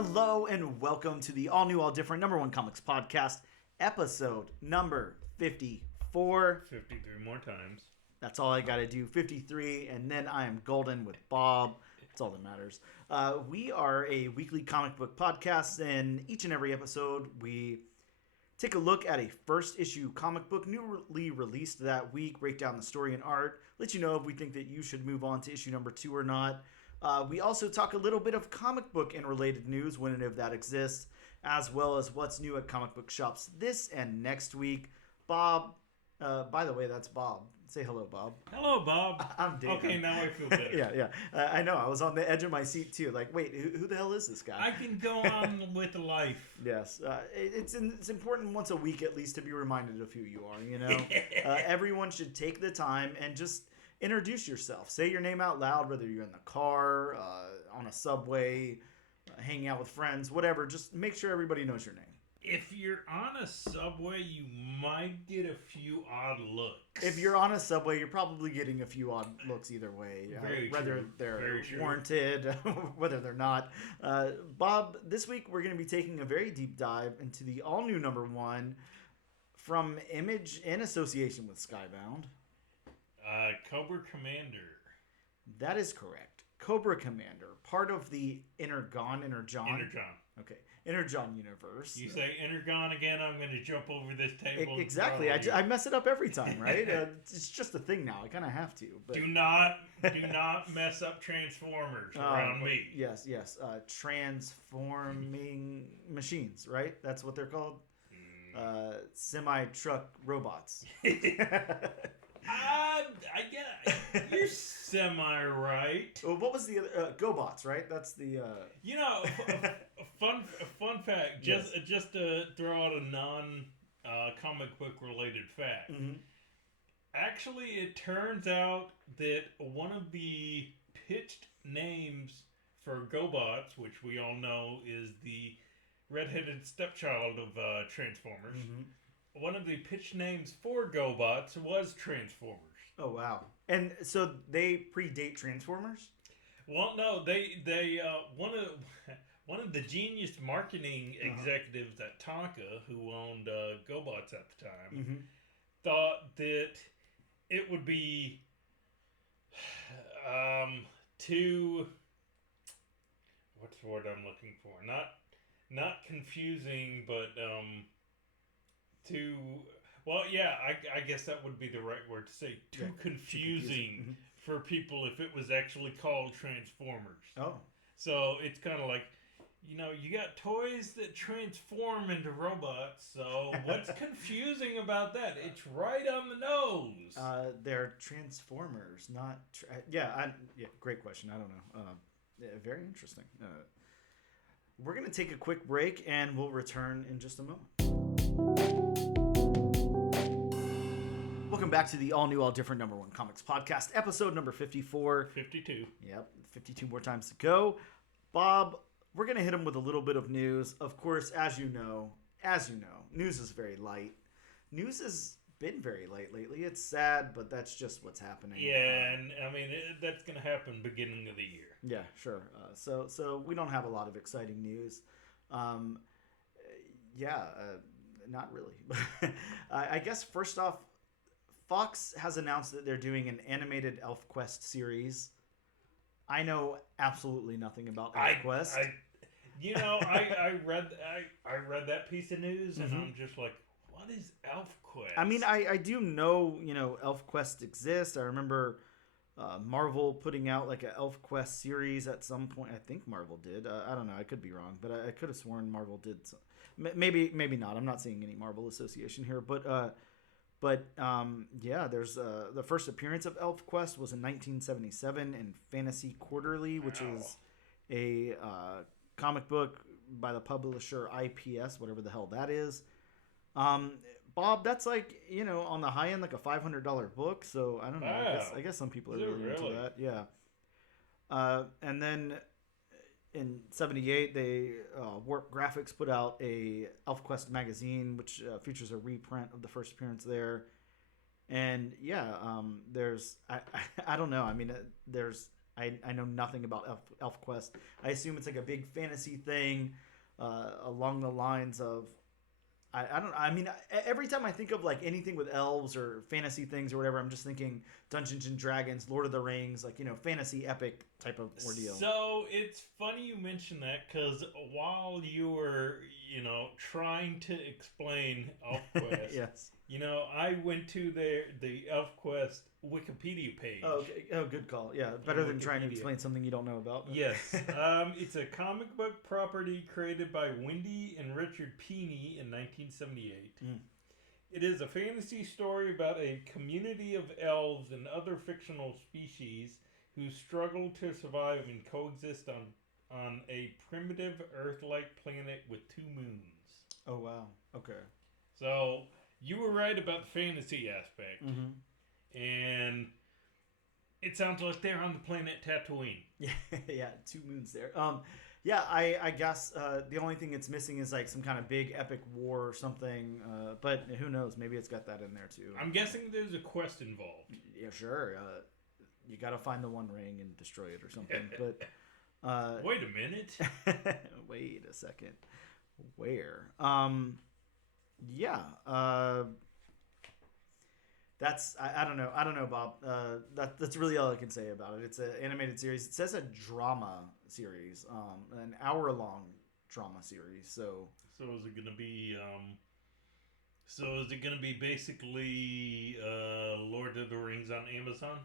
Hello and welcome to the all new, all different number one comics podcast, episode number 54. 53 more times. That's all I got to do, 53, and then I am golden with Bob. That's all that matters. We are a weekly comic book podcast, and each and every episode we take a look at a first issue comic book newly released that week, break down the story and art, let you know if we think that you should move on to issue number 2 or not. We also talk a little bit of comic book and related news when and if that exists, as well as what's new at comic book shops this and next week. Bob, by the way, that's Bob. Say hello, Bob. Hello, Bob. I'm Dave. Okay, now I feel better. Yeah. I know. I was on the edge of my seat, too. Like, wait, who the hell is this guy? I can go on with life. Yes. It's important once a week, at least, to be reminded of who you are, you know? Everyone should take the time and just introduce yourself. Say your name out loud, whether you're in the car, on a subway, hanging out with friends, whatever. Just make sure everybody knows your name. If you're on a subway, you might get a few odd looks. If you're on a subway, you're probably getting a few odd looks either way. Whether they're warranted, whether they're not. Bob, this week we're going to be taking a very deep dive into the all-new number 1 from Image in association with Skybound. Cobra Commander. That is correct. Cobra Commander, part of the Energon. Okay, Energon Universe. You say Energon again, I'm going to jump over this table. Exactly. I mess it up every time, right? It's just a thing now. I kind of have to. But... Do not mess up Transformers around me. Yes. Transforming machines, right? That's what they're called. Semi-truck robots. I get you're semi-right. Well, what was the other? GoBots, right? That's the... Fun fact, just to throw out a non-comic book related fact. Mm-hmm. Actually, it turns out that one of the pitched names for GoBots, which we all know is the redheaded stepchild of Transformers, mm-hmm. One of the pitch names for GoBots was Transformers. Oh, wow. And so they predate Transformers? Well, no, they one of the genius marketing executives at Tonka, who owned GoBots at the time, mm-hmm. thought that it would be too... What's the word I'm looking for? Not confusing, but... I guess that would be the right word to say. Too confusing mm-hmm. for people if it was actually called Transformers. Oh. So it's kind of like, you got toys that transform into robots, so what's confusing about that? It's right on the nose. They're Transformers, not... great question. I don't know. Very interesting. We're going to take a quick break, and we'll return in just a moment. Welcome back to the all-new, all-different number 1 comics podcast, episode number 54. 52. Yep, 52 more times to go. Bob, we're going to hit him with a little bit of news. Of course, as you know, news is very light. News has been very light lately. It's sad, but that's just what's happening. Yeah, and I mean, that's going to happen beginning of the year. Yeah, sure. So we don't have a lot of exciting news. Not really. I guess first off, Fox has announced that they're doing an animated Elfquest series. I know absolutely nothing about Elfquest. I read that piece of news and mm-hmm. I'm just like, what is Elfquest? I mean, I do know, Elfquest exists. I remember Marvel putting out like an Elfquest series at some point. I think Marvel did. I don't know. I could be wrong, but I could have sworn Marvel did. Maybe not. I'm not seeing any Marvel association here, but there's the first appearance of Elfquest was in 1977 in Fantasy Quarterly, which is a comic book by the publisher IPS, whatever the hell that is. Bob, that's like, on the high end, like a $500 book. So I don't know. I guess some people are really into that. Yeah. And then in 78, Warp Graphics put out a Elfquest magazine, which features a reprint of the first appearance there. And there's, I don't know. I mean, there's I know nothing about Elfquest. I assume it's like a big fantasy thing along the lines of I mean, every time I think of like anything with elves or fantasy things or whatever, I'm just thinking Dungeons and Dragons, Lord of the Rings, like, fantasy epic type of ordeal. So it's funny you mention that, because while you were, trying to explain Elfquest, yes. I went to the Elfquest Wikipedia page. Oh, okay. Oh, good call. Yeah, better than trying to explain something you don't know about. Yes. It's a comic book property created by Wendy and Richard Peeney in 1978. It is a fantasy story about a community of elves and other fictional species who struggle to survive and coexist on a primitive Earth-like planet with 2 moons. Oh, wow. Okay. So you were right about the fantasy aspect. Mm-hmm. And it sounds like they're on the planet Tatooine. Yeah, 2 moons there. Yeah, I guess the only thing it's missing is like some kind of big epic war or something. But who knows? Maybe it's got that in there too. I'm guessing there's a quest involved. Yeah, sure. You got to find the One Ring and destroy it or something. But wait a minute. Wait a second. Where? Yeah. That's I don't know. I don't know, Bob. That's really all I can say about it. It's an animated series. It says a drama series, an hour-long drama series. So is it gonna be? Is it gonna be basically Lord of the Rings on Amazon?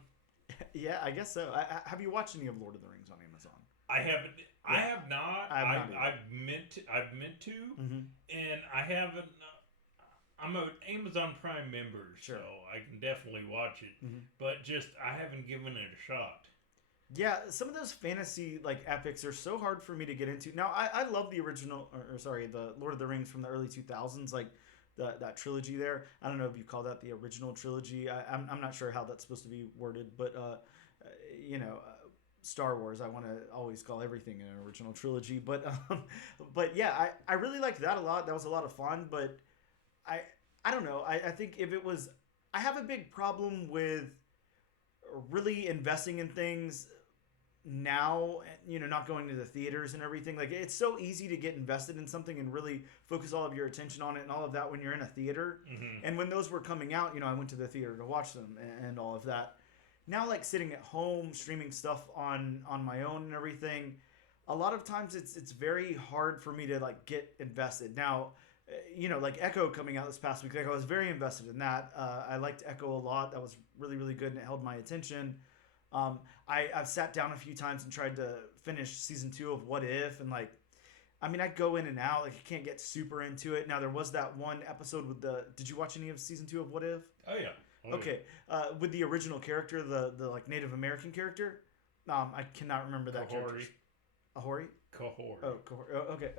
Yeah, I guess so. Have you watched any of Lord of the Rings on Amazon? I haven't. Yeah. I have not. I've meant to, mm-hmm. and I haven't. I'm an Amazon Prime member, sure. So I can definitely watch it. Mm-hmm. But I haven't given it a shot. Yeah, some of those fantasy epics are so hard for me to get into. Now, I love the original, the Lord of the Rings from the early 2000s, like that trilogy there. I don't know if you call that the original trilogy. I'm not sure how that's supposed to be worded, but Star Wars, I want to always call everything an original trilogy. But yeah, I really liked that a lot. That was a lot of fun, but I don't know. I think if it was... I have a big problem with really investing in things now, not going to the theaters and everything. Like, it's so easy to get invested in something and really focus all of your attention on it and all of that when you're in a theater. Mm-hmm. And when those were coming out, I went to the theater to watch them and all of that. Now, like, sitting at home, streaming stuff on my own and everything, a lot of times it's very hard for me to, like, get invested. Now... like Echo coming out this past week, like I was very invested in that. I liked Echo a lot. That was really, really good and it held my attention. I've sat down a few times and tried to finish season 2 of What If, and I go in and out. Like, I can't get super into it. Now, there was that one episode with did you watch any of season 2 of What If? Oh yeah. Okay. With the original character, the like Native American character. I cannot remember that character. Ahori? Kahori. Oh, Kahori. Oh, okay.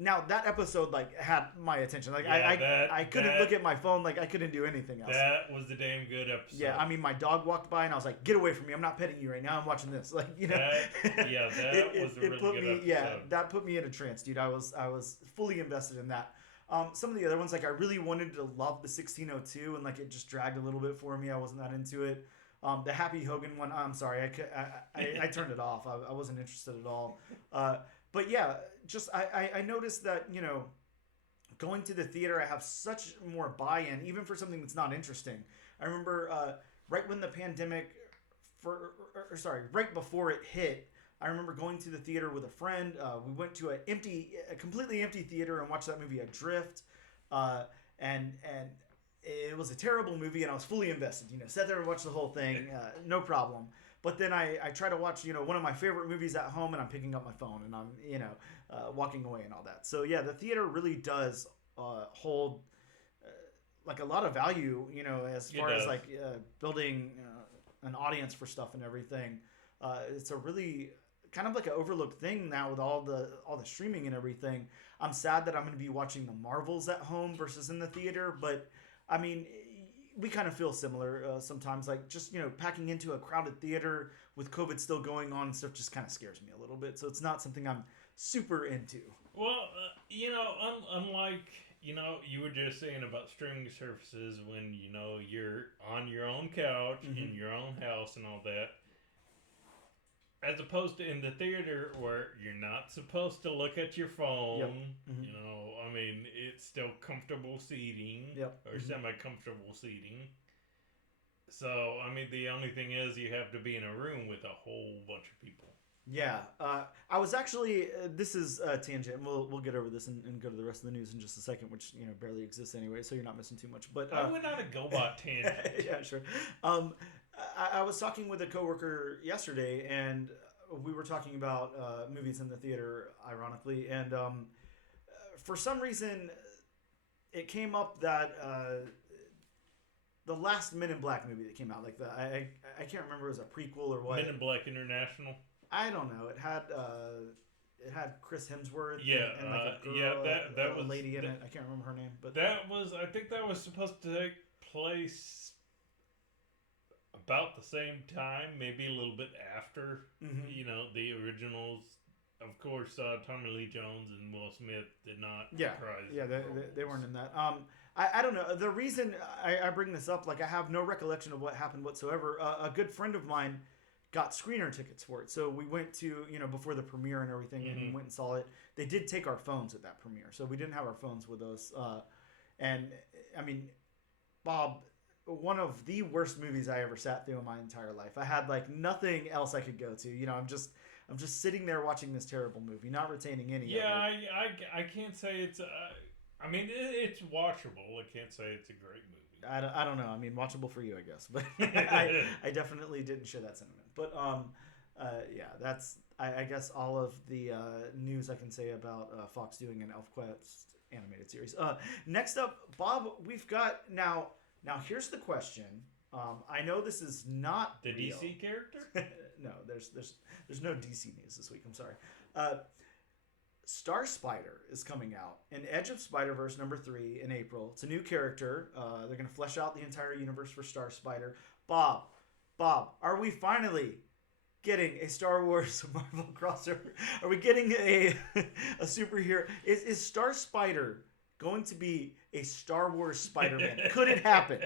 Now that episode had my attention. I couldn't look at my phone. I couldn't do anything else. That was a damn good episode. Yeah, my dog walked by and I was like, "Get away from me! I'm not petting you right now. I'm watching this." That was a really good episode. Yeah, that put me in a trance, dude. I was fully invested in that. Some of the other ones, I really wanted to love the 1602, and it just dragged a little bit for me. I wasn't that into it. The Happy Hogan one, I'm sorry, I turned it off. I wasn't interested at all. But yeah, just I noticed that, going to the theater, I have such more buy-in, even for something that's not interesting. I remember right when the pandemic, right before it hit, I remember going to the theater with a friend. We went to a completely empty theater and watched that movie Adrift, and it was a terrible movie, and I was fully invested. Sat there and watched the whole thing, no problem. But then I try to watch, one of my favorite movies at home, and I'm picking up my phone, and I'm, walking away and all that. So, yeah, the theater really does hold, a lot of value, as far as, building an audience for stuff and everything. It's a really kind of an overlooked thing now with all the streaming and everything. I'm sad that I'm going to be watching the Marvels at home versus in the theater, but, we kind of feel similar sometimes, just, packing into a crowded theater with COVID still going on and stuff just kind of scares me a little bit. So it's not something I'm super into. Well, unlike, you were just saying about streaming services when, you're on your own couch, mm-hmm. in your own house and all that. as opposed to in the theater where you're not supposed to look at your phone. Yep. Mm-hmm. You know, I mean, it's still comfortable seating. Yep. Or semi-comfortable seating. So, I mean, the only thing is you have to be in a room with a whole bunch of people. Yeah, I was actually. This is a tangent. We'll get over this and go to the rest of the news in just a second, which barely exists anyway, so you're not missing too much. But I went on a GoBot tangent. Yeah, sure. I was talking with a coworker yesterday, and we were talking about movies in the theater, ironically, and for some reason, it came up that the last Men in Black movie that came out, like I can't remember if it was a prequel or what. Men in Black International. I don't know. It had Chris Hemsworth. Yeah, and like a girl, that was a lady in it. I can't remember her name, but I think that was supposed to take place about the same time, maybe a little bit after. Mm-hmm. The originals. Of course, Tommy Lee Jones and Will Smith did not. Yeah, they weren't in that. I don't know. The reason I bring this up, like I have no recollection of what happened whatsoever. A good friend of mine got screener tickets for it, so we went to before the premiere and everything, and went and saw it. They did take our phones at that premiere, so we didn't have our phones with us. And I mean, Bob, one of the worst movies I ever sat through in my entire life. I had like nothing else I could go to. I'm just sitting there watching this terrible movie, not retaining any. Yeah, of it. I can't say it's. I mean, it's watchable. I can't say it's a great movie. I don't know. I mean, watchable for you, I guess, but I definitely didn't share that sentiment. But yeah, that's I guess all of the news I can say about Fox doing an Elfquest animated series. Next up, Bob, we've got now. Here's the question. I know this is not the real. DC character. No, there's no DC news this week. I'm sorry. Star Spider is coming out in Edge of Spider-Verse #3 in April. It's a new character. They're going to flesh out the entire universe for Star Spider. Bob, are we finally getting a Star Wars Marvel crossover? Are we getting a superhero? Is Star Spider going to be a Star Wars Spider-Man? Could it happen?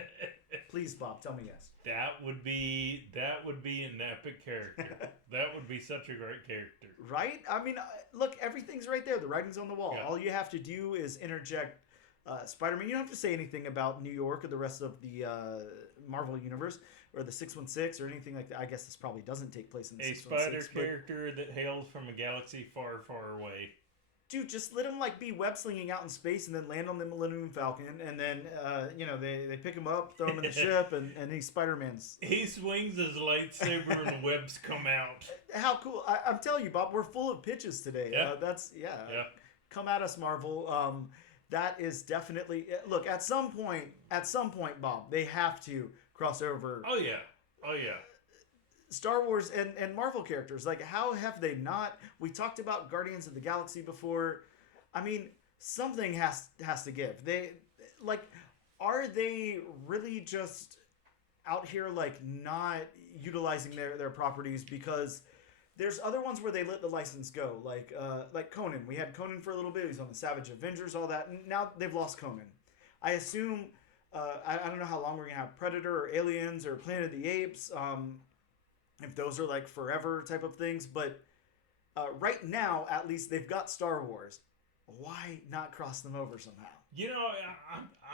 Please, Bob, tell me yes. That would be an epic character. That would be such a great character. Right? I mean, look, everything's right there. The writing's on the wall. Yeah. All you have to do is interject Spider-Man. You don't have to say anything about New York or the rest of the Marvel Universe or the 616 or anything like that. I guess this probably doesn't take place in the 616. Spider character that hails from a galaxy far, far away. Dude, just let him be web slinging out in space and then land on the Millennium Falcon, and then they pick him up, throw him in the ship, and he's Spider-Man's. He swings his lightsaber and webs come out. How cool! I'm telling you, Bob, we're full of pitches today. Yeah. Come at us, Marvel. That is definitely look. At some point, Bob, they have to cross over. Oh yeah. Star Wars and Marvel characters. Like, how have they not? We talked about Guardians of the Galaxy before. I mean, something has to give. Are they really just out here not utilizing their properties? Because there's other ones where they let the license go, like Conan. We had Conan for a little bit. He's on the Savage Avengers, all that. And now they've lost Conan. I assume. I don't know how long we're gonna have Predator or Aliens or Planet of the Apes. If those are forever type of things, but right now at least they've got Star Wars. Why not cross them over somehow?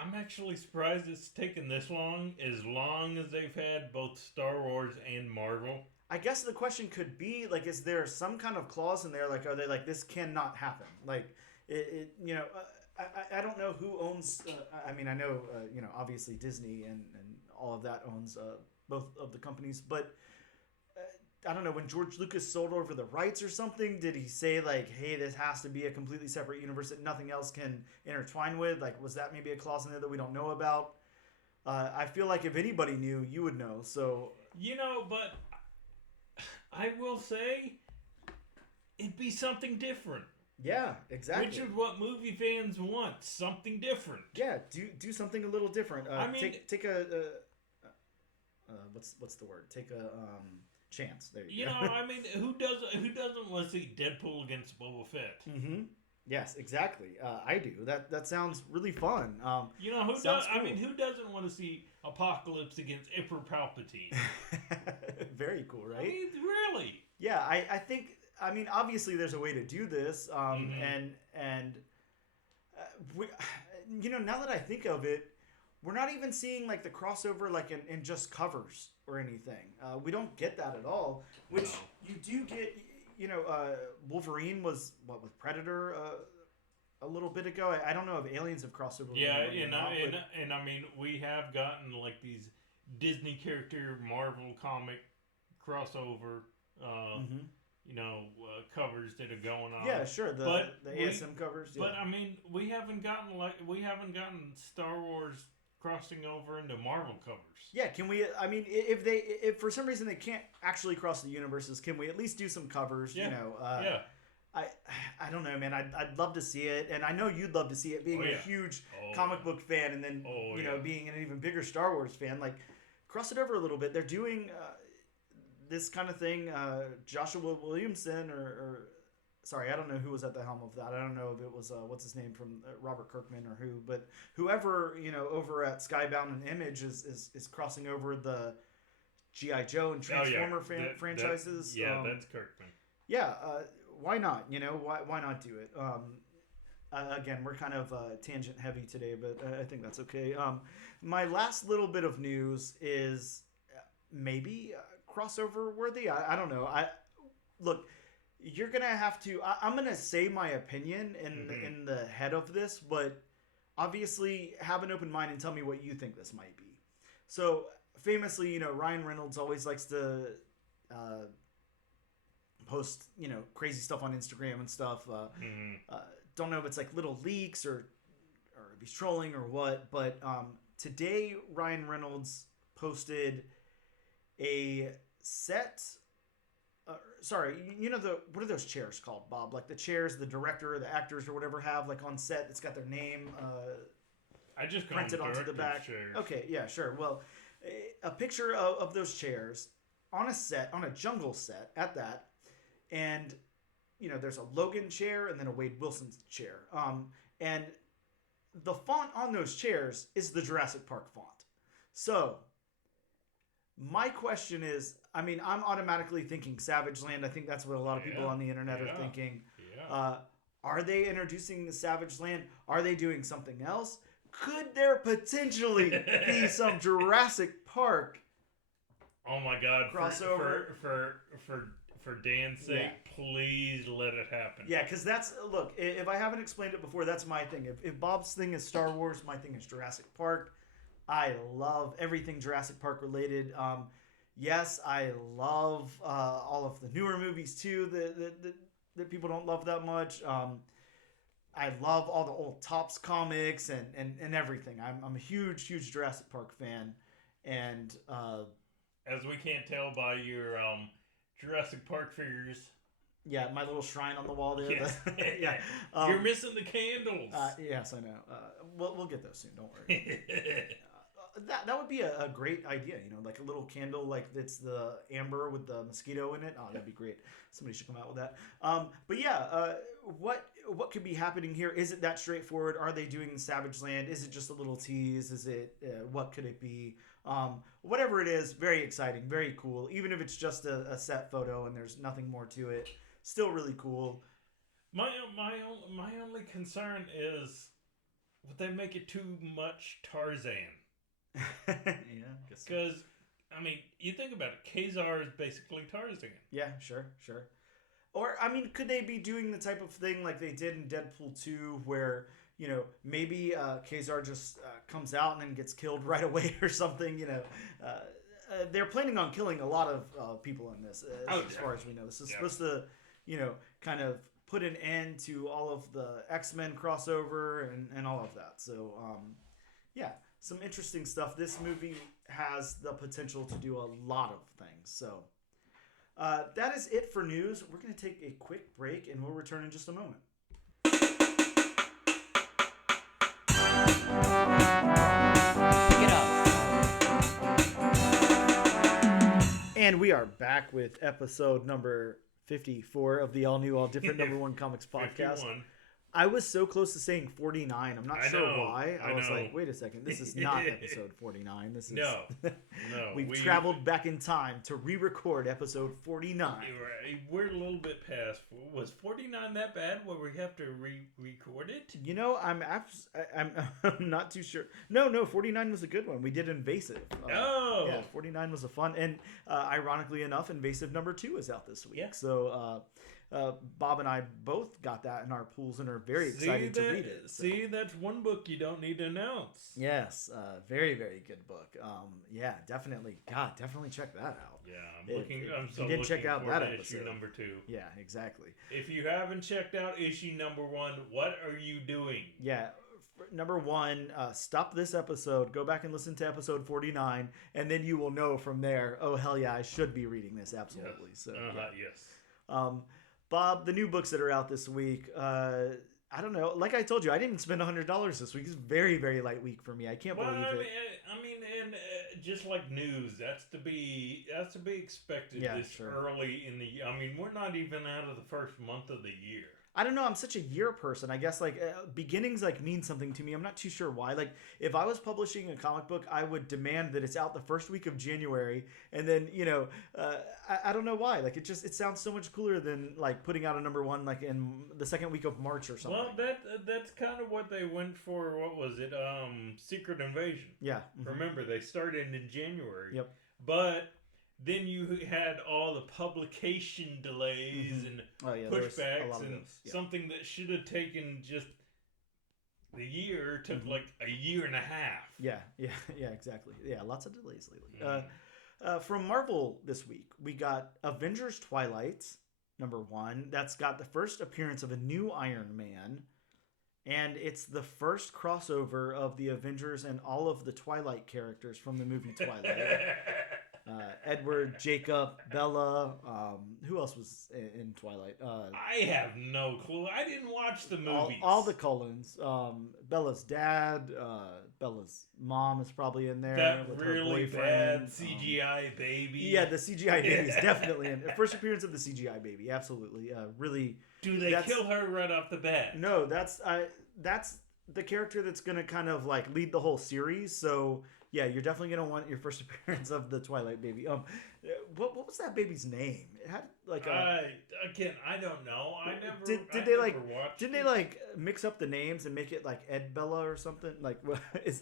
I'm actually surprised it's taken this long. As long as they've had both Star Wars and Marvel. I guess the question could be is there some kind of clause in there? Are they this cannot happen? I don't know who owns. I mean, I know obviously Disney and all of that owns both of the companies, but. I don't know, when George Lucas sold over the rights or something, did he say hey, this has to be a completely separate universe that nothing else can intertwine with? Was that maybe a clause in there that we don't know about? I feel like if anybody knew, you would know. So but I will say it'd be something different. Yeah, exactly. Which is what movie fans want, something different. Yeah, do something a little different. I mean, take a what's the word? Take a chance. There you go. I mean, who doesn't want to see Deadpool against Boba Fett? Mm-hmm. Yes, exactly. I do. That sounds really fun. Who does? Cool. I mean, who doesn't want to see Apocalypse against Emperor Palpatine? Very cool, right? I mean, really? Yeah, I think, I mean, obviously there's a way to do this, and we, now that I think of it, we're not even seeing like the crossover like in just covers or anything. We don't get that at all, which you do get. Wolverine was with Predator a little bit ago. I don't know if aliens have crossed over. Yeah, and I mean, we have gotten like these Disney character Marvel comic crossover. Covers that are going on. Yeah, sure. The ASM covers. Yeah. But I mean, we haven't gotten Star Wars crossing over into Marvel covers. Yeah, can we? I mean, if for some reason they can't actually cross the universes, can we at least do some covers? Yeah. I don't know, man. I'd love to see it, and I know you'd love to see it. Being a huge comic book fan, and then being an even bigger Star Wars fan, like cross it over a little bit. They're doing this kind of thing. Joshua Williamson, or sorry, I don't know who was at the helm of that. I don't know if it was what's his name from Robert Kirkman or who, but whoever over at Skybound and Image is crossing over the G.I. Joe and Transformer franchises. That's Kirkman. Yeah, why not? Why not do it? Again, we're kind of tangent heavy today, but I think that's okay. My last little bit of news is maybe crossover worthy. I don't know. Look. You're gonna have to. I'm gonna say my opinion in the head of this, but obviously have an open mind and tell me what you think this might be. So famously, Ryan Reynolds always likes to post crazy stuff on Instagram and stuff. Don't know if it's like little leaks or if he's trolling or what, but today Ryan Reynolds posted a set. Sorry, what are those chairs called, Bob? Like the chairs the director or the actors or whatever have like on set. It's got their name I just printed onto the back. Chairs. Okay, yeah, sure. Well, a picture of those chairs on a set, on a jungle set at that, and there's a Logan chair and then a Wade Wilson chair. And the font on those chairs is the Jurassic Park font. So my question is, I mean, I'm automatically thinking Savage Land. I think that's what a lot of people on the internet are thinking. Yeah. Are they introducing the Savage Land? Are they doing something else? Could there potentially be some Jurassic Park? Oh my God! Crossover for Dan's sake, please let it happen. Yeah, because look. If I haven't explained it before, that's my thing. If Bob's thing is Star Wars, my thing is Jurassic Park. I love everything Jurassic Park related. Yes, I love all of the newer movies too that people don't love that much. I love all the old Topps comics and everything. I'm a huge Jurassic Park fan, and as we can't tell by your Jurassic Park figures. Yeah, my little shrine on the wall there. Yes. Yeah, you're missing the candles. Yes, I know. We'll get those soon. Don't worry. That would be a great idea, like a little candle, like it's the amber with the mosquito in it. Oh, that'd be great. Somebody should come out with that. But yeah, what could be happening here? Is it that straightforward? Are they doing Savage Land? Is it just a little tease? Is it what could it be? Whatever it is, very exciting, very cool. Even if it's just a set photo and there's nothing more to it, still really cool. My only concern is would they make it too much Tarzan? Yeah, I guess so. Because, I mean, you think about it, Kazar is basically Tarzan. Yeah, sure. Or, I mean, could they be doing the type of thing like they did in Deadpool 2 where, maybe Kazar just comes out and then gets killed right away or something, they're planning on killing a lot of people in this, as far as we know. This is supposed to, kind of put an end to all of the X-Men crossover and all of that. So, yeah. Some interesting stuff. This movie has the potential to do a lot of things. So that is it for news. We're going to take a quick break and we'll return in just a moment. Pick it up. And we are back with episode number 54 of the all new, all different number one comics podcast. 51. I was so close to saying 49. I'm not sure why. I was know. like, wait a second. This is not episode 49. This is no. We've traveled back in time to re-record episode 49. We're a little bit past. Was 49 that bad where we have to re-record it? You know, I'm not too sure. No, 49 was a good one. We did Invasive. Yeah, 49 was a fun. And ironically enough, Invasive number 2 is out this week. Yeah. So Bob and I both got that in our pools and are very excited to read it. So. See, that's one book you don't need to announce. Yes, very, very good book. Yeah, definitely. God, definitely check that out. Yeah, I'm so looking check out that issue number 2. Yeah, exactly. If you haven't checked out issue number 1, what are you doing? Yeah. Number 1, stop this episode, go back and listen to episode 49, and then you will know from there, oh, hell yeah, I should be reading this, absolutely. Yes. So, Yes. Bob, the new books that are out this week, I don't know. Like I told you, I didn't spend $100 this week. It's a very, very light week for me. I can't believe it. I mean, and just like news, that's to be expected early in the year. I mean, we're not even out of the first month of the year. I don't know. I'm such a year person. I guess like beginnings like mean something to me. I'm not too sure why. Like if I was publishing a comic book, I would demand that it's out the first week of January, and then I don't know why. Like it sounds so much cooler than like putting out a number 1 like in the second week of March or something. Well, that's kind of what they went for. What was it? Secret Invasion. Yeah. Mm-hmm. Remember they started in January. Yep. But then you had all the publication delays and pushbacks, and something that should have taken just the year took like a year and a half. Yeah, exactly. Yeah, lots of delays lately. From Marvel this week, we got Avengers Twilight, number 1. That's got the first appearance of a new Iron Man, and it's the first crossover of the Avengers and all of the Twilight characters from the movie Twilight. Edward, Jacob, Bella. Who else was in Twilight? I have no clue. I didn't watch the movies. All the Cullens. Bella's dad. Bella's mom is probably in there. That really bad CGI baby. Yeah, the CGI baby is definitely in. First appearance of the CGI baby. Absolutely. Really. Do they kill her right off the bat? No, that's the character that's going to kind of like lead the whole series. So yeah, you're definitely going to want your first appearance of the Twilight baby. What was that baby's name? It had like again, I don't know. I never didn't they like mix up the names and make it like Ed Bella or something? Like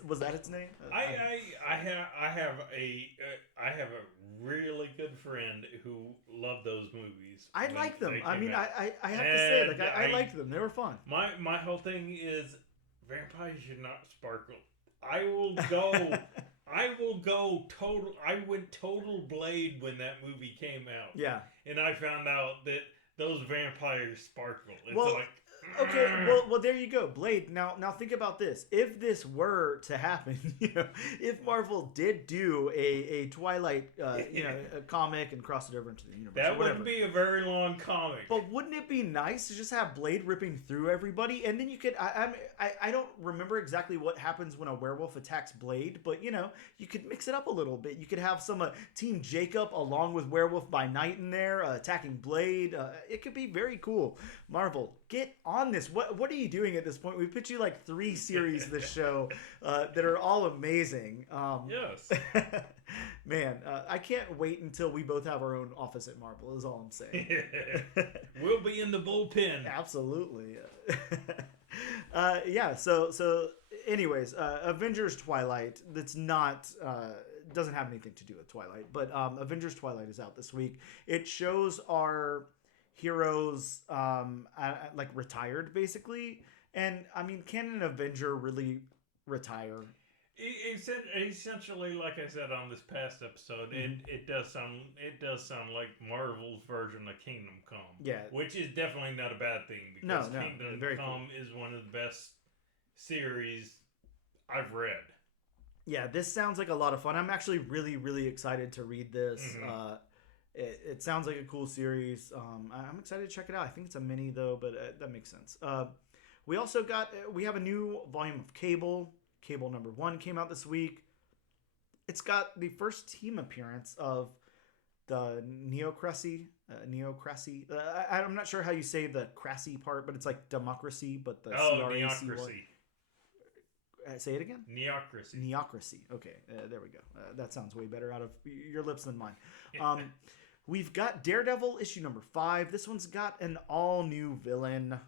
was that its name? I have a really good friend who loved those movies. I like them. I mean, I have to say, like I liked them. They were fun. My whole thing is vampires should not sparkle. I will go total. I went total Blade when that movie came out. Yeah. And I found out that those vampires sparkle. It's okay, well, there you go, Blade. Now think about this. If this were to happen, if Marvel did do a Twilight, a comic and cross it over into the universe, that wouldn't be a very long comic. But wouldn't it be nice to just have Blade ripping through everybody, and then you could. I don't remember exactly what happens when a werewolf attacks Blade, but you could mix it up a little bit. You could have some Team Jacob along with Werewolf by Night in there attacking Blade. It could be very cool. Marvel, get on this. What are you doing at this point? We pitched you like 3 series of this show that are all amazing. Yes. Man, I can't wait until we both have our own office at Marvel is all I'm saying. We'll be in the bullpen. Absolutely. Yeah, so anyways, Avengers Twilight, that's not doesn't have anything to do with Twilight, but Avengers Twilight is out this week. It shows our heroes like retired basically, and I mean, can an Avenger really retire? Essentially, like I said on this past episode, it does sound like Marvel's version of Kingdom Come. Yeah, which is definitely not a bad thing because Kingdom Come is one of the best series I've read. Yeah, this sounds like a lot of fun. I'm actually really, really excited to read this. Mm-hmm. It sounds like a cool series. I'm excited to check it out. I think it's a mini though, but that makes sense. We also we have a new volume of Cable. Cable number 1 came out this week. It's got the first team appearance of the neocracy. I'm not sure how you say the crassy part, but it's like democracy, but the neocracy. Say it again. Neocracy. Okay, there we go. That sounds way better out of your lips than mine. We've got Daredevil issue number 5. This one's got an all new villain.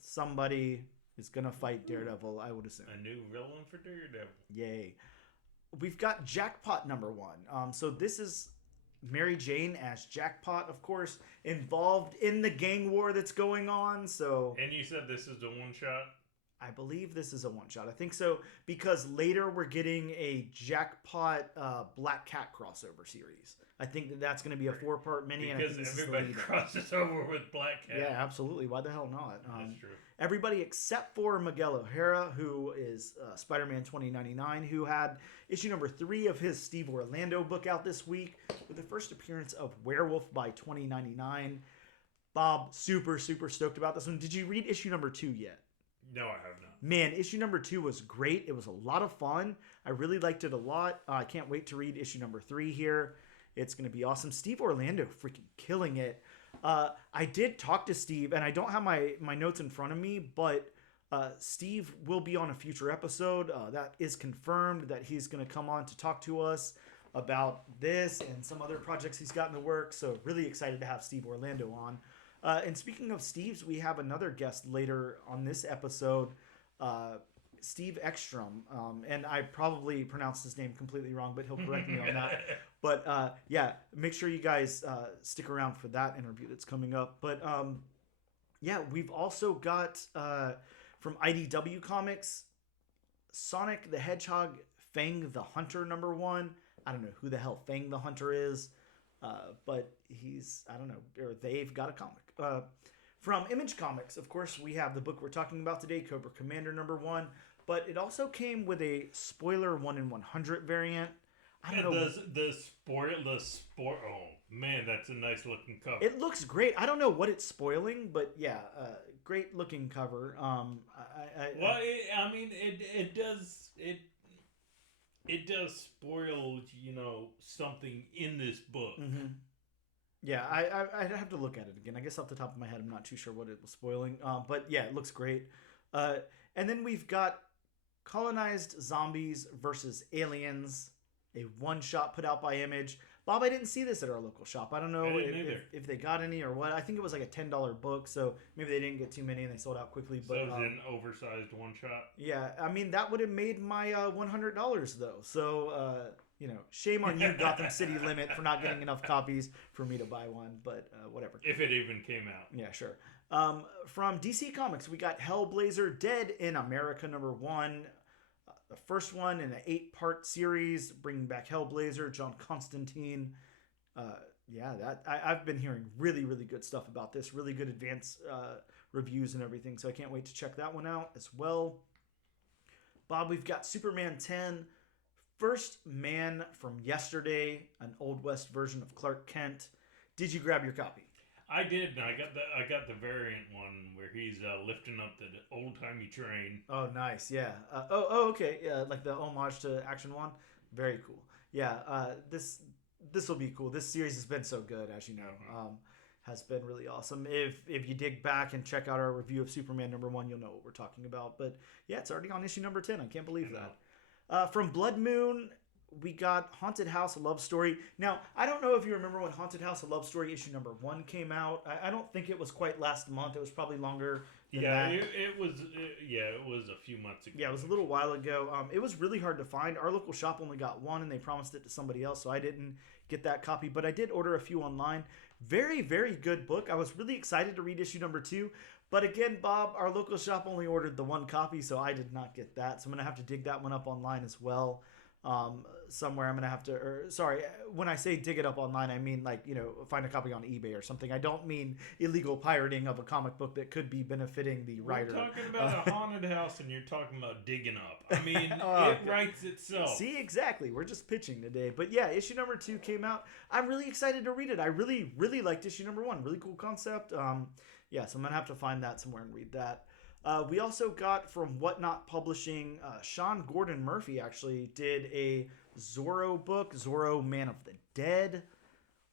Somebody is gonna fight Daredevil, I would assume. A new villain for Daredevil. Yay. We've got Jackpot number 1. So this is Mary Jane as Jackpot, of course, involved in the gang war that's going on. So, and you said this is a one-shot? I believe this is a one-shot. I think so, because later we're getting a Jackpot Black Cat crossover series. I think that's going to be a 4-part mini. Because and I think everybody crosses over with Black Cat. Yeah, absolutely. Why the hell not? That's true. Everybody except for Miguel O'Hara, who is Spider-Man 2099, who had issue number 3 of his Steve Orlando book out this week with the first appearance of Werewolf by 2099. Bob, super, super stoked about this one. Did you read issue number 2 yet? No, I have not. Man, issue number 2 was great. It was a lot of fun. I really liked it a lot. I can't wait to read issue number 3 here. It's going to be awesome. Steve Orlando freaking killing it. I did talk to Steve, and I don't have my notes in front of me, but Steve will be on a future episode. That is confirmed that he's going to come on to talk to us about this and some other projects he's got in the works. So really excited to have Steve Orlando on. And speaking of Steves, we have another guest later on this episode, Steve Ekstrom. And I probably pronounced his name completely wrong, but he'll correct me on that. But yeah, make sure you guys stick around for that interview that's coming up. But yeah, we've also got from IDW Comics, Sonic the Hedgehog, Fang the Hunter number 1. I don't know who the hell Fang the Hunter is. But he's, I don't know, or they've got a comic. From Image Comics, of course, we have the book we're talking about today, Cobra Commander number 1, but it also came with a spoiler 1 in 100 variant. I don't know. The spoiler, oh man, that's a nice looking cover. It looks great. I don't know what it's spoiling, but yeah, great looking cover. It does spoil, something in this book. Mm-hmm. Yeah, I'd have to look at it again. I guess off the top of my head, I'm not too sure what it was spoiling. But yeah, it looks great. And then we've got Colonized Zombies versus Aliens, a one-shot put out by Image. Bob, I didn't see this at our local shop. I don't know if they got any or what. I think it was like a $10 book, so maybe they didn't get too many and they sold out quickly. But, so it was an oversized one-shot? Yeah, I mean, that would have made my $100, though. So, shame on you, Gotham City Limit, for not getting enough copies for me to buy one, but whatever. If it even came out. Yeah, sure. From DC Comics, we got Hellblazer Dead in America number 1. The first one in an 8-part series, bringing back Hellblazer, John Constantine. I've been hearing really, really good stuff about this. Really good advance reviews and everything, so I can't wait to check that one out as well. Bob, we've got Superman 10, First Man from Yesterday, an Old West version of Clark Kent. Did you grab your copy? I did. I got the variant one where he's lifting up the old-timey train. Oh, nice. Yeah. Okay. Yeah, like the homage to Action 1. Very cool. Yeah. This will be cool. This series has been so good, as you know. Has been really awesome. If you dig back and check out our review of Superman number 1, you'll know what we're talking about. But yeah, it's already on issue number 10. I can't believe that. From Blood Moon, we got Haunted House: A Love Story. Now, I don't know if you remember when Haunted House: A Love Story issue number 1 came out. I don't think it was quite last month. It was probably longer than that. It was a few months ago. Yeah, it was a little while ago. It was really hard to find. Our local shop only got one, and they promised it to somebody else, so I didn't get that copy. But I did order a few online. Very, very good book. I was really excited to read issue number 2. But again, Bob, our local shop only ordered the 1 copy, so I did not get that. So I'm going to have to dig that one up online as well. Somewhere I'm going to have to, when I say dig it up online, I mean find a copy on eBay or something. I don't mean illegal pirating of a comic book that could be benefiting the writer. We're talking about a haunted house and you're talking about digging up. I mean, it writes itself. See, exactly. We're just pitching today. But yeah, issue number 2 came out. I'm really excited to read it. I really, really liked issue number 1. Really cool concept. So I'm going to have to find that somewhere and read that. We also got from Whatnot Publishing, Sean Gordon Murphy actually did a Zorro book, Zorro Man of the Dead.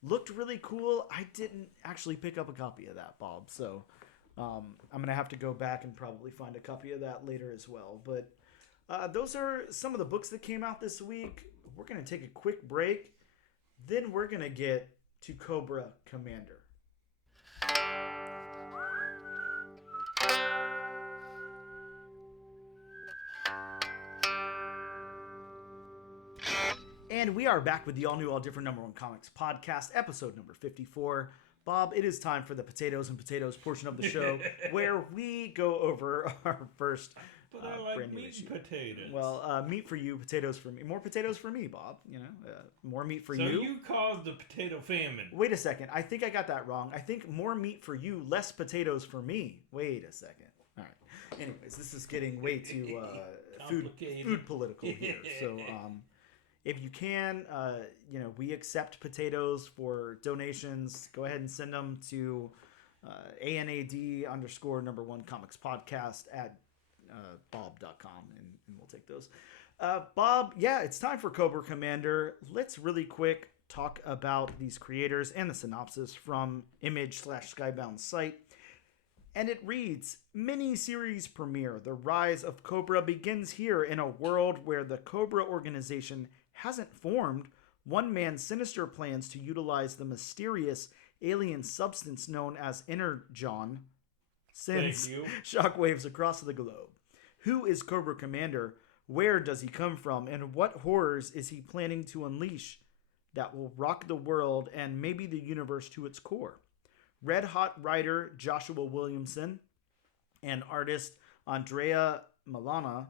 Looked really cool. I didn't actually pick up a copy of that, Bob. So I'm going to have to go back and probably find a copy of that later as well. But those are some of the books that came out this week. We're going to take a quick break. Then we're going to get to Cobra Commander. And we are back with the all-new, all-different #1 Comics podcast, episode number 54. Bob, it is time for the potatoes and potatoes portion of the show, where we go over our first But I like brand new meat issue. and potatoes. Well, meat for you, potatoes for me. More potatoes for me, Bob. You know, more meat for you. So you caused the potato famine. Wait a second. I think I got that wrong. I think more meat for you, less potatoes for me. Wait a second. All right. Anyways, this is getting way too food political here. So, if you can, we accept potatoes for donations. Go ahead and send them to ANAD_1 Comics Podcast at bob.com, and we'll take those. Bob, yeah, it's time for Cobra Commander. Let's really quick talk about these creators and the synopsis from Image/Skybound site. And it reads, mini-series premiere. The rise of Cobra begins here in a world where the Cobra organization hasn't formed. One man's sinister plans to utilize the mysterious alien substance known as Energon sends shockwaves across the globe. Who is Cobra Commander? Where does he come from? And what horrors is he planning to unleash that will rock the world and maybe the universe to its core? Red Hot writer Joshua Williamson and artist Andrea Milana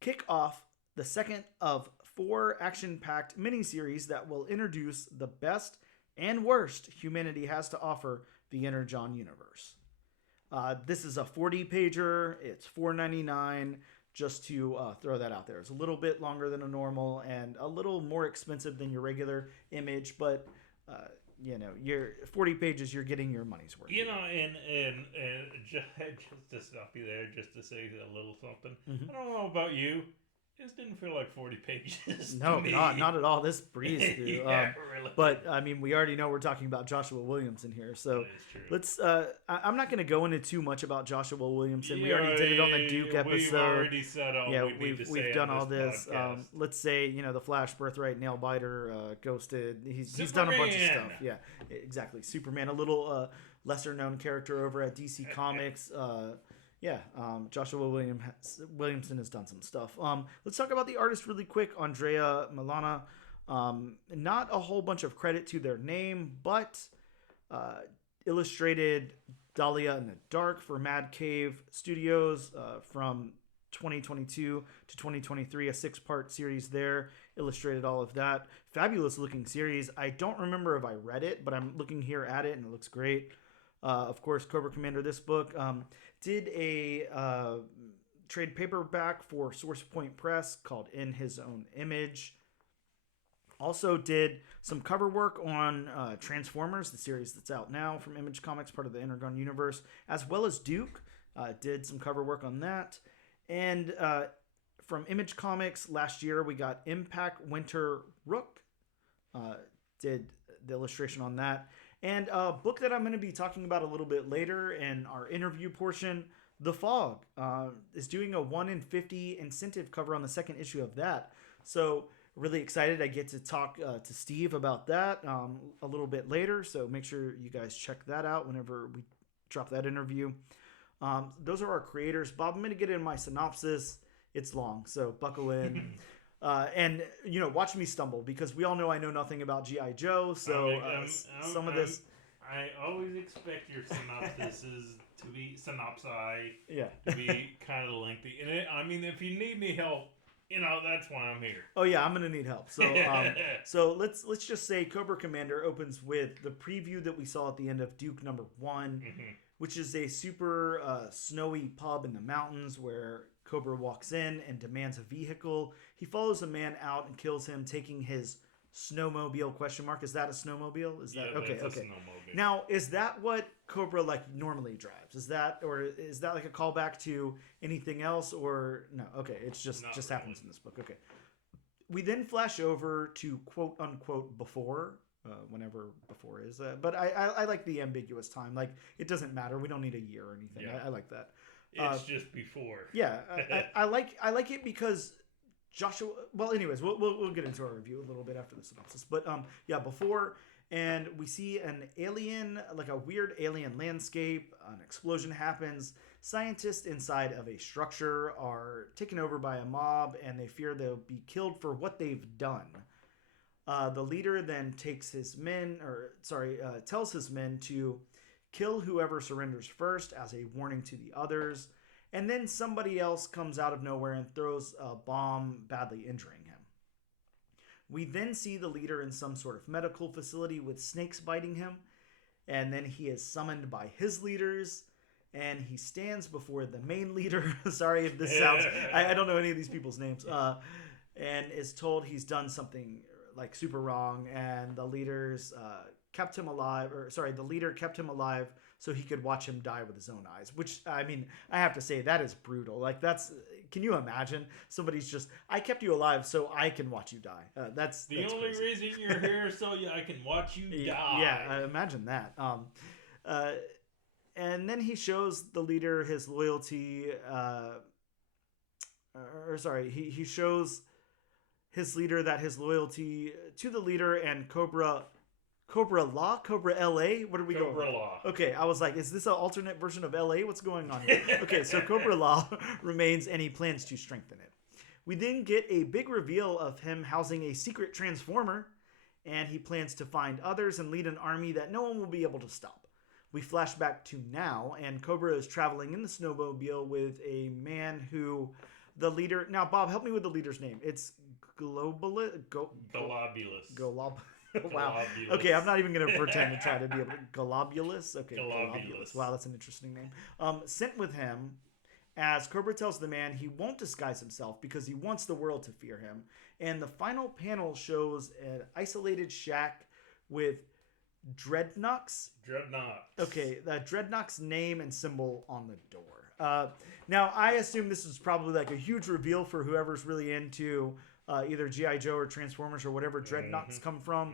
kick off the second of 4 action-packed miniseries that will introduce the best and worst humanity has to offer, the Energon Universe. This is a 40-pager. It's $4.99, just to throw that out there. It's a little bit longer than a normal and a little more expensive than your regular Image, but your 40 pages, you're getting your money's worth. And just to stop you there, just to say a little something. Mm-hmm. I don't know about you. This didn't feel like 40 pages. No, not at all. This breezed through. Yeah, really. But I mean, we already know we're talking about Joshua Williamson here, so let's. I'm not going to go into too much about Joshua Williamson. We already did it on the Duke episode. We've already said all. Yeah, we've done all this. Let's say the Flash, Birthright, Nailbiter, Ghosted. He's done a bunch of stuff. Yeah, exactly. Superman, a little lesser known character over at DC Comics. Joshua Williamson has done some stuff. Let's talk about the artist really quick. Andrea Milana. Not a whole bunch of credit to their name, but illustrated Dahlia in the Dark for Mad Cave Studios from 2022 to 2023, a 6-part series there. Illustrated all of that. Fabulous looking series. I don't remember if I read it, but I'm looking here at it and it looks great. Of course, Cobra Commander, this book, did a trade paperback for Source Point Press called In His Own Image. Also did some cover work on Transformers, the series that's out now from Image Comics, part of the Energon Universe, as well as Duke. Did some cover work on that. And from Image Comics last year, we got Impact Winter Rook. Did the illustration on that. And a book that I'm going to be talking about a little bit later in our interview portion, The Fog, is doing a 1 in 50 incentive cover on the second issue of that. So really excited. I get to talk to Steve about that a little bit later. So make sure you guys check that out whenever we drop that interview. Those are our creators. Bob, I'm going to get in my synopsis. It's long, so buckle in. And watch me stumble, because we all know I know nothing about G.I. Joe. So some of this, I always expect your synopsises to be synopsi. Yeah, to be kind of lengthy. And if you need any help, that's why I'm here. Oh yeah, I'm gonna need help. So so let's just say Cobra Commander opens with the preview that we saw at the end of Duke number 1, mm-hmm. which is a super snowy pub in the mountains where Cobra walks in and demands a vehicle. He follows a man out and kills him, taking his snowmobile ? Is that a snowmobile? Is that okay? That's a snowmobile. Now, is that what Cobra normally drives? Is that like a callback to anything else, or no? Okay, it's just happens in this book. Okay. We then flash over to quote unquote before. whenever before is. But I like the ambiguous time. Like, it doesn't matter. We don't need a year or anything. Yeah. I like that. It's just before. Yeah, I like it because Joshua. Well, anyways, we'll get into our review a little bit after the synopsis. But yeah, before, and we see an alien, like a weird alien landscape. An explosion happens. Scientists inside of a structure are taken over by a mob, and they fear they'll be killed for what they've done. The leader then tells his men to kill whoever surrenders first as a warning to the others. And then somebody else comes out of nowhere and throws a bomb, badly injuring him. We then see the leader in some sort of medical facility with snakes biting him. And then he is summoned by his leaders. And he stands before the main leader. Sorry if this sounds... I don't know any of these people's names. And is told he's done something like super wrong. And the leaders kept him alive. The leader kept him alive so he could watch him die with his own eyes. Which, I mean, I have to say, that is brutal. Like, that's... Can you imagine? Somebody's just... I kept you alive so I can watch you die. That's the only crazy. reason you're here so I can watch you die. Yeah, imagine that. And then he shows the leader his loyalty. He shows his leader that his loyalty to the leader and Cobra LA? What are we going? Cobra Law. Okay, I was like, is this an alternate version of LA? What's going on here? Okay, so Cobra Law remains, and he plans to strengthen it. We then get a big reveal of him housing a secret transformer, and he plans to find others and lead an army that no one will be able to stop. We flash back to now, and Cobra is traveling in the snowmobile with a man who the leader... Now, Bob, help me with the leader's name. It's Globulus. Wow. Okay, I'm not even going to pretend to try to be able to... Globulus? Okay, Globulus. Wow, that's an interesting name. Sent with him, as Cobra tells the man he won't disguise himself because he wants the world to fear him. And the final panel shows an isolated shack with Dreadnoks. Okay, the Dreadnoks name and symbol on the door. Now, I assume this is probably like a huge reveal for whoever's really into either G.I. Joe or Transformers or whatever Dreadnoks come from.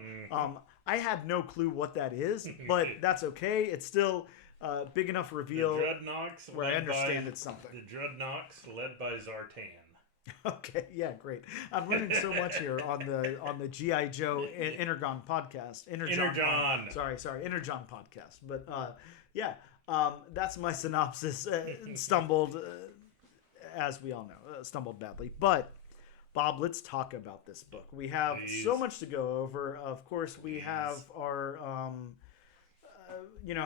I had no clue what that is, but that's okay. It's still a big enough reveal the Dreadnoks where I understand it's something. The Dreadnoks led by Zartan. Okay, yeah, great. I'm learning so much here on the G.I. Joe Energon podcast. Energon podcast. But that's my synopsis. Stumbled, as we all know, stumbled badly. But Bob, let's talk about this book. We have so much to go over. Of course, we have our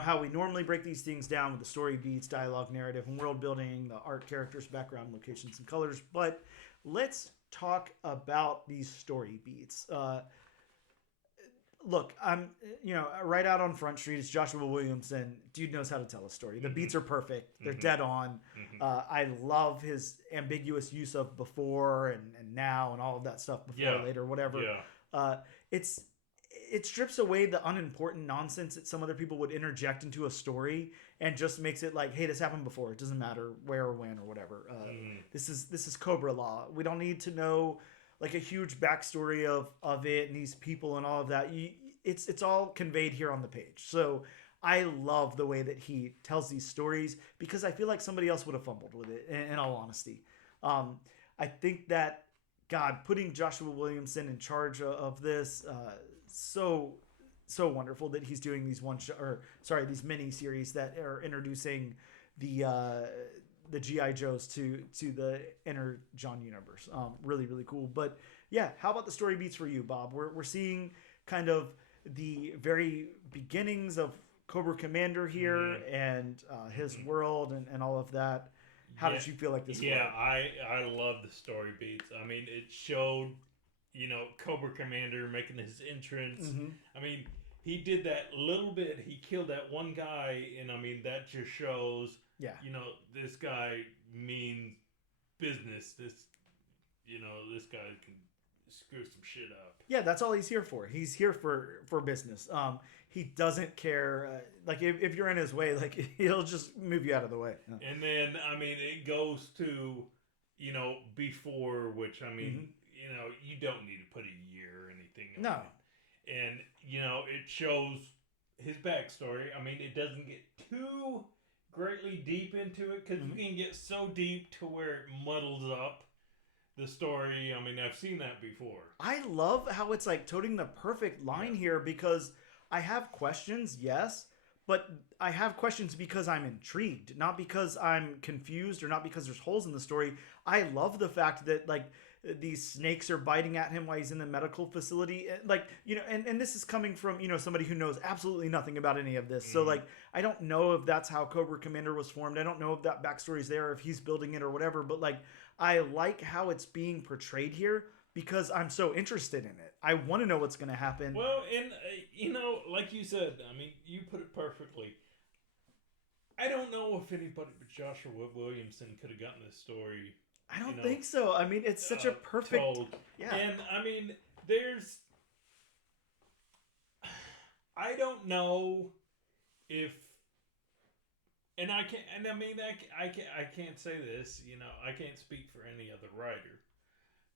how we normally break these things down with the story beats, dialogue, narrative, and world building, the art, characters, background, locations, and colors. But let's talk about these story beats. Look, I'm, right out on Front Street. It's Joshua Williamson. Dude knows how to tell a story. The beats are perfect. They're dead on. I love his ambiguous use of before and now and all of that stuff, before, later, whatever. Yeah. It strips away the unimportant nonsense that some other people would interject into a story and just makes it like, hey, this happened before. It doesn't matter where or when or whatever. This is Cobra Law. We don't need to know like a huge backstory of it and these people and all of that. It's all conveyed here on the page. So I love the way that he tells these stories because I feel like somebody else would have fumbled with it, in all honesty. I think that, God, putting Joshua Williamson in charge of this, so wonderful that he's doing these these mini series that are introducing the G.I. Joes to the Energon Universe. Really, really cool. But yeah, how about the story beats for you, Bob? We're seeing kind of the very beginnings of Cobra Commander here and his world and all of that. How did you feel like this? Yeah, I love the story beats. I mean, it showed, Cobra Commander making his entrance. I mean, he did that little bit. He killed that one guy, and I mean, that just shows, this guy means business. This guy can screw some shit up. Yeah, that's all he's here for. He's here for business. He doesn't care. Like, if you're in his way, like, he'll just move you out of the way. Yeah. And then, I mean, it goes to, before, which, I mean, you don't need to put a year or anything on it. And, it shows his backstory. I mean, it doesn't get too greatly deep into it because you can get so deep to where it muddles up the story. I mean, I've seen that before. I love how it's like toting the perfect line here because I have questions, yes, but I have questions because I'm intrigued, not because I'm confused or not because there's holes in the story. I love the fact that like these snakes are biting at him while he's in the medical facility, like, and this is coming from somebody who knows absolutely nothing about any of this. So like I don't know if that's how Cobra Commander was formed. I don't know if that backstory is there, if he's building it or whatever, but like I like how it's being portrayed here because I'm so interested in it. I want to know what's going to happen. Well, and like you said, I mean, you put it perfectly. I don't know if anybody but Joshua Williamson could have gotten this story. I don't think so. I mean, it's such a perfect... told. Yeah. And, I mean, I don't know if... And I can't say this, I can't speak for any other writer.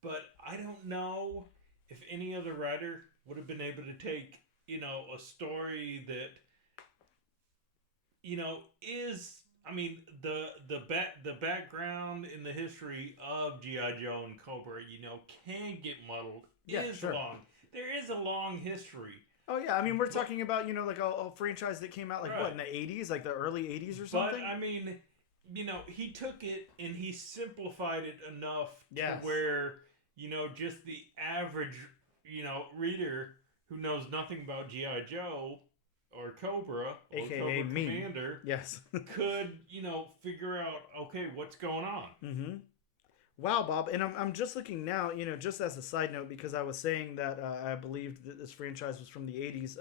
But I don't know if any other writer would have been able to take, a story that, is... I mean, the background in the history of G.I. Joe and Cobra, can get muddled. Long. There is a long history. Oh, yeah. I mean, we're talking about, like a franchise that came out, like, what, in the 80s? Like the early 80s or something? But, I mean, he took it and he simplified it enough to where, just the average, reader who knows nothing about G.I. Joe... or Cobra, or AKA Cobra me. Commander, yes, could, figure out, okay, what's going on. Mm-hmm. Wow, Bob. And I'm just looking now, just as a side note, because I was saying that I believed that this franchise was from the 80s.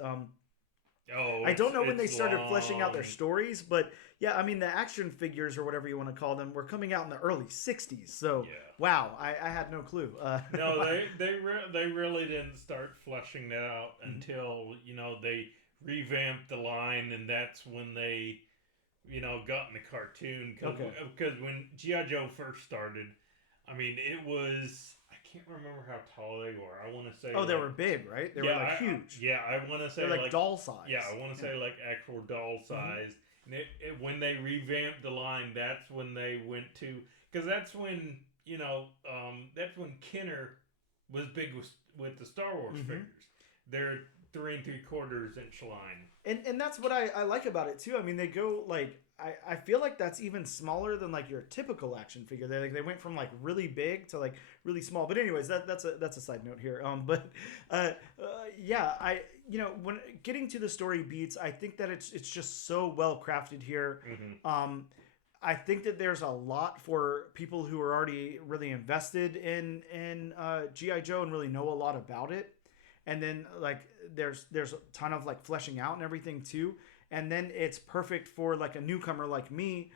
I don't know when they started fleshing out their stories, but yeah, I mean, the action figures or whatever you want to call them were coming out in the early 60s. So, wow, I had no clue. No, they really didn't start fleshing that out until, they revamped the line, and that's when they, got in the cartoon. Because when G.I. Joe first started, I mean, it was... I can't remember how tall they were. I want to say... they were big, right? They were, like, huge. I want to say... They're like doll size. Yeah, I want to say, like, actual doll size. And when they revamped the line, that's when they went to... Because that's when, that's when Kenner was big with the Star Wars figures. They're 3 3/4 inch line. And that's what I like about it too. I mean, they go like I feel like that's even smaller than like your typical action figure. They went from like really big to like really small. But anyways, that's a side note here. Yeah, when getting to the story beats, I think that it's just so well crafted here. I think that there's a lot for people who are already really invested in G.I. Joe and really know a lot about it. And then like there's a ton of like fleshing out and everything too. And then it's perfect for like a newcomer like me.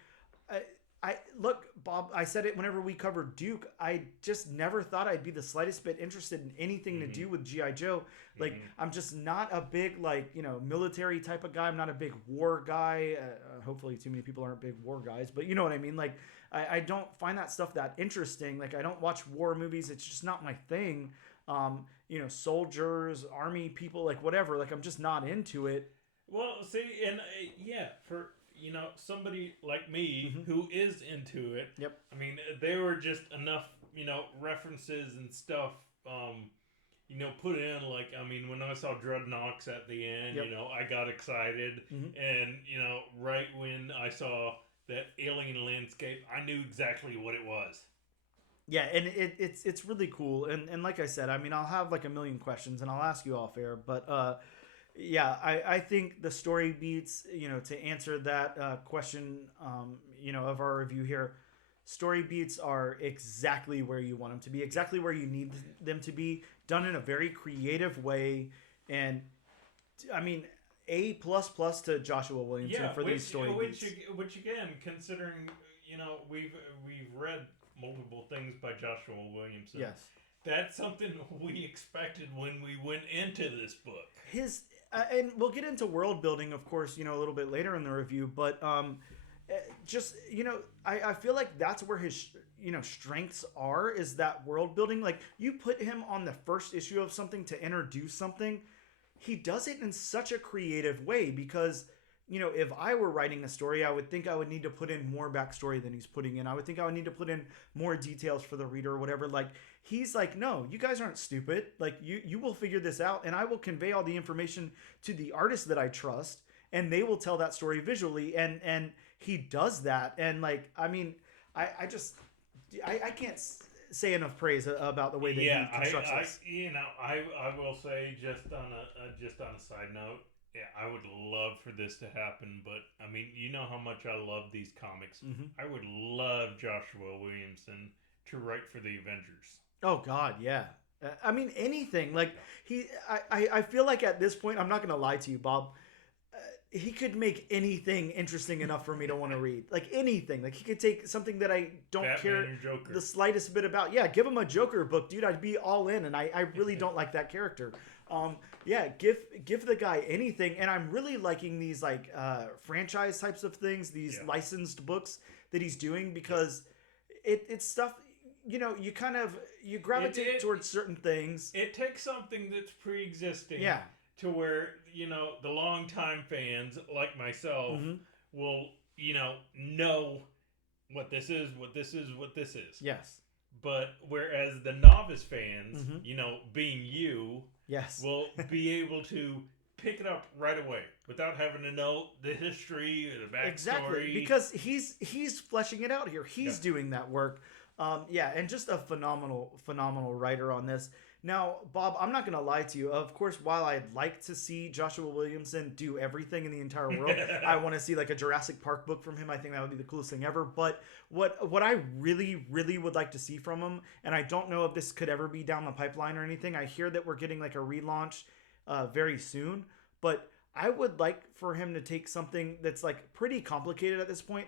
I look, Bob, I said it whenever we covered Duke. I just never thought I'd be the slightest bit interested in anything to do with G.I. Joe. Like I'm just not a big like, military type of guy. I'm not a big war guy. Hopefully too many people aren't big war guys, but you know what I mean? Like I don't find that stuff that interesting. Like I don't watch war movies. It's just not my thing. Soldiers, army people, like whatever, like I'm just not into it. Well, see, and for somebody like me who is into it. Yep. I mean, there were just enough, references and stuff, put in. Like, I mean, when I saw Dreadnoks at the end, I got excited, and right when I saw that alien landscape, I knew exactly what it was. Yeah, and it's really cool, and like I said, I mean, I'll have like a million questions, and I'll ask you off air, but yeah, I think the story beats, to answer that question, of our review here, story beats are exactly where you want them to be, exactly where you need them to be, done in a very creative way, and I mean, A++ to Joshua Williamson for these story beats. Which again, considering we've read multiple things by Joshua Williamson. Yes. That's something we expected when we went into this book. And we'll get into world building, of course, a little bit later in the review, but just, I feel like that's where his, strengths are, is that world building. Like, you put him on the first issue of something to introduce something, he does it in such a creative way because, you know, if I were writing a story, I would think I would need to put in more backstory than he's putting in. I would think I would need to put in more details for the reader or whatever. Like, he's like, no, you guys aren't stupid. Like, you will figure this out, and I will convey all the information to the artist that I trust, and they will tell that story visually. And he does that. And, like, I mean, I can't say enough praise about the way that he constructs this. I will say just on a side note, yeah, I would love for this to happen, but I mean, you know how much I love these comics. Mm-hmm. I would love Joshua Williamson to write for the Avengers. Oh God, yeah. I mean, anything. Like I feel like at this point, I'm not going to lie to you, Bob. He could make anything interesting enough for me to want to read. Like anything. Like he could take something that I don't care the slightest bit about. Yeah, give him a Joker book, dude. I'd be all in, and I really don't like that character. Yeah, give the guy anything, and I'm really liking these like franchise types of things, these licensed books that he's doing because it's stuff. You know, you gravitate towards certain things. It takes something that's pre-existing. Yeah. To where, you know, the longtime fans like myself will, you know what this is, what this is, what this is. Yes. But whereas the novice fans, you know, being you, will be able to pick it up right away without having to know the history or the backstory. Exactly, because he's fleshing it out here. He's doing that work. And just a phenomenal writer on this. Now, Bob, I'm not going to lie to you. Of course, while I'd like to see Joshua Williamson do everything in the entire world, I want to see like a Jurassic Park book from him. I think that would be the coolest thing ever. But what I really, really would like to see from him, and I don't know if this could ever be down the pipeline or anything. I hear that we're getting like a relaunch very soon. But I would like for him to take something that's like pretty complicated at this point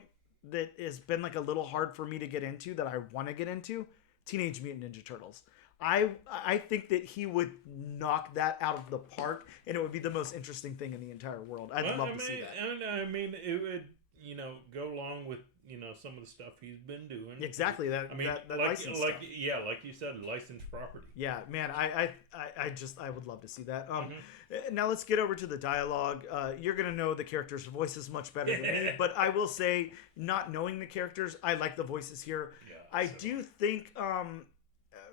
that has been like a little hard for me to get into that I want to get into. Teenage Mutant Ninja Turtles. I think that he would knock that out of the park, and it would be the most interesting thing in the entire world. I'd love to see that. I mean, it would, you know, go along with, you know, some of the stuff he's been doing. Exactly. That licensed stuff. Yeah, like you said, licensed property. Yeah, man, I would love to see that. Now let's get over to the dialogue. You're gonna know the characters' voices much better than me, but I will say, not knowing the characters, I like the voices here. Yeah, I do think,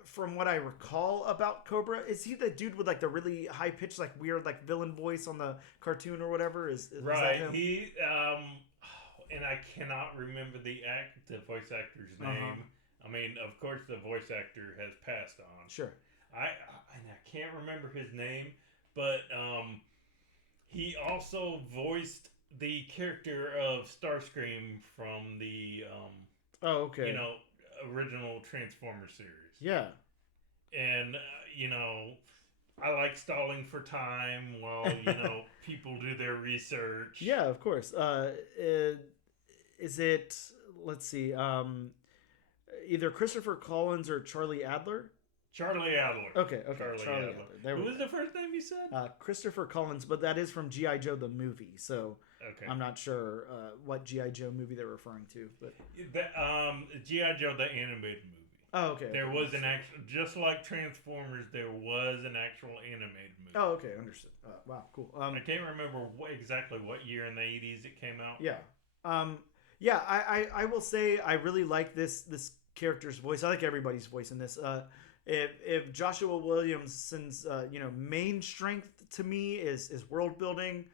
from what I recall about Cobra, is he the dude with like the really high pitched, like weird, like villain voice on the cartoon or whatever? Is right? That him? He and I cannot remember the voice actor's name. I mean, of course, the voice actor has passed on. Sure. I can't remember his name, but he also voiced the character of Starscream from the you know, original Transformers series. Yeah. And you know, I like stalling for time while, you know, people do their research. Yeah, of course. Is it, let's see, either Christopher Collins or Charlie Adler? Charlie Adler. Okay. Charlie Adler. Who was the first name you said? Christopher Collins, but that is from G.I. Joe the movie, so I'm not sure what G.I. Joe movie they're referring to. But G.I. Joe the animated movie. Oh, okay. There was an actual, just like Transformers, there was an actual animated movie. Oh, okay, understood. Wow, cool. I can't remember exactly what year in the 80s it came out. Yeah. I will say I really like this character's voice. I like everybody's voice in this. If Joshua Williamson's main strength to me is world building,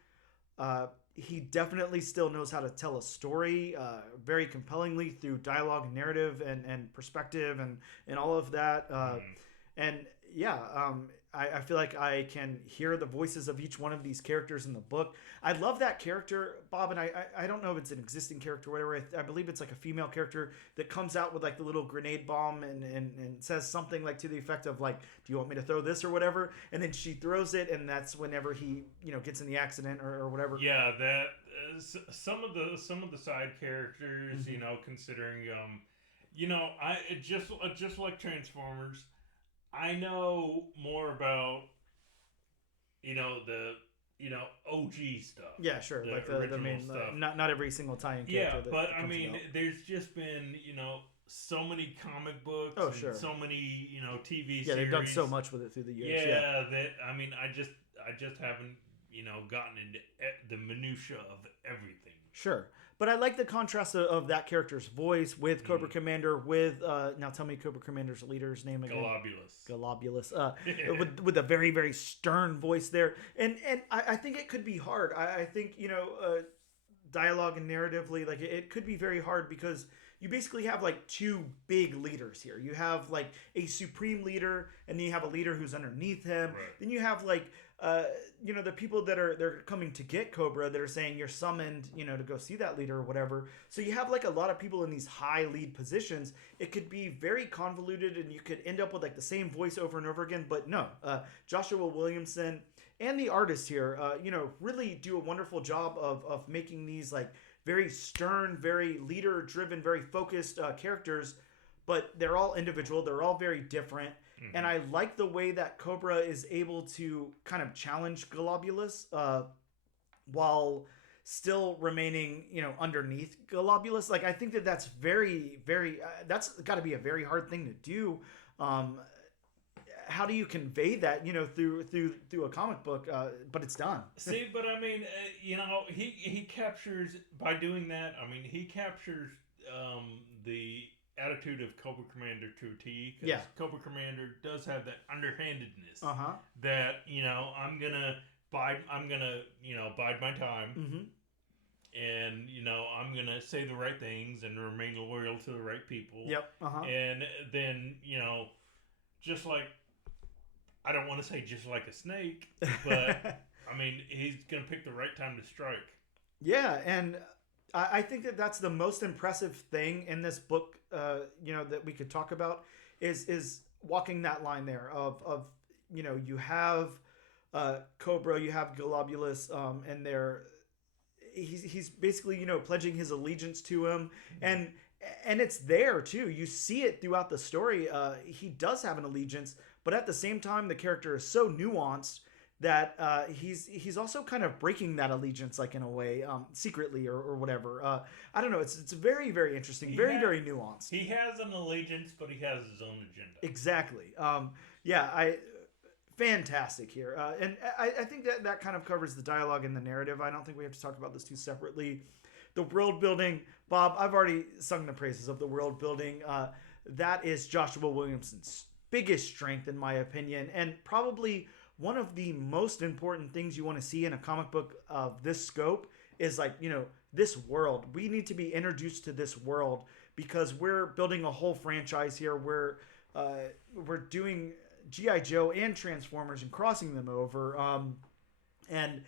he definitely still knows how to tell a story very compellingly through dialogue, narrative, and perspective, and all of that. I feel like I can hear the voices of each one of these characters in the book. I love that character, Bob, and I don't know if it's an existing character or whatever. I believe it's like a female character that comes out with like the little grenade bomb and says something like to the effect of like, do you want me to throw this or whatever? And then she throws it, and that's whenever he, you know, gets in the accident or whatever. Yeah, that some of the side characters, you know, considering just like Transformers, I know more about, you know, the, you know, OG stuff. Yeah, sure. Like the main stuff. Not every single tie-in character. Yeah, but I mean, there's just been, you know, so many comic books. Oh, sure. And so many, you know, TV series. Yeah, they've done so much with it through the years. Yeah, that I mean, just haven't gotten into the minutia of everything. Sure. But I like the contrast of that character's voice with Cobra Commander, with, now tell me Cobra Commander's leader's name again. Globulus. With a very, very stern voice there. And I think it could be hard. I think, dialogue and narratively, like, it could be very hard because you basically have, like, two big leaders here. You have, like, a supreme leader, and then you have a leader who's underneath him. Right. Then you have, like, the people that they're coming to get Cobra that are saying you're summoned, to go see that leader or whatever. So you have like a lot of people in these high lead positions. It could be very convoluted and you could end up with like the same voice over and over again. But no, Joshua Williamson and the artist here, really do a wonderful job of making these like very stern, very leader driven, very focused characters, but they're all individual. They're all very different. And I like the way that Cobra is able to kind of challenge Globulus while still remaining, underneath Globulus. Like, I think that's very, very... that's got to be a very hard thing to do. How do you convey that, through a comic book? But it's done. See, but I mean, he captures... By doing that, I mean, he captures the... attitude of Cobra Commander to a T, because Cobra Commander does have that underhandedness that I'm gonna bide my time, and I'm gonna say the right things and remain loyal to the right people. And then just like, I don't want to say just like a snake, but I mean, he's gonna pick the right time to strike. Yeah, and I think that's the most impressive thing in this book, that we could talk about is walking that line there of you have Cobra, you have Globulus, and he's basically pledging his allegiance to him, and it's there too. You see it throughout the story. He does have an allegiance, but at the same time, the character is so nuanced that he's also kind of breaking that allegiance, like in a way, secretly or whatever. I don't know. It's very, very interesting, very nuanced. He has an allegiance, but he has his own agenda. Exactly. Fantastic here, and I think that kind of covers the dialogue and the narrative. I don't think we have to talk about this too separately. The world building, Bob. I've already sung the praises of the world building. That is Joshua Williamson's biggest strength, in my opinion, and probably one of the most important things you want to see in a comic book of this scope is like, this world. We need to be introduced to this world because we're building a whole franchise here. We're doing G.I. Joe and Transformers and crossing them over. And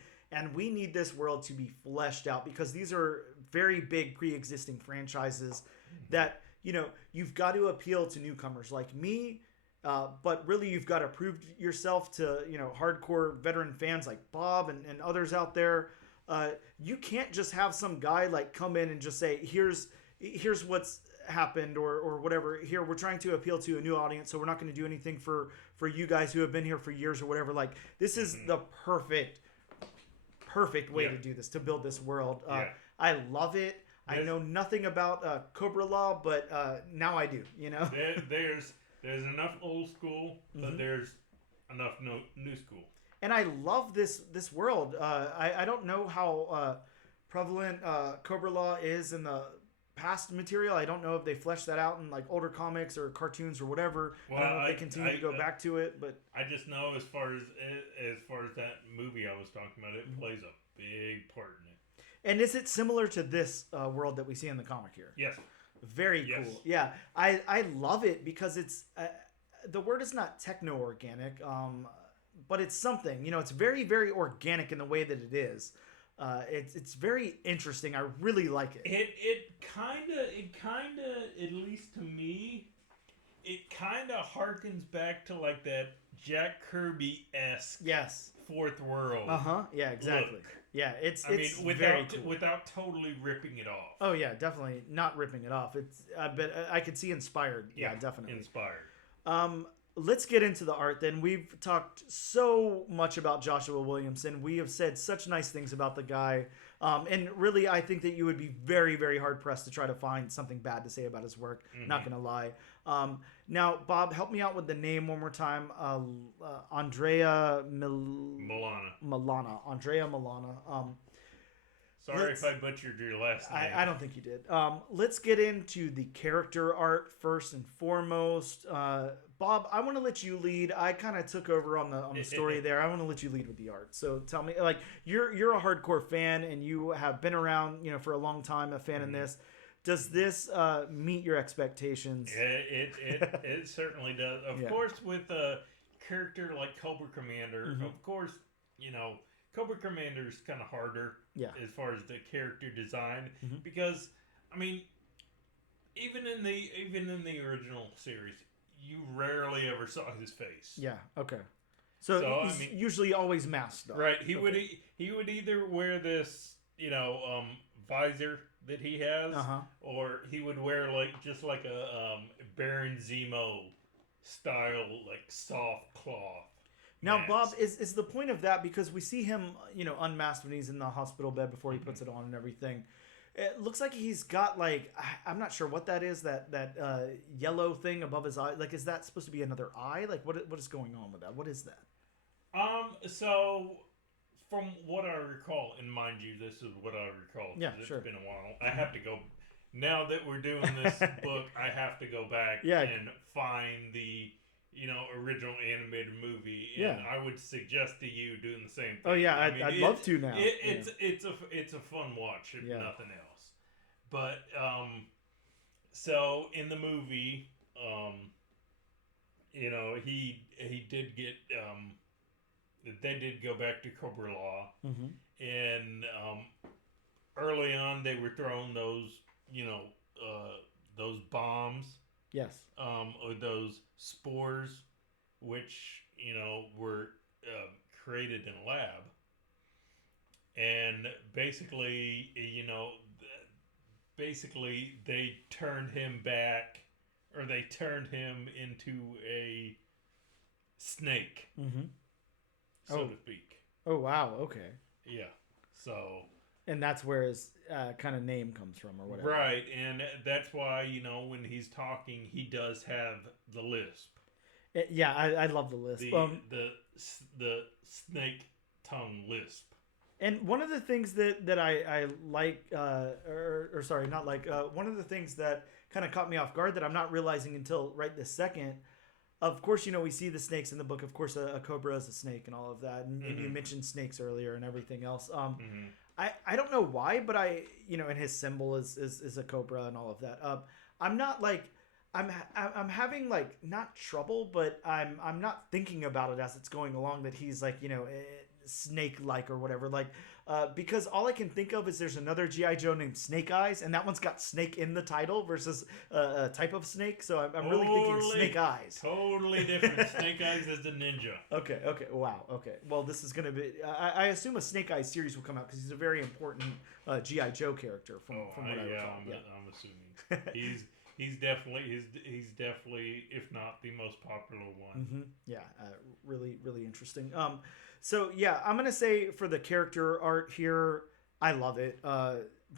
we need this world to be fleshed out because these are very big pre-existing franchises that, you've got to appeal to newcomers like me. But really, you've got to prove yourself to, hardcore veteran fans like Bob and others out there. You can't just have some guy like come in and just say, here's what's happened or whatever. Here, we're trying to appeal to a new audience, so we're not going to do anything for you guys who have been here for years or whatever. Like, this is the perfect way to do this, to build this world. I love it. I know nothing about Cobra Law, but now I do, There's enough old school, but there's enough new school. And I love this world. I don't know how prevalent Cobra Law is in the past material. I don't know if they fleshed that out in like older comics or cartoons or whatever. Well, I don't know if they continue to go back to it, but I just know as far as that movie I was talking about, it plays a big part in it. And is it similar to this world that we see in the comic here? Yes. Very cool. Yeah, I love it because it's the word is not techno-organic, but it's something. It's very, very organic in the way that it is. It's very interesting. I really like it. It kind of, at least to me, it kind of harkens back to like that Jack Kirby-esque Fourth World. Yeah, exactly. Look. Yeah, it's without totally ripping it off. Oh yeah, definitely not ripping it off. But I could see inspired. Yeah, definitely inspired. Let's get into the art then. We've talked so much about Joshua Williamson. We have said such nice things about the guy. And really, I think that you would be very, very hard pressed to try to find something bad to say about his work. Not gonna lie. Now, Bob, help me out with the name one more time. Andrea Milana. Andrea Milana. Sorry if I butchered your last name. I don't think you did. Let's get into the character art first and foremost. Bob, I want to let you lead. I kind of took over on the story there. I want to let you lead with the art. So tell me, like, you're a hardcore fan and you have been around, for a long time, a fan in this. Does this meet your expectations? It certainly does. Of course, with a character like Cobra Commander, of course, Cobra Commander is kind of harder as far as the character design because, I mean, even in the original series, you rarely ever saw his face. Yeah. Okay. So he's usually always masked, though. Right. He would either wear this, visor that he has, or he would wear just like a Baron Zemo style, like soft cloth. Now, Bob, is the point of that because we see him, unmasked when he's in the hospital bed before he puts it on and everything. It looks like he's got I'm not sure what that is, that yellow thing above his eye. Like, is that supposed to be another eye? Like, what is going on with that? What is that? So from what I recall, and mind you, this is what I recall. Yeah, sure. It's been a while. I have to go. Now that we're doing this book, I have to go back and find the original animated movie, and I would suggest to you doing the same thing. Oh yeah, I'd love to now. It's a fun watch, if nothing else. But so in the movie, he did get they did go back to Cobra Law, and early on they were throwing those bombs. Yes. Or those spores, which were created in a lab, and basically, they turned him back, or they turned him into a snake, so to speak. Oh wow! Okay. Yeah. So. And that's where his kind of name comes from, or whatever. Right, and that's why, when he's talking, he does have the lisp. I love the lisp. The snake tongue lisp. And one of the things that I like, one of the things that kind of caught me off guard that I'm not realizing until right this second, of course, we see the snakes in the book. Of course, a cobra is a snake and all of that. And you mentioned snakes earlier and everything else. I don't know why, but and his symbol is a cobra and all of that. I'm not I'm having not trouble, but I'm not thinking about it as it's going along that he's snake-like or whatever. Because all I can think of is there's another G.I. Joe named Snake Eyes, and that one's got snake in the title versus a type of snake. So I'm really thinking Snake Eyes. Totally different. Snake Eyes is the ninja. Okay. Wow. Okay. Well, this is going to be... I assume a Snake Eyes series will come out because he's a very important G.I. Joe character from what I recall. I'm assuming. He's definitely, if not the most popular one. Yeah. Really, really interesting. So, yeah, I'm going to say for the character art here, I love it.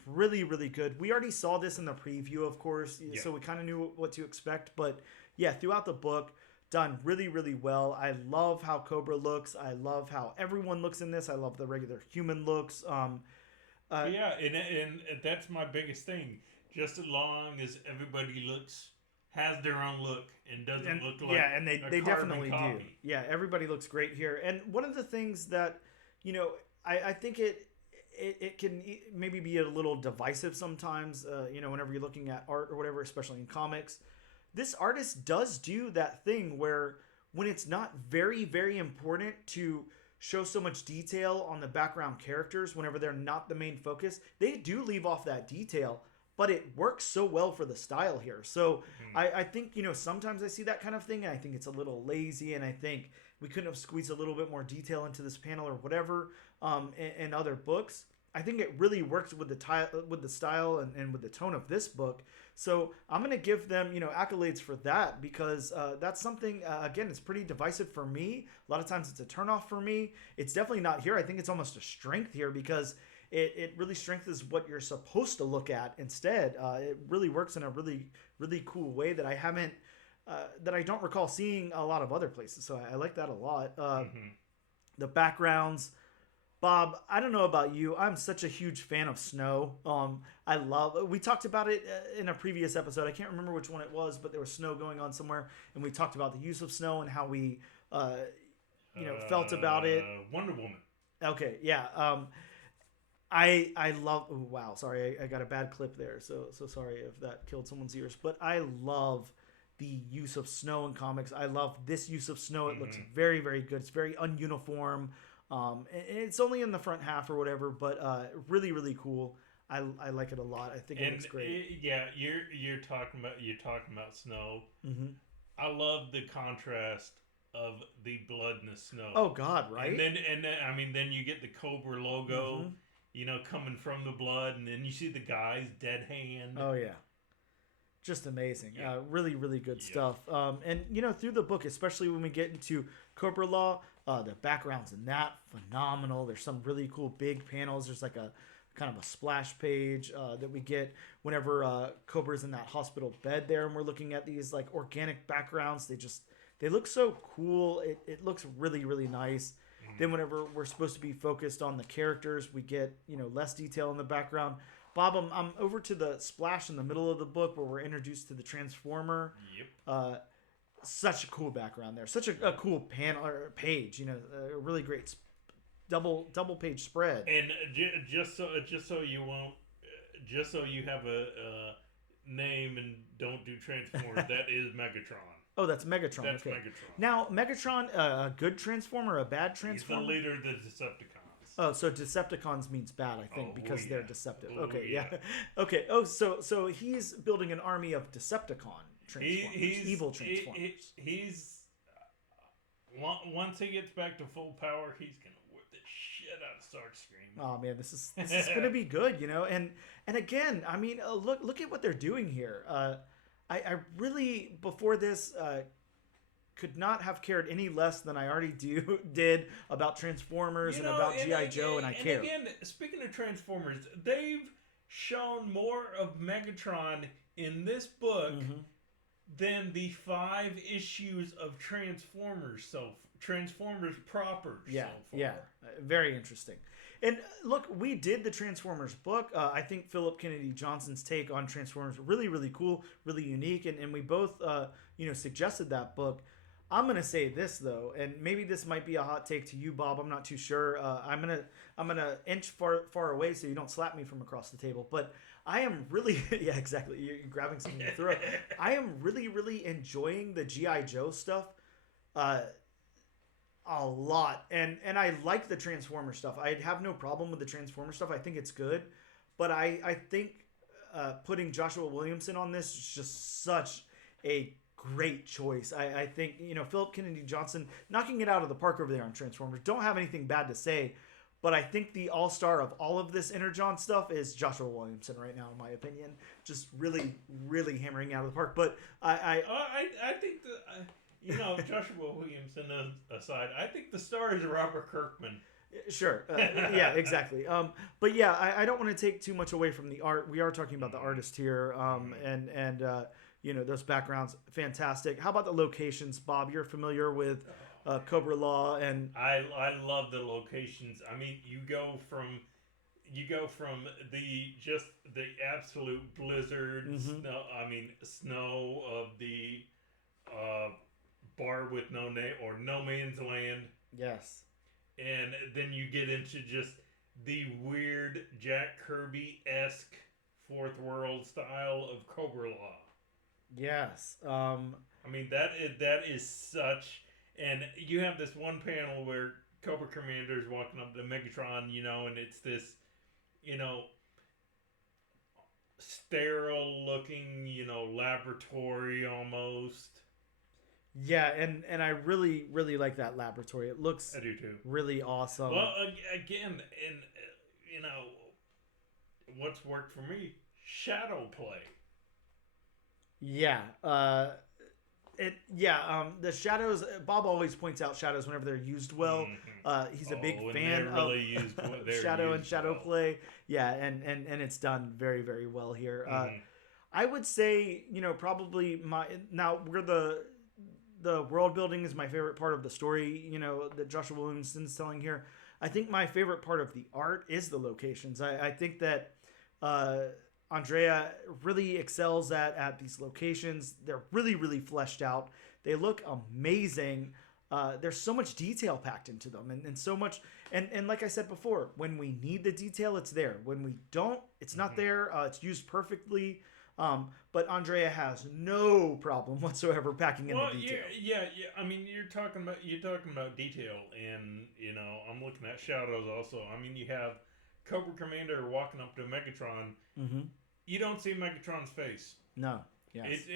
Really, really good. We already saw this in the preview, of course, so we kind of knew what to expect. But, yeah, throughout the book, done really, really well. I love how Cobra looks. I love how everyone looks in this. I love the regular human looks. And that's my biggest thing. Just as long as everybody has their own look and doesn't look like and they definitely copy. Do. Yeah, everybody looks great here. And one of the things that, I think it can maybe be a little divisive sometimes, whenever you're looking at art or whatever, especially in comics. This artist does do that thing where when it's not very, very important to show so much detail on the background characters, whenever they're not the main focus, they do leave off that detail. But it works so well for the style here. So I think, sometimes I see that kind of thing, and I think it's a little lazy, and I think we couldn't have squeezed a little bit more detail into this panel or whatever in other books. I think it really works with the style and with the tone of this book. So I'm going to give them, accolades for that because that's something, again, it's pretty divisive for me. A lot of times it's a turnoff for me. It's definitely not here. I think it's almost a strength here because it really strengthens what you're supposed to look at instead. It really works in a really, really cool way that that I don't recall seeing a lot of other places. So I like that a lot. The backgrounds, Bob, I don't know about you. I'm such a huge fan of snow. We talked about it in a previous episode. I can't remember which one it was, but there was snow going on somewhere, and we talked about the use of snow and how we, felt about it. Wonder Woman. Okay, yeah. I love. Oh, wow, sorry, I got a bad clip there. So sorry if that killed someone's ears. But I love the use of snow in comics. I love this use of snow. It looks very, very good. It's very ununiform. And it's only in the front half or whatever, but really, really cool. I like it a lot. I think it looks great. You're talking about snow. I love the contrast of the blood and the snow. Oh God, right? And then you get the Cobra logo, coming from the blood, and then you see the guy's dead hand. Oh yeah. Just amazing. Really, really good stuff. And, through the book, especially when we get into Cobra Law, the backgrounds in that, phenomenal. There's some really cool big panels. There's like a kind of a splash page that we get whenever Cobra's in that hospital bed there, and we're looking at these like organic backgrounds. They look so cool. It looks really, really nice. Then whenever we're supposed to be focused on the characters, we get, less detail in the background. Bob, I'm over to the splash in the middle of the book where we're introduced to the Transformer. Yep. Such a cool background there. Such a cool panel or page. A really great double page spread. And just so you have a name and don't do Transformers, that is Megatron. Oh, that's Megatron. That's okay. Megatron. Now, Megatron, a good Transformer, a bad Transformer? He's the leader of the Decepticons. Oh, so Decepticons means bad, I think, because they're deceptive. Oh, okay, yeah. Okay. Oh, so he's building an army of Decepticon Transformers, evil Transformers. He's once he gets back to full power, he's gonna whip the shit out of Starscream. Oh man, this is gonna be good, And again, I mean, look at what they're doing here. I really before this. Could not have cared any less than I already did about Transformers and about G.I. Joe, and I care. And again, speaking of Transformers, they've shown more of Megatron in this book than the 5 issues of Transformers Transformers proper. Yeah, so far. yeah, very interesting. And look, we did the Transformers book. I think Philip Kennedy Johnson's take on Transformers really, really cool, really unique, and we both suggested that book. I'm gonna say this though, and maybe this might be a hot take to you, Bob. I'm not too sure. I'm gonna inch far away so you don't slap me from across the table. But I am really, yeah, exactly. You're grabbing something in your throat. I am really, really enjoying the G.I. Joe stuff, a lot, and I like the Transformer stuff. I have no problem with the Transformer stuff. I think it's good, but I think putting Joshua Williamson on this is just such a great choice. I think, Philip Kennedy Johnson knocking it out of the park over there on Transformers. Don't have anything bad to say, but I think the all-star of all of this Energon stuff is Joshua Williamson right now, in my opinion. Just really, really hammering out of the park. But I think Joshua Williamson aside, I think the star is Robert Kirkman. Sure. Yeah, exactly. But yeah, I don't want to take too much away from the art. We are talking about the artist here. And those backgrounds, fantastic. How about the locations, Bob? You're familiar with Cobra Law, and I love the locations. I mean, you go from the absolute blizzard, snow of the bar with no name or no man's land. Yes. And then you get into just the weird Jack Kirby-esque Fourth World style of Cobra Law. Yes. That is such, and you have this one panel where Cobra Commander is walking up to Megatron, and it's this, sterile looking, laboratory almost. Yeah, and I really, really like that laboratory. It looks I do too. Really awesome. Well, again, and what's worked for me, shadow play. Yeah, The shadows. Bob always points out shadows whenever they're used well. He's a big fan of shadow and shadow play. Yeah, and it's done very, very well here. I would say, probably the world building is my favorite part of the story, that Joshua Williamson's telling here. I think my favorite part of the art is the locations. I think that Andrea really excels at these locations. They're really, really fleshed out. They look amazing. There's so much detail packed into them and so much. And like I said before, when we need the detail, it's there. When we don't, it's not there. It's used perfectly. But Andrea has no problem whatsoever packing in the detail. Yeah. I mean, you're talking about detail, and I'm looking at shadows also. I mean, you have Cobra Commander walking up to Megatron. You don't see Megatron's face. No. Yes.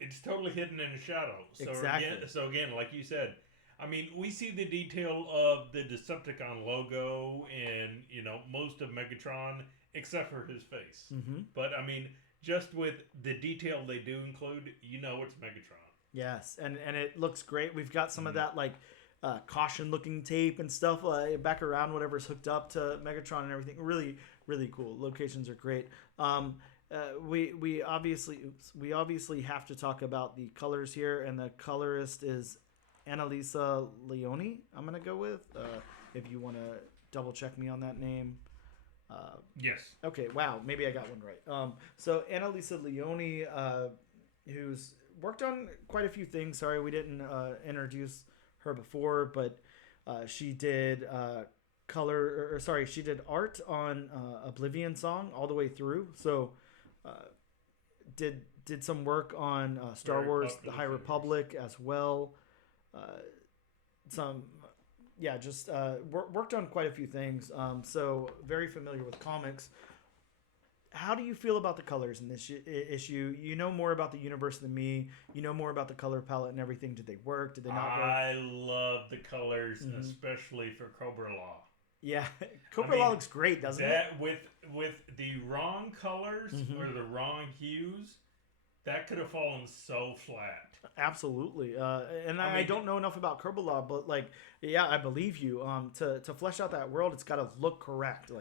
It's totally hidden in a shadow. So exactly. Again, like you said, I mean, we see the detail of the Decepticon logo and most of Megatron except for his face. But I mean, just with the detail they do include, it's Megatron. Yes, and it looks great. We've got some of that caution-looking tape and stuff back around whatever's hooked up to Megatron and everything. Really, really cool. Locations are great. We obviously have to talk about the colors here, and the colorist is Annalisa Leone. I'm gonna go with if you want to double check me on that name. Yes. Okay. Wow. Maybe I got one right. So Annalisa Leone, who's worked on quite a few things. Sorry, we didn't introduce her before, but she did she did art on Oblivion Song all the way through. So did some work on Star Wars: The High Republic as well. Worked on quite a few things. So very familiar with comics. How do you feel about the colors in this issue? You know more about the universe than me. You know more about the color palette and everything. Did they work? Did they not work? I love the colors, especially for Cobra Law. Yeah, Cobra Law looks great, doesn't it? With the wrong colors or the wrong hues, that could have fallen so flat. Absolutely. I don't know enough about Cobra Law, but I believe you. To flesh out that world, it's got to look correct.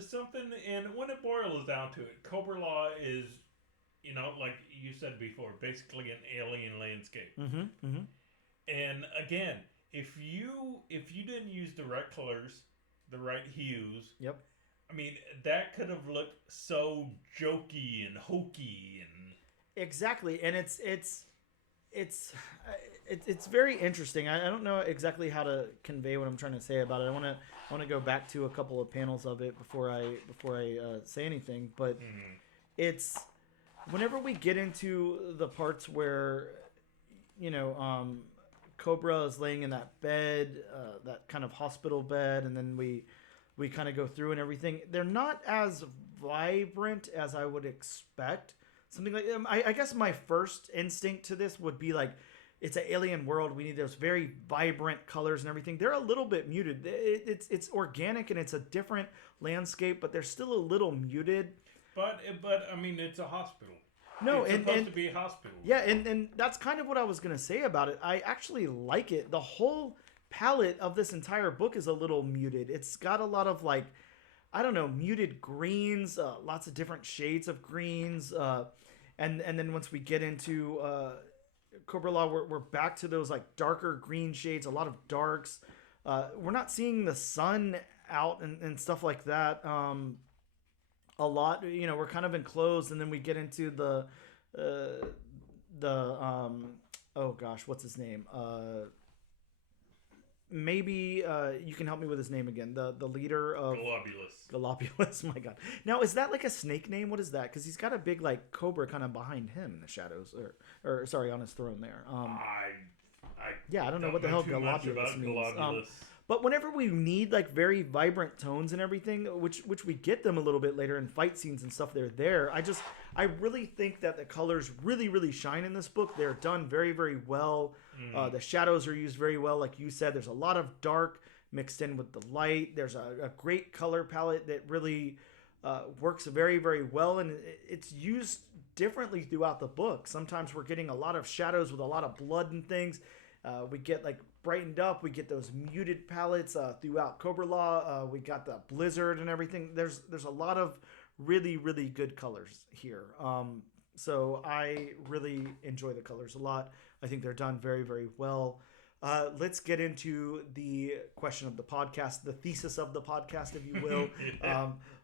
Something, and when it boils down to it, Cobra Law is, like you said before, basically an alien landscape. And again, if you didn't use the right colors, the right hues, yep. I mean, that could have looked so jokey and hokey and exactly, and it's very interesting. I don't know exactly how to convey what I'm trying to say about it. I want to go back to a couple of panels of it before I say anything. But it's whenever we get into the parts where Cobra is laying in that bed, that kind of hospital bed, and then we kind of go through and everything. They're not as vibrant as I would expect. Something like I guess my first instinct to this would be it's an alien world. We need those very vibrant colors and everything. They're a little bit muted. It's organic and it's a different landscape, but they're still a little muted. But I mean, it's a hospital. No, it's supposed to be a hospital. Yeah, and that's kind of what I was gonna say about it. I actually like it. The whole palette of this entire book is a little muted. It's got a lot of muted greens, lots of different shades of greens, and then once we get into Cobra Law, we're back to those darker green shades, a lot of darks. We're not seeing the sun out and stuff like that a lot. We're kind of enclosed, and then we get into the oh gosh, what's his name? Maybe you can help me with his name again. The leader of Globulus. My God. Now, is that a snake name? What is that? Because he's got a big cobra kind of behind him in the shadows, or sorry, on his throne there. I don't know what the hell Globulus means. But whenever we need very vibrant tones and everything, which we get them a little bit later in fight scenes and stuff, they're there. I really think that the colors really, really shine in this book. They're done very, very well. The shadows are used very well. Like you said, there's a lot of dark mixed in with the light. There's a great color palette that really works very, very well, and it's used differently throughout the book. Sometimes we're getting a lot of shadows with a lot of blood and things. We get like brightened up. We get those muted palettes throughout Cobra Law. We got the blizzard and everything. There's a lot of really, really good colors here. So I really enjoy the colors a lot. I think they're done very, very well. Let's get into the question of the podcast, the thesis of the podcast, if you will.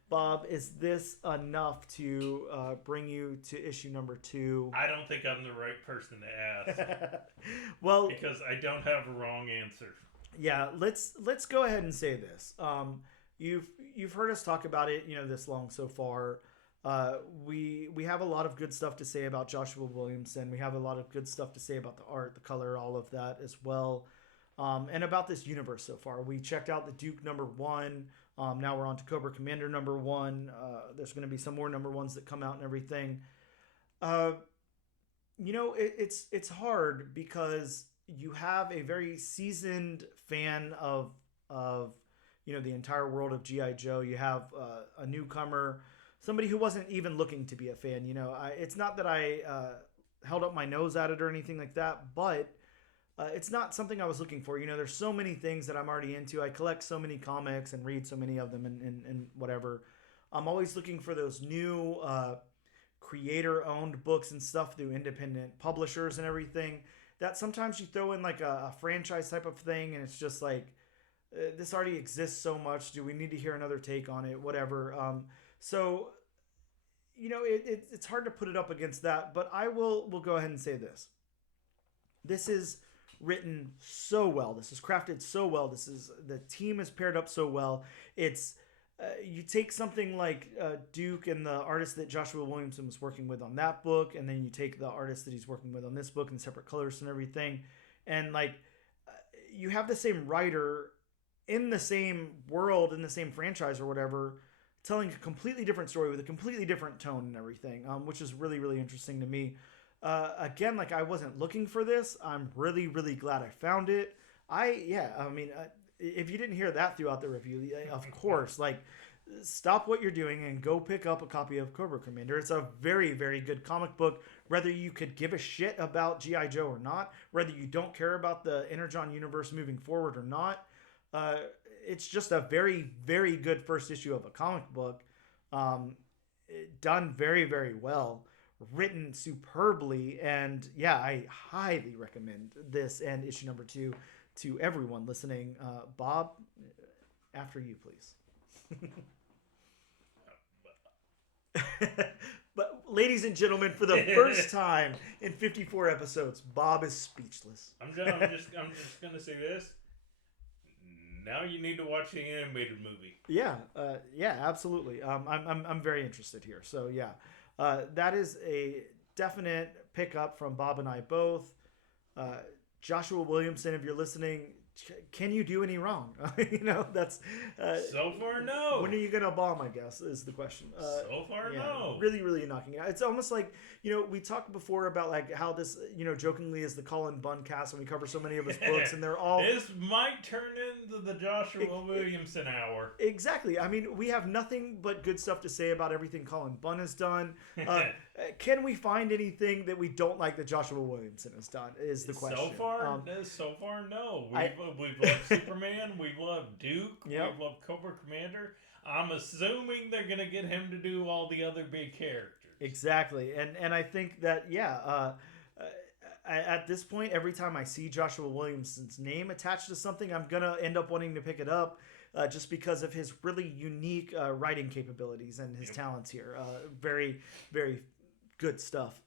Bob, is this enough to bring you to issue number 2? I don't think I'm the right person to ask. Well, because I don't have a wrong answer. Yeah, let's go ahead and say this. You've heard us talk about it, this long so far. We have a lot of good stuff to say about Joshua Williamson. We have a lot of good stuff to say about the art, the color, all of that as well. And about this universe so far. We checked out the Duke number 1. Now we're on to Cobra Commander number 1. There's going to be some more number 1s that come out and everything. It's hard because you have a very seasoned fan of the entire world of G.I. Joe. You have a newcomer, somebody who wasn't even looking to be a fan. It's not that I held up my nose at it or anything like that, but it's not something I was looking for. There's so many things that I'm already into. I collect so many comics and read so many of them and whatever. I'm always looking for those new creator-owned books and stuff through independent publishers and everything that sometimes you throw in like a franchise type of thing and it's just like, this already exists so much. Do we need to hear another take on it? Whatever. So, it's hard to put it up against that, but we'll go ahead and say this. This is written so well. This is crafted so well. The team is paired up so well. It's you take something like Duke and the artist that Joshua Williamson was working with on that book, and then you take the artist that he's working with on this book in separate colors and everything, and you have the same writer in the same world, in the same franchise or whatever, telling a completely different story with a completely different tone and everything, which is really, really interesting to me. Again, I wasn't looking for this. I'm really, really glad I found it. If you didn't hear that throughout the review, of course, stop what you're doing and go pick up a copy of Cobra Commander. It's a very, very good comic book, whether you could give a shit about G.I. Joe or not, whether you don't care about the Energon Universe moving forward or not. It's just a very, very good first issue of a comic book, done very, very well, written superbly, and I highly recommend this and issue number 2 to everyone listening. Bob, after you, please. But ladies and gentlemen, for the first time in 54 episodes, Bob is speechless. I'm just gonna say this. Now you need to watch the animated movie. Yeah, absolutely. I'm very interested here. So that is a definite pickup from Bob and I both. Joshua Williamson, if you're listening, can you do any wrong? That's so far no. When are you gonna bomb? I guess is the question. So far no. Really, really knocking it out. It's almost like we talked before about how this jokingly is the Colin Bunn cast, and we cover so many of his books, and they're all. This might turn into the Joshua Williamson hour. Exactly. I mean, we have nothing but good stuff to say about everything Colin Bunn has done. Can we find anything that we don't like that Joshua Williamson has done? Is the question. So far, no. We've loved Superman. We've loved Duke. Yep. We've loved Cobra Commander. I'm assuming they're gonna get him to do all the other big characters. Exactly, and I think that at this point, every time I see Joshua Williamson's name attached to something, I'm gonna end up wanting to pick it up, just because of his really unique writing capabilities and his talents here. Very, very good stuff.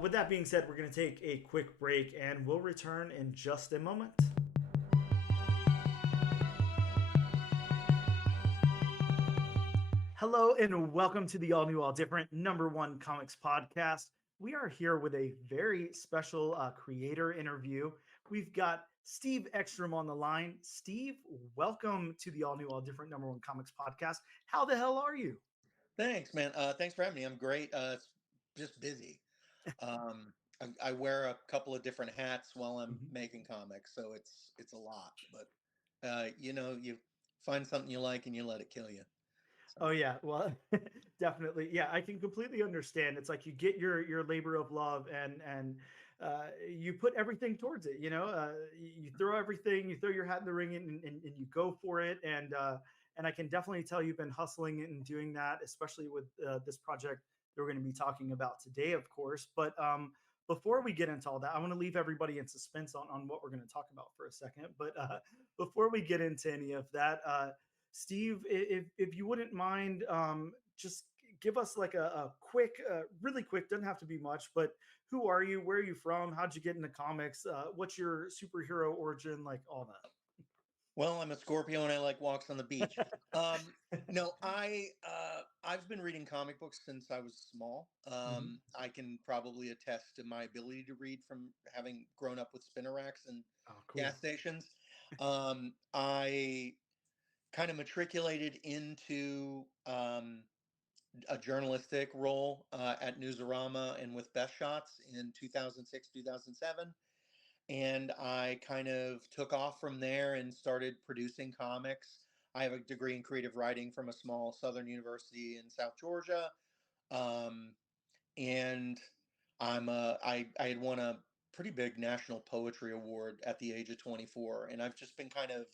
With that being said, we're gonna take a quick break, and we'll return in just a moment. Hello and welcome to the All New, All Different #1 Comics Podcast. We are here with a very special creator interview. We've got Steve Ekstrom on the line. Steve, welcome to the All New, All Different #1 Comics Podcast. How the hell are you? Thanks, man. Thanks for having me. I'm great. It's just busy. I wear a couple of different hats while I'm making comics, so it's a lot. But you find something you like and you let it kill you. So. Oh yeah, well, definitely. Yeah, I can completely understand. It's like you get your labor of love and you put everything towards it. You throw everything, you throw your hat in the ring and you go for it. And I can definitely tell you've been hustling and doing that, especially with this project that we're going to be talking about today, of course. But before we get into all that, I want to leave everybody in suspense on what we're going to talk about for a second. But before we get into any of that, Steve, if you wouldn't mind, just give us like a quick, really quick, doesn't have to be much, but who are you? Where are you from? How'd you get into comics? What's your superhero origin? Like all that. Well, I'm a Scorpio and I like walks on the beach. No, I've been reading comic books since I was small. Mm-hmm. I can probably attest to my ability to read from having grown up with spinner racks and Oh, gas cool. stations. I kind of matriculated into a journalistic role at Newsarama and with Best Shots in 2006, 2007. And I kind of took off from there and started producing comics. I have a degree in creative writing from a small Southern university in South Georgia, um, and I had won a pretty big national poetry award at the age of 24, and I've just been kind of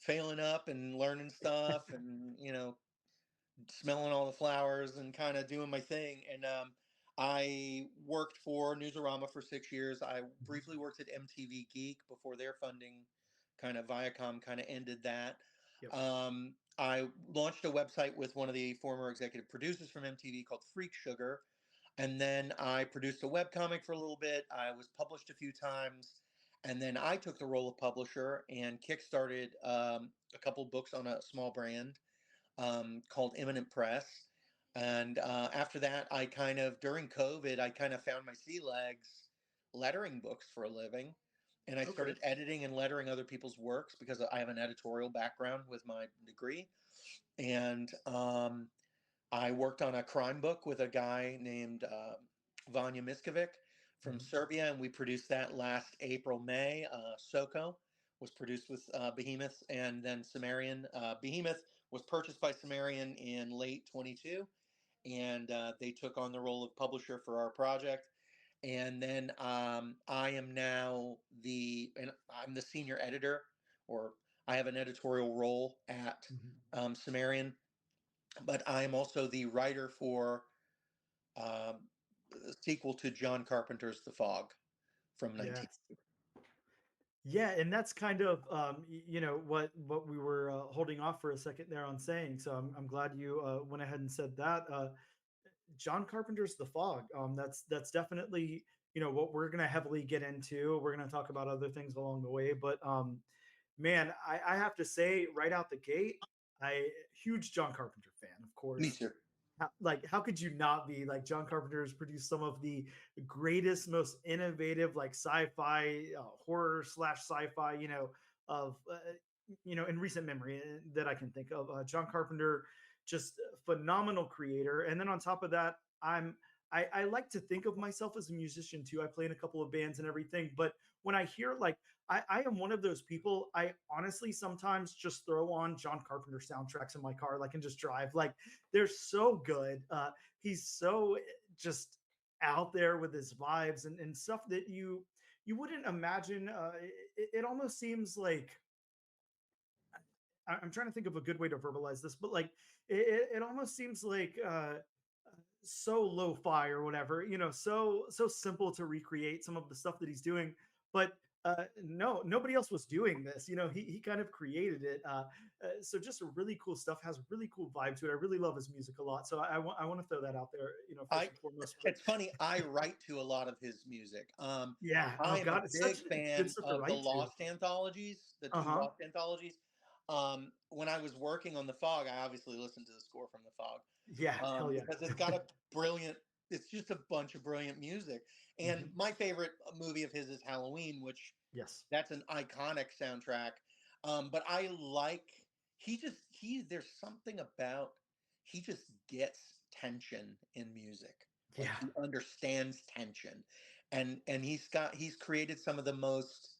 failing up and learning stuff, and smelling all the flowers and kind of doing my thing. And I worked for Newsarama for 6 years. I briefly worked at MTV Geek before their funding kind of Viacom kind of ended that. Yep. I launched a website with one of the former executive producers from MTV called Freak Sugar. And then I produced a webcomic for a little bit. I was published a few times. And then I took the role of publisher and kickstarted a couple books on a small brand called Imminent Press. And after that, during COVID, I kind of found my sea legs lettering books for a living. And I Okay. started editing and lettering other people's works because I have an editorial background with my degree. And I worked on a crime book with a guy named Vanya Miskovic from Mm-hmm. Serbia, and we produced that last April, May. Soko was produced with Behemoth and then Sumerian. Behemoth was purchased by Sumerian in late 22, and they took on the role of publisher for our project. And then I'm the senior editor, or I have an editorial role at Mm-hmm. Sumerian, but I am also the writer for um, the sequel to John Carpenter's The Fog from 19. Yes. Yeah, and that's kind of what we were holding off for a second there on saying. So I'm glad you went ahead and said that. John Carpenter's The Fog. That's definitely what we're gonna heavily get into. We're gonna talk about other things along the way, but man, I have to say right out the gate, I huge John Carpenter fan, of Me course. too. How could you not be? Like John Carpenter has produced some of the greatest, most innovative like sci-fi, horror slash sci-fi, of in recent memory that I can think of. John Carpenter, just phenomenal creator. And then on top of that, I like to think of myself as a musician too. I play in a couple of bands and everything, but when I hear like I am one of those people. I honestly sometimes just throw on John Carpenter soundtracks in my car, like and just drive. Like they're so good. He's so just out there with his vibes and stuff that you wouldn't imagine. It almost seems like I'm trying to think of a good way to verbalize this, but like it almost seems like so lo-fi or whatever, so simple to recreate some of the stuff that he's doing. But no, nobody else was doing this. He kind of created it. So just really cool stuff, has really cool vibe to it. I really love his music a lot. So I want to throw that out there, first I and foremost. But It's funny. I write to a lot of his music. yeah, oh I am a God, it's big such good fan stuff to of the write to. Lost anthologies, the two Uh-huh. Lost anthologies. When I was working on The Fog, I obviously listened to the score from The Fog Yeah, hell yeah. because it's got a brilliant. It's just a bunch of brilliant music. And Mhm. my favorite movie of his is Halloween, which Yes. that's an iconic soundtrack. But I like there's something about he just gets tension in music. Like Yeah. he understands tension. And he's created some of the most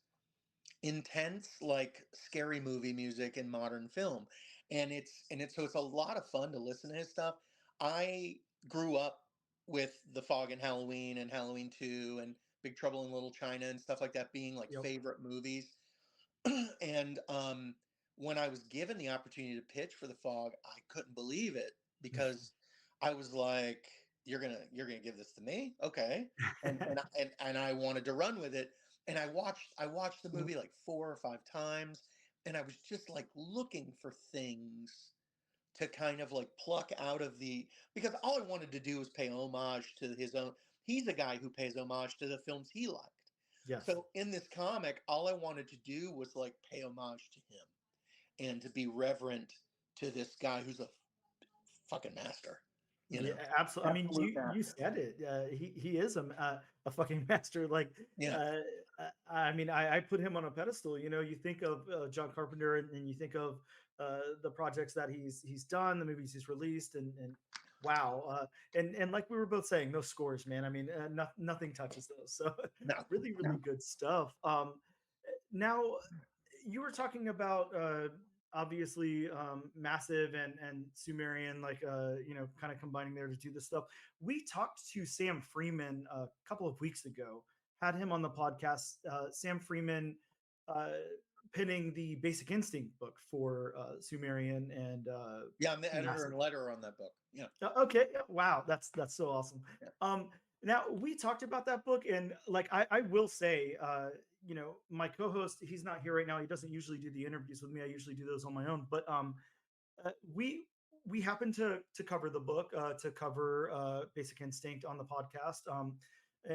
intense like scary movie music in modern film. So it's a lot of fun to listen to his stuff. I grew up with The Fog and Halloween 2 and Big Trouble in Little China and stuff like that being like Yep. favorite movies. And when I was given the opportunity to pitch for The Fog, I couldn't believe it because I was like, you're gonna give this to me, okay? And I wanted to run with it. And I watched the movie like 4 or 5 times, and I was just like looking for things to kind of like pluck out of because all I wanted to do was pay homage to his own. He's a guy who pays homage to the films he liked. Yes. So in this comic, all I wanted to do was like pay homage to him and to be reverent to this guy who's a fucking master. You know? Yeah, absolutely. I mean, you said it. He is a fucking master. Like, Yeah. I mean, I put him on a pedestal. You know, you think of John Carpenter, and you think of the projects that he's done, the movies he's released, and wow. And like we were both saying, those scores, man. I mean, nothing touches those. So No. really, really good stuff. Now, you were talking about obviously Massive and Sumerian, like you know, kind of combining there to do this stuff. We talked to Sam Freeman a couple of weeks ago, had him on the podcast. Sam Freeman penning the Basic Instinct book for Sumerian and yeah, I'm the editor Massive. and letterer on that book. Yeah. Okay, wow, that's so awesome. Yeah. Now we talked about that book, and like I will say, you know, my co-host, he's not here right now. He doesn't usually do the interviews with me. I usually do those on my own. But we happened to cover the book, to cover Basic Instinct on the podcast.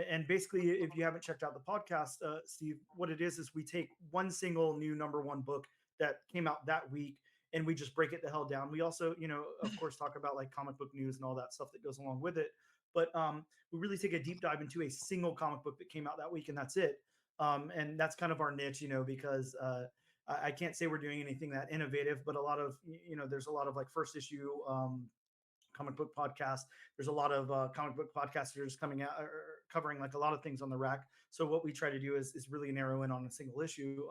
And basically, if you haven't checked out the podcast, Steve, what it is we take one single new #1 book that came out that week, and we just break it the hell down. We also, you know, of course, talk about like comic book news and all that stuff that goes along with it. But we really take a deep dive into a single comic book that came out that week, and that's it. And that's kind of our niche, you know, because I can't say we're doing anything that innovative, but a lot of, you know, there's a lot of like first issue comic book podcasts. There's a lot of comic book podcasters coming out covering like a lot of things on the rack. So what we try to do is really narrow in on a single issue.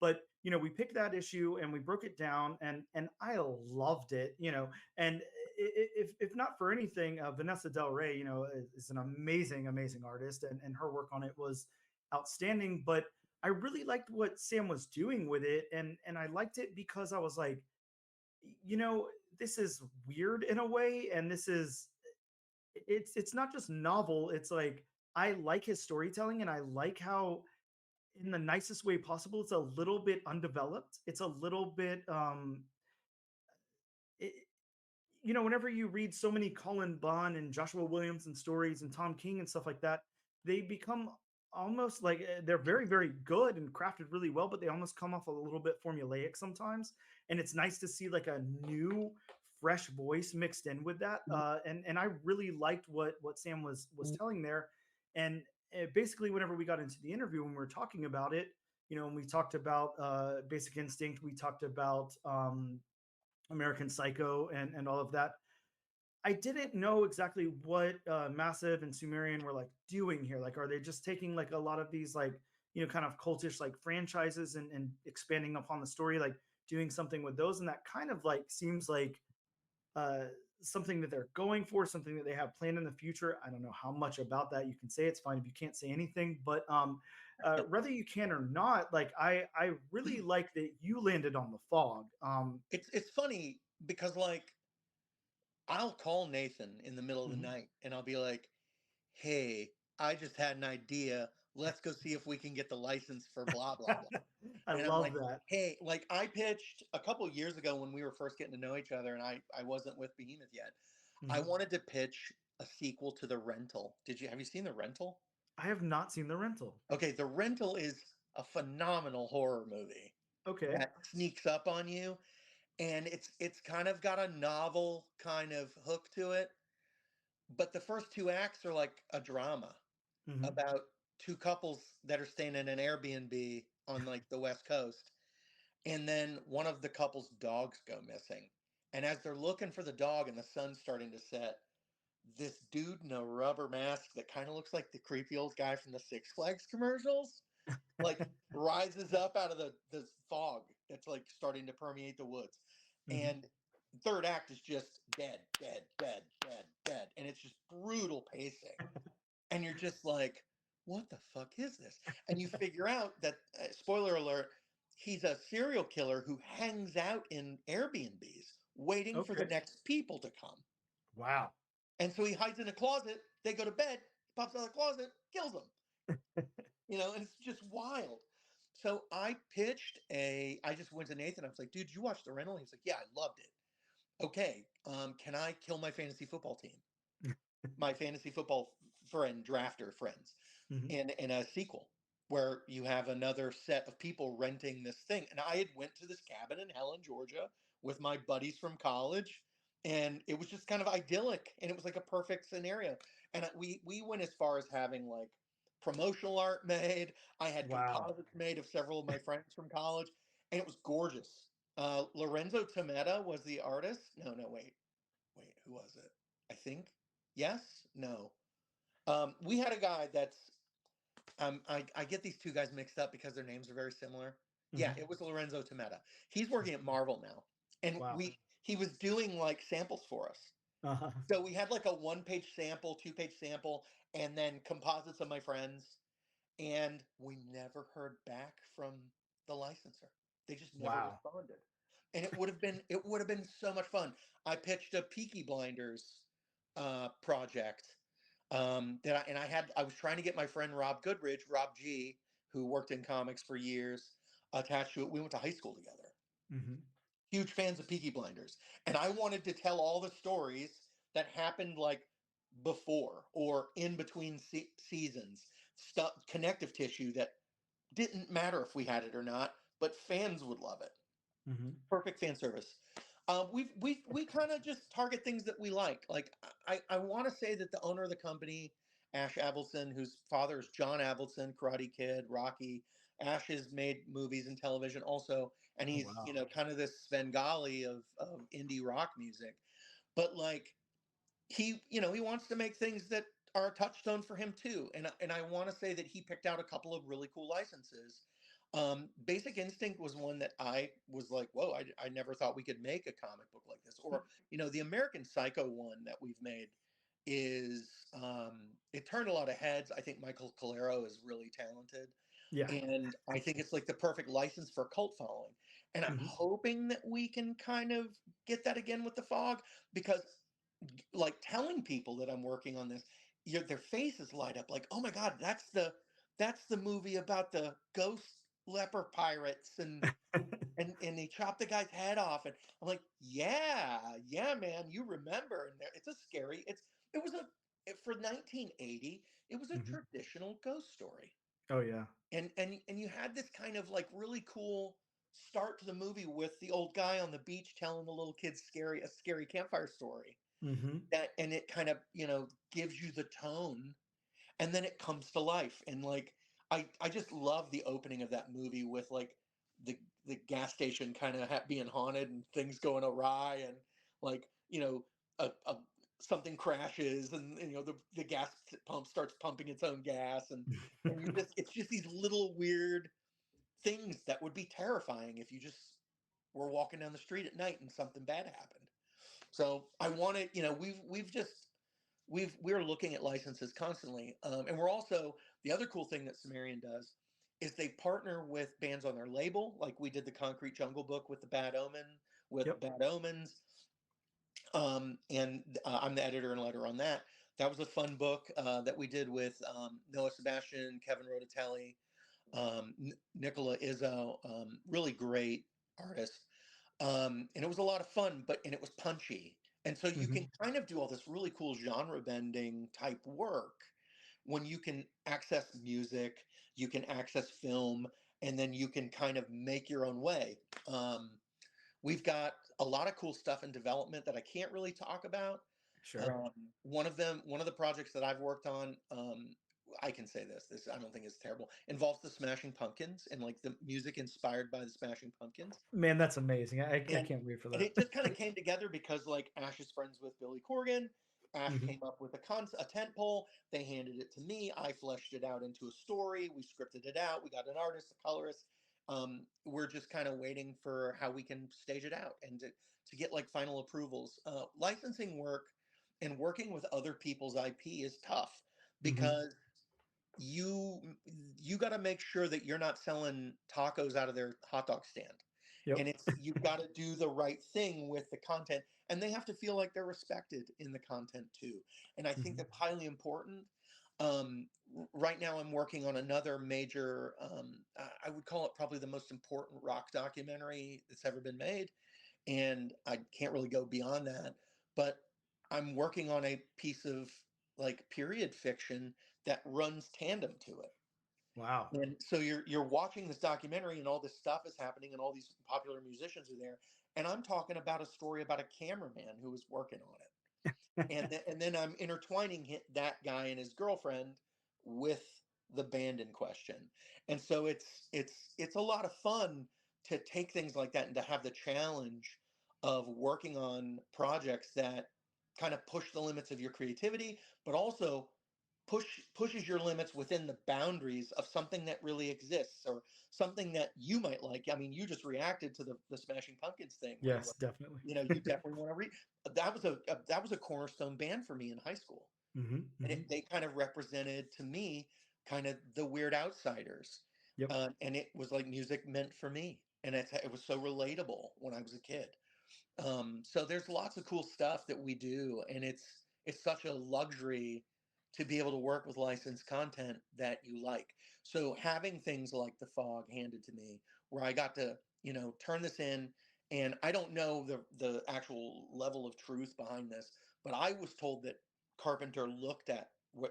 But you know, we picked that issue and we broke it down, and I loved it. You know, and if not for anything, Vanessa Del Rey, you know, is an amazing artist, and her work on it was outstanding. But I really liked what Sam was doing with it, and I liked it because I was like, you know, this is weird in a way, and it's not just novel. It's like I like his storytelling, and I like how, in the nicest way possible, it's a little bit undeveloped. It's a little bit it, you know, whenever you read so many Colin Bunn and Joshua Williamson stories and Tom King and stuff like that, they become almost like they're very, very good and crafted really well, but they almost come off a little bit formulaic sometimes. And it's nice to see like a new, fresh voice mixed in with that. And I really liked what Sam was telling there. And basically, whenever we got into the interview, when we were talking about it, you know, when we talked about Basic Instinct, we talked about American Psycho and all of that. I didn't know exactly what Massive and Sumerian were like doing here. Like, are they just taking like a lot of these like, you know, kind of cultish like franchises and expanding upon the story, like doing something with those? And that kind of like seems like something that they're going for, something that they have planned in the future. I don't know how much about that you can say. It's fine if you can't say anything, but whether you can or not, like I really like that you landed on the Fog. It's funny because like I'll call Nathan in the middle of the night and I'll be like, hey, I just had an idea. Let's go see if we can get the license for blah, blah, blah. I And love I'm like, that. hey, like I pitched a couple years ago when we were first getting to know each other and I wasn't with Behemoth yet. I wanted to pitch a sequel to The Rental. Have you seen The Rental? I have not seen The Rental. Okay, The Rental is a phenomenal horror movie. Okay. That sneaks up on you. And it's kind of got a novel kind of hook to it. But the first 2 acts are like a drama about 2 couples that are staying in an Airbnb on like the West Coast. And then one of the couple's dogs go missing. And as they're looking for the dog and the sun's starting to set, this dude in a rubber mask that kind of looks like the creepy old guy from the Six Flags commercials, like rises up out of the fog that's like starting to permeate the woods. And third act is just dead, dead, dead, dead, dead. And it's just brutal pacing. And you're just like, what the fuck is this? And you figure out that, spoiler alert, he's a serial killer who hangs out in Airbnbs waiting for the next people to come. Wow. And so he hides in a closet. They go to bed, pops out of the closet, kills them. And it's just wild. So I just went to Nathan. I was like, dude, did you watch the rental? He's like, yeah, I loved it. Okay, can I kill my fantasy football team? My fantasy football drafter friends, in a sequel where you have another set of people renting this thing. And I had went to this cabin in Helen, Georgia with my buddies from college, and it was just kind of idyllic, and it was like a perfect scenario. And we went as far as having like promotional art made. I had composites made of several of my friends from college, and it was gorgeous. Lorenzo Tometa was the artist. No, wait, who was it? I think yes, no. We had a guy that's I get these two guys mixed up because their names are very similar. Yeah, it was Lorenzo Tometa. He's working at Marvel now, and he was doing like samples for us. So we had like a 1-page sample, 2-page sample, and then composites of my friends, and we never heard back from the licensor. They just never responded. And it would have been so much fun. I pitched a Peaky Blinders project I was trying to get my friend Rob Goodridge, Rob G, who worked in comics for years, attached to it. We went to high school together. Huge fans of Peaky Blinders. And I wanted to tell all the stories that happened like before or in between seasons, stuff, connective tissue that didn't matter if we had it or not, but fans would love it. Perfect fan service. We kind of just target things that we like. Like I want to say that the owner of the company, Ash Avildsen, whose father is John Avildsen, Karate Kid, Rocky. Ash has made movies and television also, and he's kind of this Svengali of indie rock music. But like he wants to make things that are a touchstone for him too. And I want to say that he picked out a couple of really cool licenses. Basic Instinct was one that I was like, whoa, I never thought we could make a comic book like this. Or, the American Psycho one that we've made is, it turned a lot of heads. I think Michael Calero is really talented. Yeah. And I think it's like the perfect license for a cult following. And I'm hoping that we can kind of get that again with The Fog, because like telling people that I'm working on this, their faces light up like, oh my God, that's the movie about the ghost leper pirates and they chop the guy's head off, and I'm like, yeah, man, you remember. And it's a scary, for 1980, it was a traditional ghost story. Oh yeah. And you had this kind of like really cool start to the movie with the old guy on the beach telling the little kids a scary campfire story. And it kind of gives you the tone, and then it comes to life. And like I just love the opening of that movie with like the gas station kind of being haunted and things going awry, and like something crashes, and the gas pump starts pumping its own gas, and it's just these little weird things that would be terrifying if you just were walking down the street at night and something bad happened. So I wanted, we're looking at licenses constantly. And we're also, the other cool thing that Sumerian does is they partner with bands on their label. Like we did the Concrete Jungle book with Bad Omens. And I'm the editor and letter on that. That was a fun book that we did with Noah Sebastian, Kevin Rodatelli, Nicola Izzo, really great artist. And it was a lot of fun, and it was punchy. And so you can kind of do all this really cool genre bending type work when you can access music, you can access film, and then you can kind of make your own way. We've got a lot of cool stuff in development that I can't really talk about. Sure. One of the projects that I've worked on, I can say this I don't think is terrible, involves the Smashing Pumpkins and like the music inspired by the Smashing Pumpkins. Man, that's amazing. I can't wait for that. And it just kind of came together because like Ash is friends with Billy Corgan. Ash came up with a tent pole. They handed it to me. I fleshed it out into a story. We scripted it out. We got an artist, a colorist, We're just kind of waiting for how we can stage it out and to get like final approvals. Licensing work and working with other people's IP is tough because you got to make sure that you're not selling tacos out of their hot dog stand. Yep. And you've got to do the right thing with the content, and they have to feel like they're respected in the content too. And I think that's highly important. Right now I'm working on another major, I would call it probably the most important rock documentary that's ever been made. And I can't really go beyond that, but I'm working on a piece of like period fiction that runs tandem to it. Wow. And so you're watching this documentary and all this stuff is happening and all these popular musicians are there. And I'm talking about a story about a cameraman who was working on it. And then I'm intertwining that guy and his girlfriend with the band in question. And so it's a lot of fun to take things like that and to have the challenge of working on projects that kind of push the limits of your creativity, but also pushes your limits within the boundaries of something that really exists or something that you might like. I mean, you just reacted to the Smashing Pumpkins thing. Yes, definitely. You know, you definitely want to read. That was a cornerstone band for me in high school, and they kind of represented to me kind of the weird outsiders. Yep. And it was like music meant for me, and it was so relatable when I was a kid. So there's lots of cool stuff that we do, and it's such a luxury to be able to work with licensed content that you like. So having things like The Fog handed to me, where I got to, turn this in, and I don't know the actual level of truth behind this, but I was told that Carpenter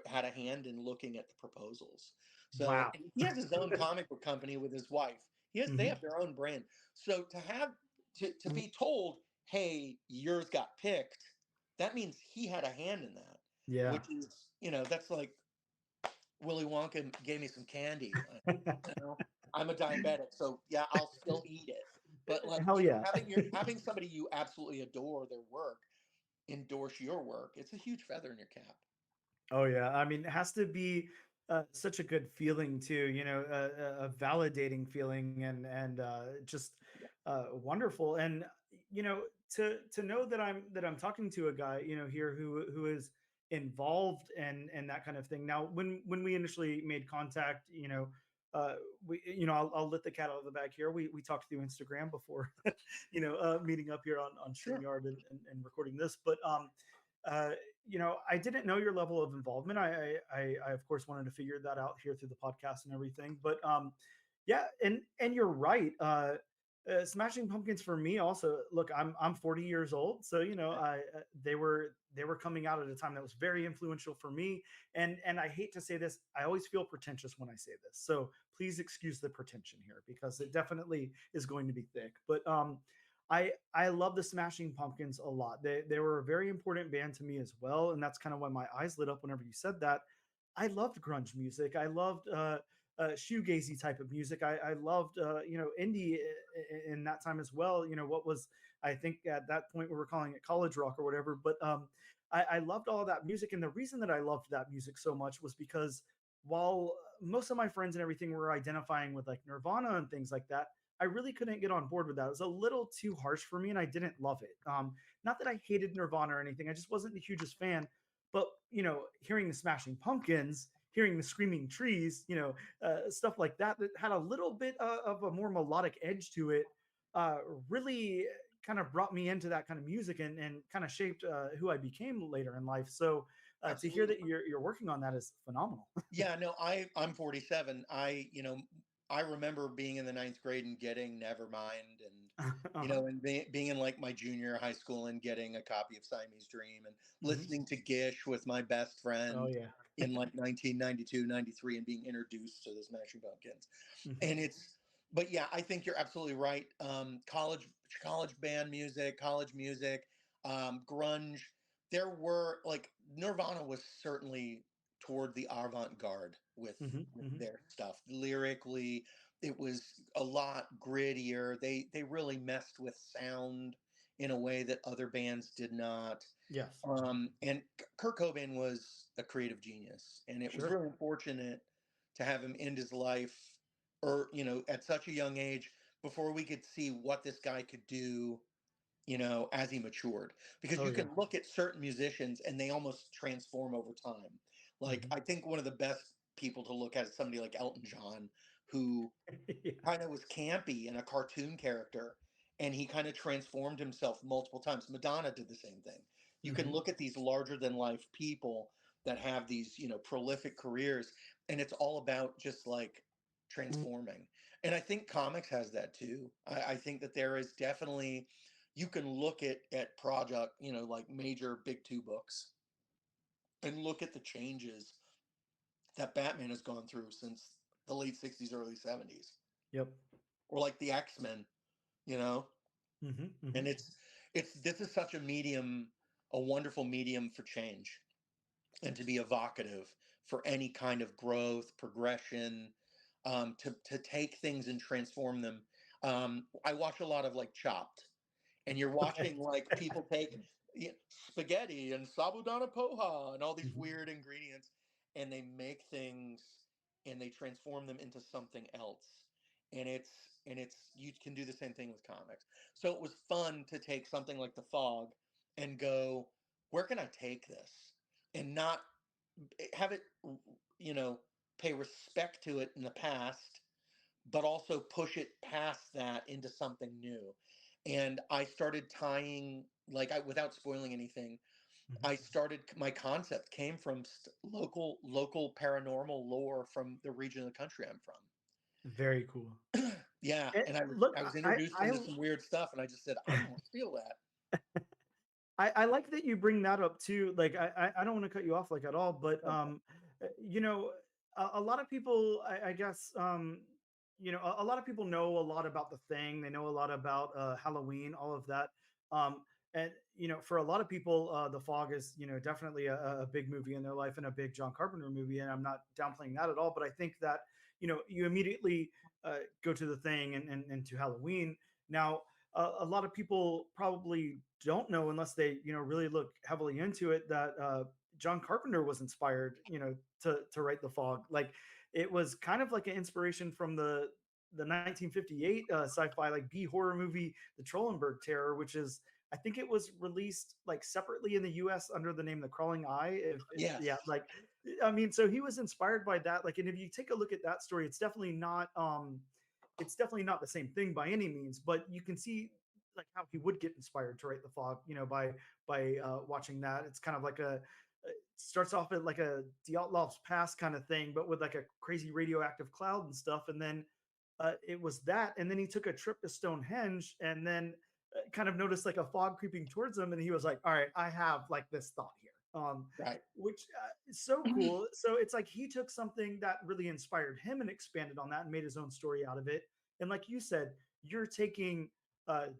had a hand in looking at the proposals. So Wow. he has his own comic book company with his wife. They have their own brand. So to be told, hey, yours got picked, that means he had a hand in that. Yeah. Which is, that's like Willy Wonka gave me some candy. I'm a diabetic, so yeah, I'll still eat it. But like, hell yeah, having somebody you absolutely adore their work endorse your work, it's a huge feather in your cap. Oh yeah, I mean, it has to be such a good feeling too. A validating feeling and just wonderful. And to know that I'm talking to a guy here who is involved and that kind of thing. Now, when we initially made contact, we I'll let the cat out of the bag here. We talked through Instagram before, meeting up here on StreamYard and recording this, but uh, I didn't know your level of involvement. I of course wanted to figure that out here through the podcast and everything. But yeah, and you're right. Smashing Pumpkins for me also. Look, I'm 40 years old, so they were coming out at a time that was very influential for me. And I hate to say this, I always feel pretentious when I say this, so please excuse the pretension here because it definitely is going to be thick. But I love the Smashing Pumpkins a lot. They were a very important band to me as well, and that's kind of why my eyes lit up whenever you said that. I loved grunge music. I loved shoegazy type of music. I loved indie in that time as well. What was, I think at that point we were calling it college rock or whatever. But I loved all of that music, and the reason that I loved that music so much was because while most of my friends and everything were identifying with like Nirvana and things like that, I really couldn't get on board with that. It was a little too harsh for me, and I didn't love it. Not that I hated Nirvana or anything. I just wasn't the hugest fan. But hearing the Smashing Pumpkins, hearing the Screaming Trees, stuff like that had a little bit of a more melodic edge to it, really kind of brought me into that kind of music and kind of shaped who I became later in life. So to hear that you're working on that is phenomenal. Yeah, no, I'm 47. I remember being in the ninth grade and getting Nevermind, and and being in like my junior high school and getting a copy of Siamese Dream and listening to Gish with my best friend Oh yeah. in like 1992, 93, and being introduced to the Smashing Pumpkins. And but yeah, I think you're absolutely right. College band music, college music, grunge. There were like Nirvana was certainly toward the avant-garde with their stuff. Lyrically, it was a lot grittier. They really messed with sound in a way that other bands did not. Yes. And Kurt Cobain was a creative genius, and it was really unfortunate to have him end his life or, at such a young age before we could see what this guy could do, as he matured. Because Oh you yeah. can look at certain musicians and they almost transform over time. Like, Hmm. I think one of the best people to look at is somebody like Elton John, who Yeah. kind of was campy and a cartoon character, and he kind of transformed himself multiple times. Madonna did the same thing. You can Hmm. look at these larger than life people that have these, prolific careers, and it's all about just like transforming. And I think comics has that too. I think that there is definitely, you can look at project, like major big two books, and look at the changes that Batman has gone through since the late 60s, early 70s, Yep. or like the X-Men, you know. Hmm. And Hmm. it's this is such a medium, a wonderful medium for change, and to be evocative for any kind of growth, progression, to take things and transform them. I watch a lot of like Chopped, and you're Okay. watching like people take spaghetti and sabudana poha and all these Hmm. weird ingredients, and they make things and they transform them into something else. And it's you can do the same thing with comics. So it was fun to take something like The Fog and go, where can I take this and not have it, you know, pay respect to it in the past, but also push it past that into something new. And I started tying, like, without spoiling anything, Hmm. I started, my concept came from local paranormal lore from the region of the country I'm from. Very cool. Yeah, and Look, I was introduced I into some weird stuff, and I just said, I'm gonna steal that. I like that you bring that up too. Like, I don't want to cut you off like at all, but you know, a lot of people, I guess, a lot of people know a lot about the Thing. They know a lot about Halloween, all of that. And for a lot of people, The Fog is definitely a big movie in their life and a big John Carpenter movie, and I'm not downplaying that at all. But I think that you immediately go to the Thing and to Halloween. Now, a lot of people probably don't know unless they really look heavily into it that John Carpenter was inspired to write The Fog. Like, it was kind of like an inspiration from the 1958 sci-fi like B horror movie The Trollenberg Terror, which is, I think it was released like separately in the US under the name The Crawling Eye. Yes. Yeah, like, I mean, so he was inspired by that. Like, and if you take a look at that story, it's definitely not the same thing by any means, but you can see like how he would get inspired to write The Fog, by watching that. It's kind of like starts off at like a The Outlaw's Past kind of thing, but with like a crazy radioactive cloud and stuff. And then it was that, and then he took a trip to Stonehenge, and then kind of noticed like a fog creeping towards him, and he was like, "All right, I have like this thought here." Right. Which is so cool. So it's like he took something that really inspired him and expanded on that and made his own story out of it. And like you said, you're taking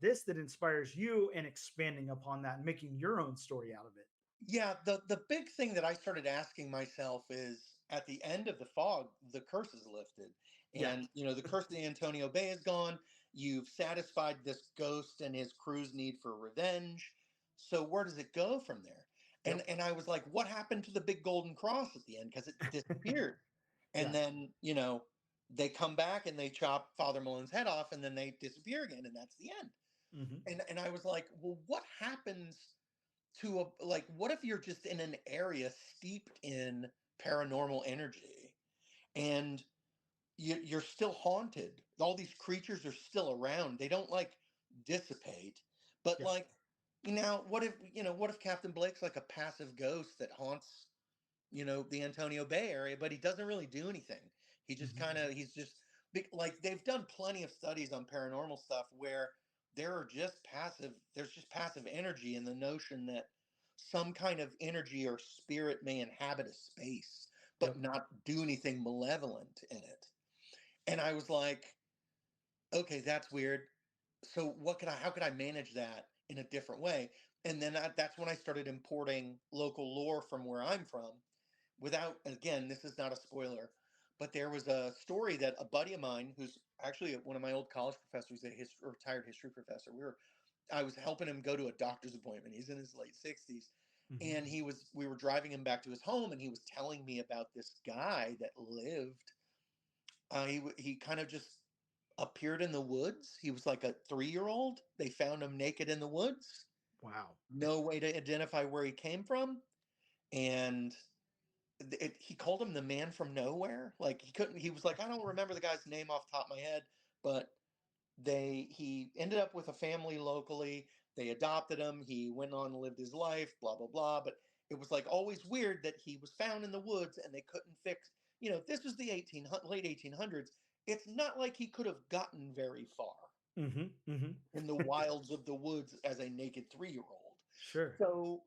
this that inspires you and expanding upon that and making your own story out of it. Yeah, the big thing that I started asking myself is, at the end of The Fog, the curse is lifted. Yeah. And, the curse of the Antonio Bay is gone. You've satisfied this ghost and his crew's need for revenge. So where does it go from there? And Yep. and I was like, what happened to the big golden cross at the end? Because it disappeared. Yeah. And then, they come back and they chop Father Malone's head off, and then they disappear again, and that's the end. Hmm. And I was like, well, what happens to a, like, what if you're just in an area steeped in paranormal energy, and you're still haunted, all these creatures are still around, they don't like dissipate, but Yeah. like, what if Captain Blake's like a passive ghost that haunts, the Antonio Bay area, but he doesn't really do anything. He just Hmm. kind of, he's just like, they've done plenty of studies on paranormal stuff where there's just passive energy, and the notion that some kind of energy or spirit may inhabit a space Yep. but not do anything malevolent in it. And I was like, okay, that's weird. So how could I manage that in a different way? And then that's when I started importing local lore from where I'm from, without, again, this is not a spoiler, but there was a story that a buddy of mine, who's actually one of my old college professors, a retired history professor, I was helping him go to a doctor's appointment. He's in his late 60s. Hmm. And we were driving him back to his home, and he was telling me about this guy that lived He kind of just appeared in the woods. He was like a 3-year-old. They found him naked in the woods. Wow. No way to identify where he came from, and he called him the man from nowhere. Like he couldn't. He was like, I don't remember the guy's name off the top of my head, but he ended up with a family locally. They adopted him. He went on and lived his life. Blah blah blah. But it was like always weird that he was found in the woods and they couldn't fix. You know, if this was the late 1800s, it's not like he could have gotten very far in the wilds of the woods as a naked 3-year-old. Sure. So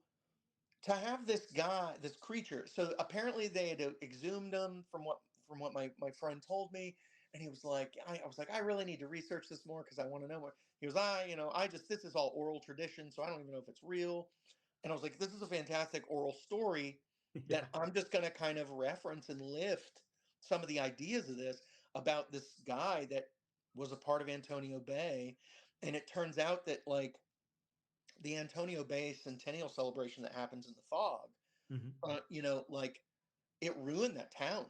to have this guy, this creature, so apparently they had exhumed him from what my friend told me, and he was like, I was like, I really need to research this more because I want to know more. He was, this is all oral tradition, so I don't even know if it's real. And I was like, this is a fantastic oral story that I'm just going to kind of reference and lift some of the ideas of this about this guy that was a part of Antonio Bay. And it turns out that like the Antonio Bay centennial celebration that happens in the fog, like it ruined that town.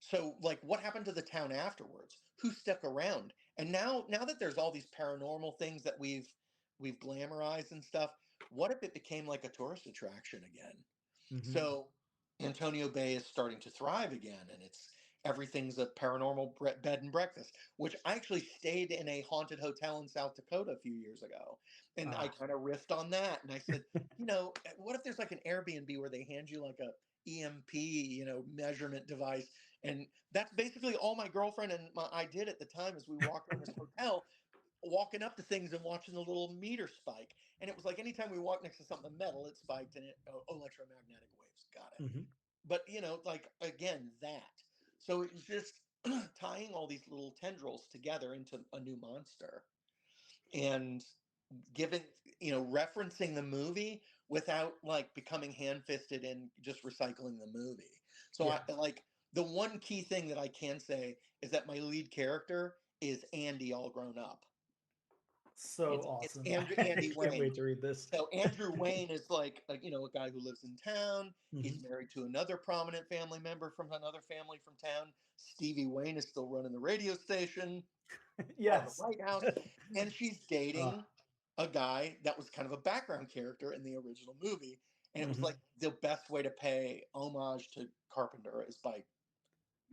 So like what happened to the town afterwards? Who stuck around? And now that there's all these paranormal things that we've glamorized and stuff, what if it became like a tourist attraction again? So Antonio Bay is starting to thrive again, and everything's a paranormal bed and breakfast, which I actually stayed in a haunted hotel in South Dakota a few years ago. And I kind of riffed on that. And I said, what if there's like an Airbnb where they hand you like a EMP, measurement device? And that's basically all my girlfriend and I did at the time as we walked around this hotel, walking up to things and watching the little meter spike. And it was like anytime we walked next to something metal, it spiked and electromagnetic waves. Got it. But, like, again, that. So it was just tying all these little tendrils together into a new monster and giving, referencing the movie without like becoming hand-fisted and just recycling the movie. So I like the one key thing that I can say is that my lead character is Andy all grown up. So awesome. It's Andy I can't Wayne. wait to read this. So Andrew Wayne is like a guy who lives in town. He's married to another prominent family member from another family from town. Stevie Wayne is still running the radio station. Yes. The White House. And she's dating a guy that was kind of a background character in the original movie. And it was like the best way to pay homage to Carpenter is by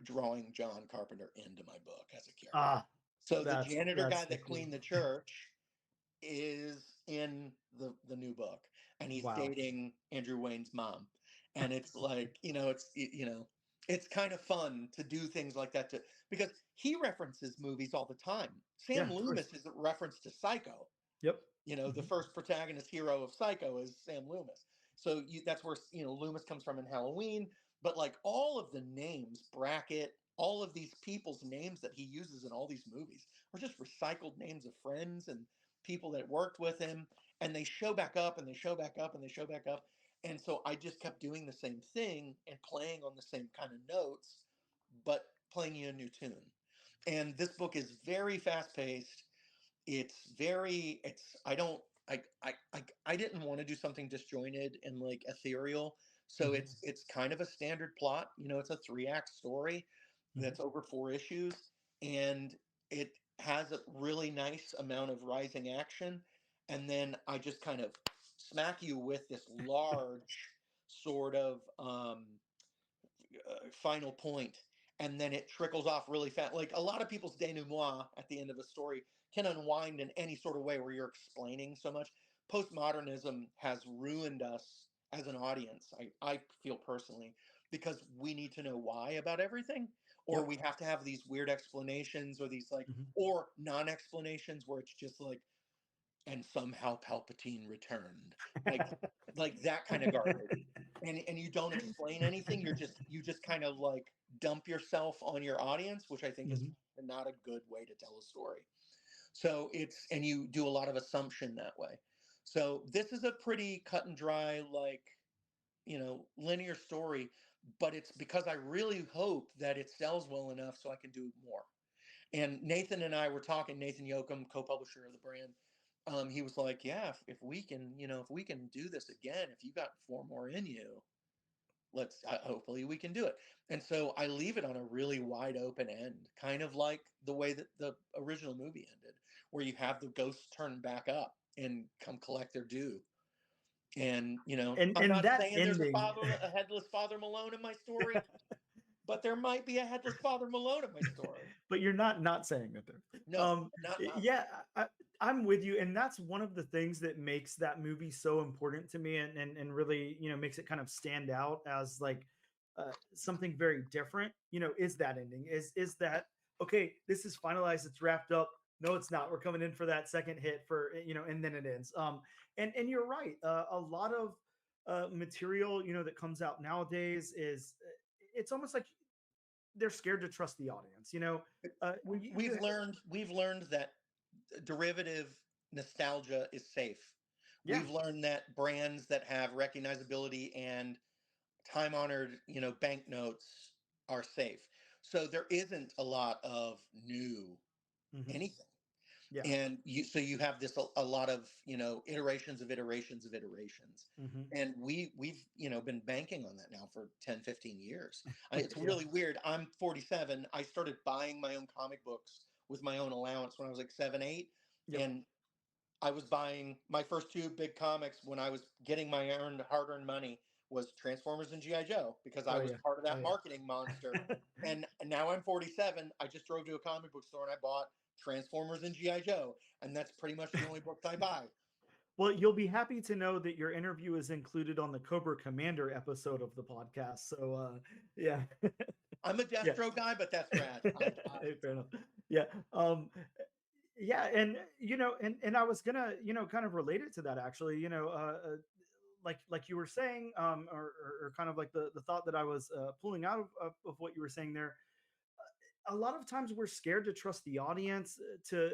drawing John Carpenter into my book as a character. So the janitor guy that cleaned the church is in the new book, and he's dating Andrew Wayne's mom. And it's like, it's kind of fun to do things like that because he references movies all the time. Sam Loomis is a reference to Psycho. Yep. The first protagonist hero of Psycho is Sam Loomis. So that's where, Loomis comes from in Halloween. But like all of the names, Brackett, all of these people's names that he uses in all these movies are just recycled names of friends and people that worked with him. And they show back up and they show back up and they show back up. And so I just kept doing the same thing and playing on the same kind of notes, but playing you a new tune. And this book is very fast paced. I didn't want to do something disjointed and like ethereal. So it's kind of a standard plot. It's a 3-act story that's over 4 issues, and it has a really nice amount of rising action. And then I just kind of smack you with this large sort of final point, and then it trickles off really fast. Like a lot of people's denouement at the end of a story can unwind in any sort of way where you're explaining so much. Postmodernism has ruined us as an audience, I feel personally, because we need to know why about everything, or we have to have these weird explanations or these like, or non-explanations where it's just like, and somehow Palpatine returned, like that kind of garbage. And you don't explain anything. You just kind of like dump yourself on your audience, which I think is not a good way to tell a story. So and you do a lot of assumption that way. So this is a pretty cut and dry, like, linear story, but it's because I really hope that it sells well enough so I can do more. And Nathan and I were talking, Nathan Yoakum, co-publisher of the brand. He was like, yeah, if we can do this again, if you got 4 more in you, hopefully we can do it. And so I leave it on a really wide open end, kind of like the way that the original movie ended, where you have the ghosts turn back up and come collect their due. And I'm and not that saying there's ending. a headless Father Malone in my story, but there might be a headless Father Malone in my story. But you're not saying that there. No, not. Yeah, I'm with you, and that's one of the things that makes that movie so important to me, and really makes it kind of stand out as like something very different. Is that ending? Is that okay? This is finalized. It's wrapped up. No, it's not. We're coming in for that second hit for and then it ends. And you're right. A lot of material that comes out nowadays is it's almost like they're scared to trust the audience. We've learned that derivative nostalgia is safe. Yeah. We've learned that brands that have recognizability and time honored, banknotes are safe. So there isn't a lot of new anything. Yeah. And you have this a lot of iterations of iterations of iterations, and we've been banking on that now for 10-15 years. It's really weird. I'm 47. I started buying my own comic books with my own allowance when I was like 7-8, and I was buying my first two big comics when I was getting my hard-earned money was Transformers and GI Joe, because I was part of that marketing monster. And now I'm 47. I just drove to a comic book store and I bought Transformers and GI Joe, and that's pretty much the only books I buy. Well, you'll be happy to know that your interview is included on the Cobra Commander episode of the podcast. So, yeah. I'm a Destro guy, but that's rad. Fair enough. Yeah. Yeah, and and I was gonna kind of relate it to that actually. Like you were saying, or kind of like the thought that I was pulling out of what you were saying there. A lot of times we're scared to trust the audience to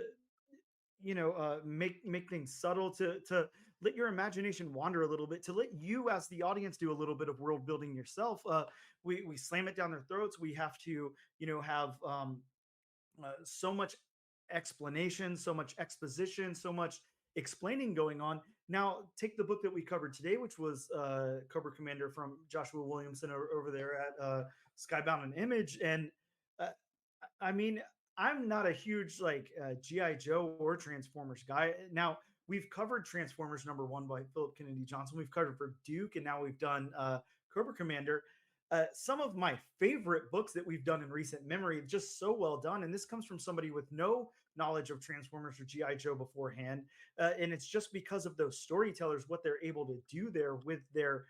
make things subtle, to let your imagination wander a little bit, to let you as the audience do a little bit of world building yourself. We slam it down their throats. We have to have so much explanation, so much exposition, so much explaining going on. Now, take the book that we covered today, which was Cobra Commander from Joshua Williamson over there at Skybound and Image. And uh, I mean, I'm not a huge like GI Joe or Transformers guy. Now we've covered Transformers #1 by Philip Kennedy Johnson. We've covered for Duke, and now we've done Cobra Commander. Some of my favorite books that we've done in recent memory, just so well done. And this comes from somebody with no knowledge of Transformers or GI Joe beforehand, and it's just because of those storytellers, what they're able to do there with their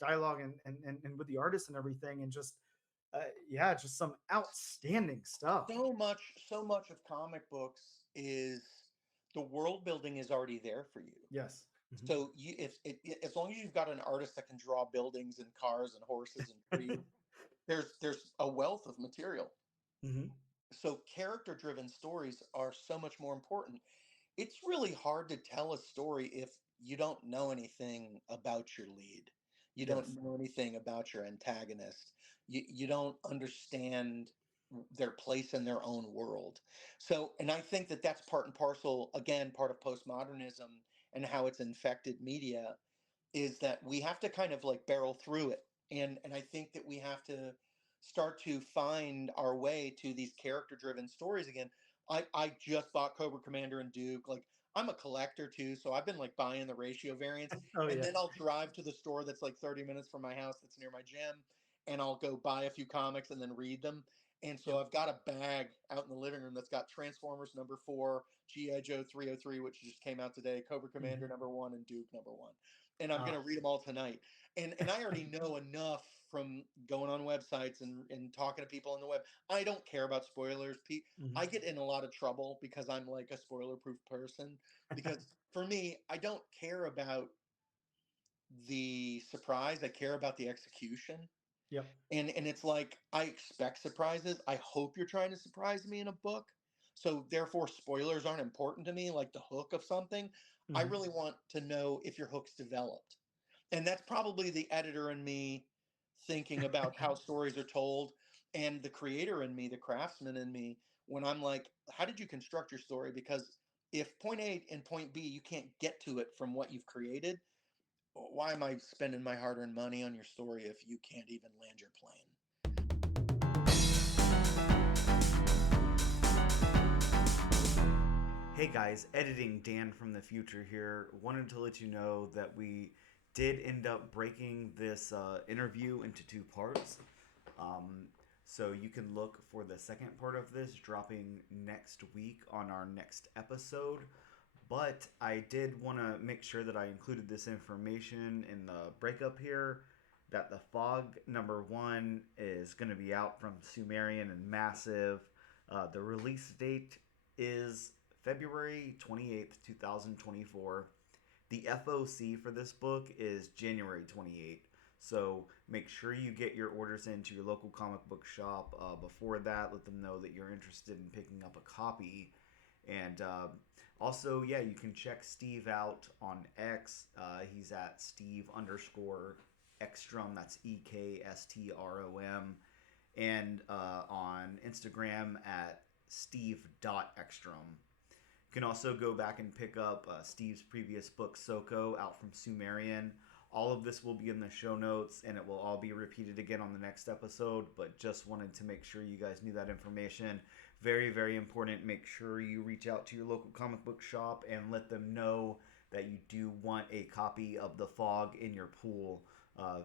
dialogue and with the artists and everything, and just just some outstanding stuff. So much of comic books is the world building is already there for you. Yes. So as long as you've got an artist that can draw buildings and cars and horses and trees, there's a wealth of material. So character driven stories are so much more important. It's really hard to tell a story if you don't know anything about your lead. You don't know anything about your antagonist. You don't understand their place in their own world. So, and I think that that's part and parcel, again, part of postmodernism and how it's infected media, is that we have to kind of like barrel through it. And I think that we have to start to find our way to these character driven stories again. I just bought Cobra Commander and Duke. Like, I'm a collector too, so I've been like buying the ratio variants. Then I'll drive to the store that's like 30 minutes from my house that's near my gym, and I'll go buy a few comics and then read them. And so I've got a bag out in the living room that's got Transformers #4, GI Joe 303, which just came out today, Cobra Commander #1, and Duke #1. And I'm going to read them all tonight. And I already know enough from going on websites and talking to people on the web. I don't care about spoilers. I get in a lot of trouble because I'm like a spoiler proof person. Because for me, I don't care about the surprise. I care about the execution. Yep. And it's like, I expect surprises. I hope you're trying to surprise me in a book. So therefore, spoilers aren't important to me, like the hook of something. I really want to know if your hook's developed. And that's probably the editor in me thinking about how stories are told, and the creator in me, the craftsman in me, when I'm like, how did you construct your story? Because if point A and point B, you can't get to it from what you've created, why am I spending my hard-earned money on your story if you can't even land your plane? Hey guys, editing Dan from the future here. Wanted to let you know that we did end up breaking this interview into 2 parts. So you can look for the second part of this dropping next week on our next episode. But I did want to make sure that I included this information in the breakup here, that the Fog #1 is going to be out from Sumerian and Massive. The release date is February 28th, 2024. The FOC for this book is January 28th. So make sure you get your orders into your local comic book shop before that. Let them know that you're interested in picking up a copy. And also, yeah, you can check Steve out on X. He's at Steve_Ekstrom. That's EKSTROM. And on Instagram at Steve.Ekstrom. You can also go back and pick up Steve's previous book, Soko, out from Sumerian. All of this will be in the show notes, and it will all be repeated again on the next episode, but just wanted to make sure you guys knew that information. Very, very important. Make sure you reach out to your local comic book shop and let them know that you do want a copy of The Fog in your pool.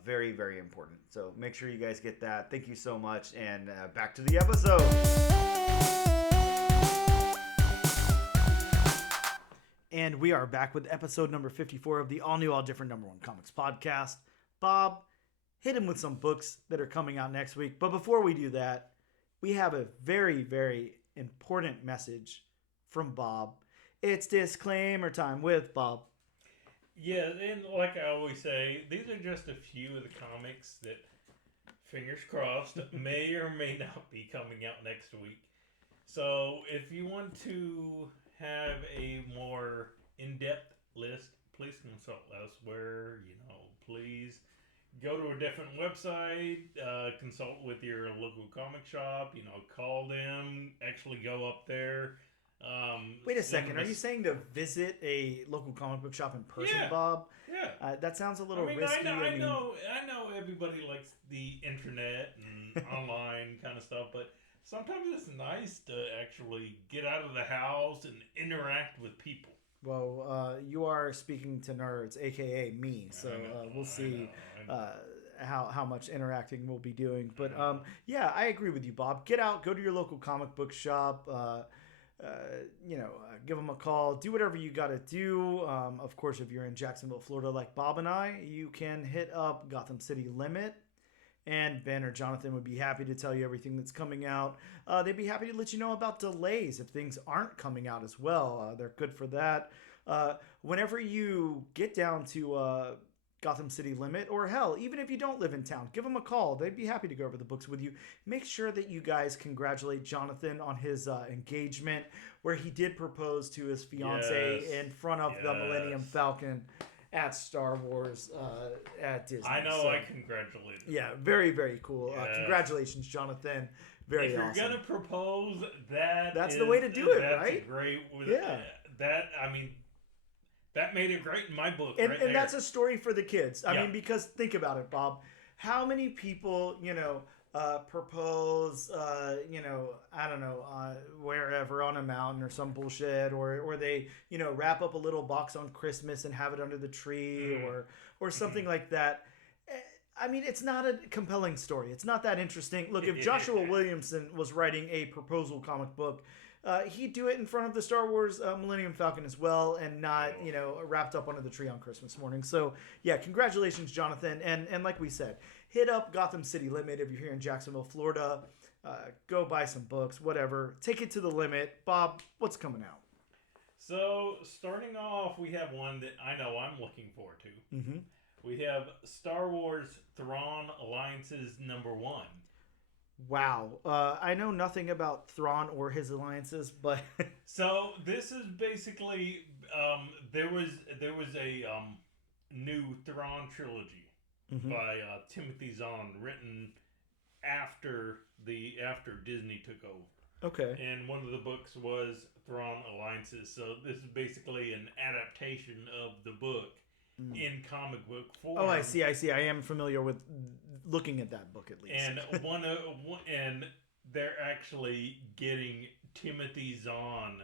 Very, very important. So make sure you guys get that. Thank you so much, and back to the episode. And we are back with episode number 54 of the all new, all different #1 Comics podcast. Bob, hit him with some books that are coming out next week. But before we do that, we have a very, very important message from Bob. It's disclaimer time with Bob. Yeah, and like I always say, these are just a few of the comics that, fingers crossed, may or may not be coming out next week. So if you want to have a more in-depth list, please consult us where, please go to a different website, consult with your local comic shop, call them, actually go up there. Wait a second, are you saying to visit a local comic book shop in person, Yeah. Bob? Yeah. That sounds a little risky. I know everybody likes the internet and online kind of stuff, but sometimes it's nice to actually get out of the house and interact with people. Well, you are speaking to nerds, aka me, so we'll see how much interacting we'll be doing. But yeah, I agree with you, Bob. Get out, go to your local comic book shop. Give them a call. Do whatever you got to do. Of course, if you're in Jacksonville, Florida, like Bob and I, you can hit up Gotham City Limit. And Ben or Jonathan would be happy to tell you everything that's coming out. They'd be happy to let you know about delays if things aren't coming out as well. They're good for that. Whenever you get down to Gotham City Limit, or hell, even if you don't live in town, give them a call. They'd be happy to go over the books with you. Make sure that you guys congratulate Jonathan on his engagement, where he did propose to his fiancée in front of the Millennium Falcon at Star Wars at Disney. I know, so, I congratulate him. Yeah, very, very cool. Congratulations, Jonathan. Very awesome. If you're going to propose, that's the way to do it, that's right? Great. Yeah. That made it great in my book. And that's a story for the kids. I mean, because think about it, Bob. How many people, propose, I don't know, wherever on a mountain or some bullshit, or they, wrap up a little box on Christmas and have it under the tree or something like that. I mean, it's not a compelling story. It's not that interesting. Look, if Joshua Williamson was writing a proposal comic book, he'd do it in front of the Star Wars Millennium Falcon as well, and not, wrapped up under the tree on Christmas morning. So, yeah, congratulations, Jonathan. And like we said, hit up Gotham City Limit if you're here in Jacksonville, Florida. Go buy some books, whatever. Take it to the limit. Bob, what's coming out? So, starting off, we have one that I know I'm looking forward to. Mm-hmm. We have Star Wars Thrawn Alliances #1. Wow. I know nothing about Thrawn or his alliances, but... So, this is basically... there was a new Thrawn trilogy by Timothy Zahn, written after Disney took over. Okay. And one of the books was Thrawn Alliances. So, this is basically an adaptation of the book. in comic book form. Oh, I see. I am familiar with looking at that book at least. And they're actually getting Timothy Zahn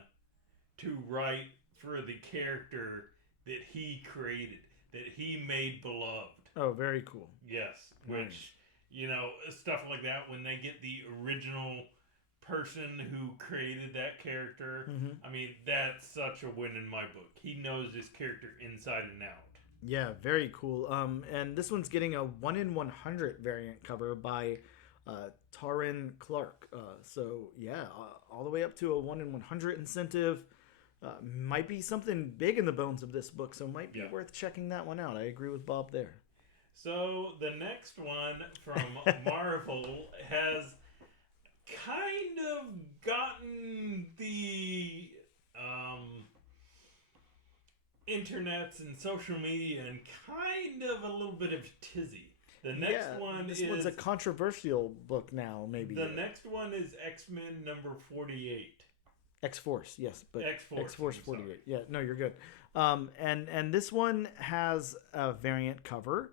to write for the character that he created, that he made beloved. Oh, very cool. Yes, which, stuff like that, when they get the original person who created that character, I mean, that's such a win in my book. He knows this character inside and out. Yeah, very cool. And this one's getting a 1 in 100 variant cover by Taryn Clark. So yeah, all the way up to a 1 in 100 incentive. Might be something big in the bones of this book, so might be worth checking that one out. I agree with Bob there. So the next one from Marvel has kind of gotten the internets and social media and kind of a little bit of tizzy. The next this one's a controversial book now, maybe. The next one is X-Men number 48. X-Force, yes, but X-Force 48. Sorry. Yeah, no, you're good. And this one has a variant cover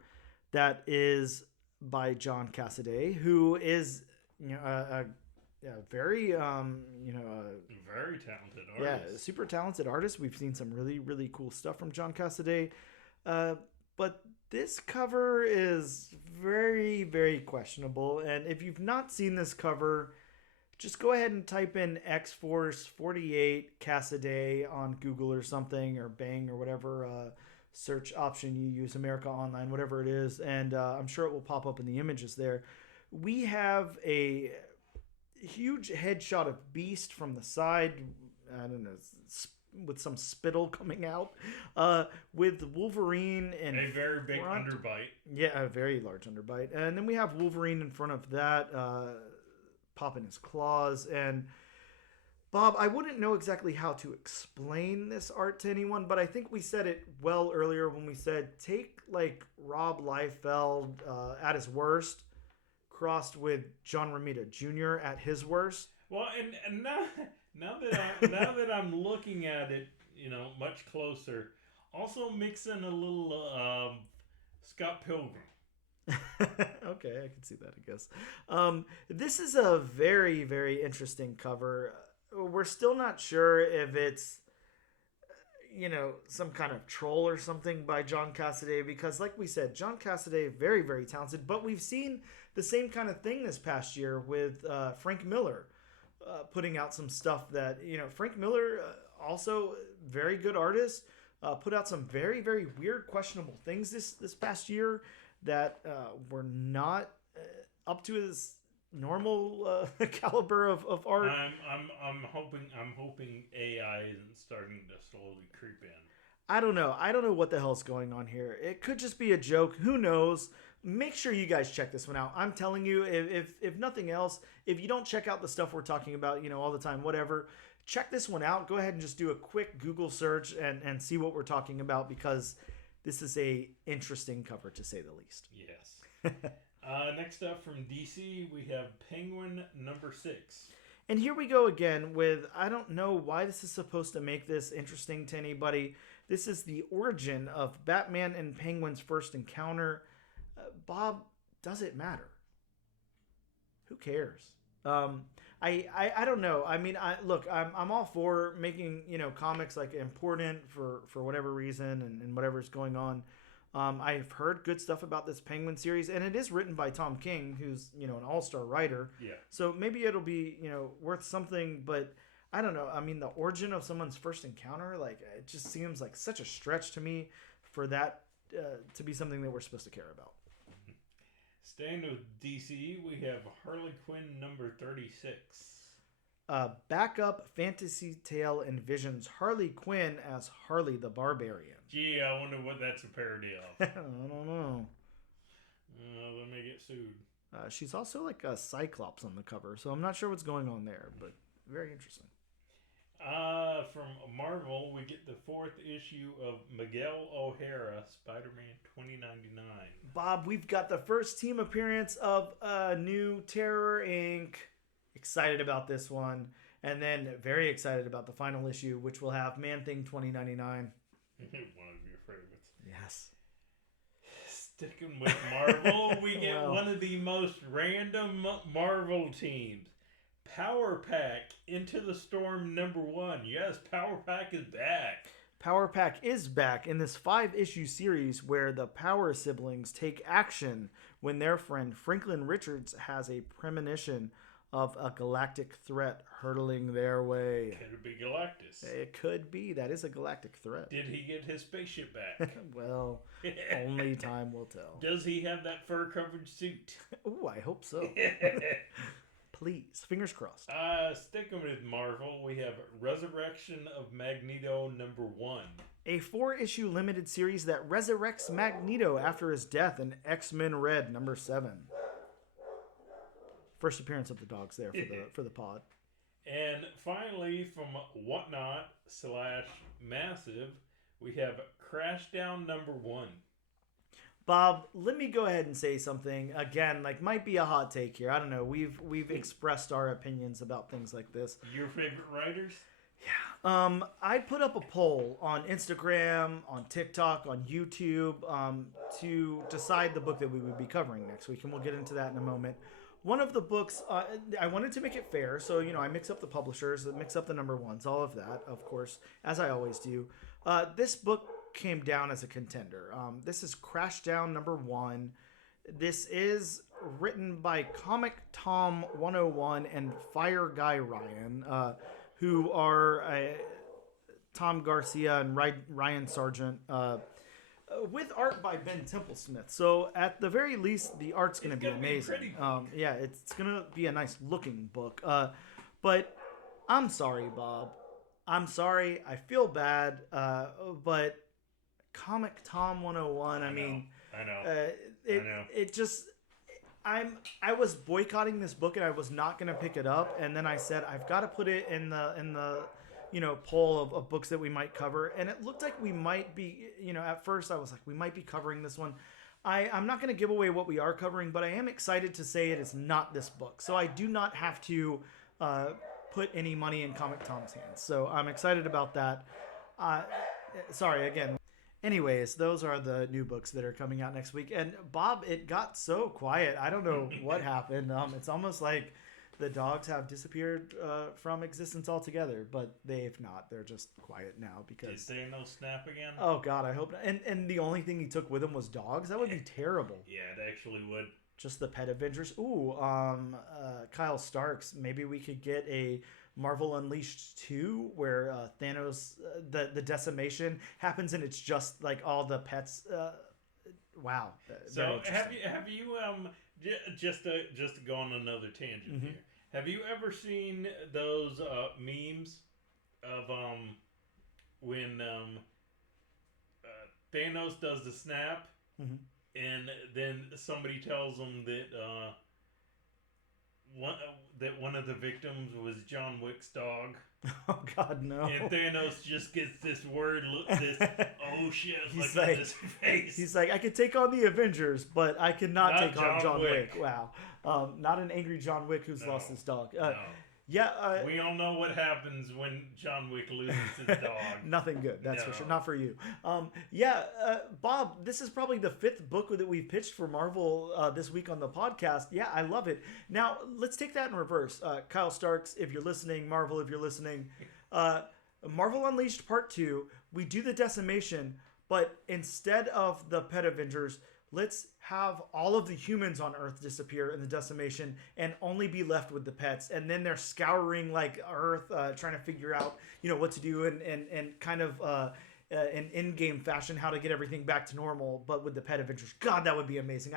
that is by John Cassaday, who is a very very talented artist. Yeah, super talented artist. We've seen some really, really cool stuff from John Cassaday. But this cover is very, very questionable. And if you've not seen this cover, just go ahead and type in X-Force 48 Cassaday on Google or something, or Bing or whatever search option you use, America Online, whatever it is. And I'm sure it will pop up in the images there. We have a huge headshot of Beast from the side, I don't know, with some spittle coming out, with Wolverine in a very big front. underbite. Yeah, a very large underbite. And then we have Wolverine in front of that, popping his claws. And Bob, I wouldn't know exactly how to explain this art to anyone, but I think we said it well earlier when we said take like Rob Liefeld at his worst, crossed with John Romita Jr. at his worst. Well, and now that I'm looking at it, much closer, also mix in a little Scott Pilgrim. Okay, I can see that, I guess. This is a very, very interesting cover. We're still not sure if it's, some kind of troll or something by John Cassaday, because like we said, John Cassaday, very, very talented, but we've seen the same kind of thing this past year with Frank Miller putting out some stuff that, Frank Miller, also very good artist, put out some very, very weird, questionable things this past year that were not up to his normal caliber of art. I'm hoping AI isn't starting to slowly creep in. I don't know what the hell's going on here. It could just be a joke. Who knows? Make sure you guys check this one out. I'm telling you, if nothing else, if you don't check out the stuff we're talking about, all the time, whatever, check this one out. Go ahead and just do a quick Google search and see what we're talking about, because this is a interesting cover, to say the least. Yes. Next up from DC, we have Penguin number 6. And here we go again with, I don't know why this is supposed to make this interesting to anybody. This is the origin of Batman and Penguin's first encounter. Bob, does it matter? Who cares? I don't know. I mean, I'm all for making, comics like important for whatever reason and whatever's going on. I've heard good stuff about this Penguin series, and it is written by Tom King, who's, an all-star writer. Yeah. So maybe it'll be, worth something, but I don't know. I mean, the origin of someone's first encounter, it just seems like such a stretch to me for that to be something that we're supposed to care about. Staying with DC, we have Harley Quinn number 36. Backup fantasy tale envisions Harley Quinn as Harley the Barbarian. Gee, I wonder what that's a parody of. I don't know. Let me get sued. She's also like a Cyclops on the cover, so I'm not sure what's going on there, but very interesting. From Marvel, we get the 4th issue of Miguel O'Hara, Spider-Man 2099. Bob, we've got the first team appearance of new Terror Inc. Excited about this one. And then very excited about the final issue, which will have Man-Thing 2099. One of your favorites. Yes. Sticking with Marvel, we get one of the most random Marvel teams. Power Pack Into the Storm #1. Yes, Power Pack is back. Power Pack is back in this 5-issue series where the Power siblings take action when their friend Franklin Richards has a premonition of a galactic threat hurtling their way. Could it be Galactus? It could be. That is a galactic threat. Did he get his spaceship back? Well, only time will tell. Does he have that fur-covered suit? Ooh, I hope so. Please. Fingers crossed. Sticking with Marvel, we have Resurrection of Magneto #1. A 4-issue limited series that resurrects Magneto after his death in X-Men Red #7. First appearance of the dogs there for the pod. And finally, from Whatnot/Massive, we have Crashdown #1. Bob, let me go ahead and say something again. Like, might be a hot take here. I don't know. We've expressed our opinions about things like this. Your favorite writers? Yeah. I put up a poll on Instagram, on TikTok, on YouTube, to decide the book that we would be covering next week, and we'll get into that in a moment. One of the books, I wanted to make it fair, so, I mix up the publishers, mix up the #1s, all of that, of course, as I always do. This book came down as a contender. This is Crashdown #1. This is written by Comic Tom 101 and Fire Guy Ryan, who are Tom Garcia and Ryan Sargent, with art by Ben Templesmith. So at the very least, the art's going to be amazing. Yeah, it's going to be a nice looking book. But I'm sorry, Bob. I'm sorry. I feel bad. But Comic Tom 101, I know. It just... I was boycotting this book and I was not going to pick it up. And then I said, I've got to put it in the poll of books that we might cover. And it looked like we might be, at first I was like, we might be covering this one. I'm not going to give away what we are covering, but I am excited to say it is not this book. So I do not have to put any money in Comic Tom's hands. So I'm excited about that. Sorry, again. Anyways, those are the new books that are coming out next week. And Bob, it got so quiet. I don't know what happened. It's almost like the dogs have disappeared from existence altogether, but they've not. They're just quiet now because... Did Thanos snap again? Oh, God, I hope not. And the only thing he took with him was dogs? That would be terrible. Yeah, it actually would. Just the pet Avengers. Ooh, Kyle Starks. Maybe we could get a Marvel Unleashed 2 where Thanos, the decimation happens and it's just like all the pets. Wow. So have you just to go on another tangent here. Have you ever seen those memes of when Thanos does the snap and then somebody tells him that one of the victims was John Wick's dog? Oh God, no! And Thanos just gets this word, this oh shit, he's like his face. He's like, I could take on the Avengers, but I cannot take on John Wick. Wow, not an angry John Wick who's lost his dog. No. Yeah, we all know what happens when John Wick loses his dog. Nothing good, that's for sure. Not for you. Bob, this is probably the 5th book that we've pitched for Marvel this week on the podcast. Yeah, I love it. Now, let's take that in reverse. Kyle Starks, if you're listening, Marvel, if you're listening, Marvel Unleashed Part 2, we do the decimation, but instead of the Pet Avengers, let's have all of the humans on Earth disappear in the decimation and only be left with the pets. And then they're scouring like Earth, trying to figure out, what to do and kind of in in-game fashion how to get everything back to normal, but with the Pet Avengers. God, that would be amazing.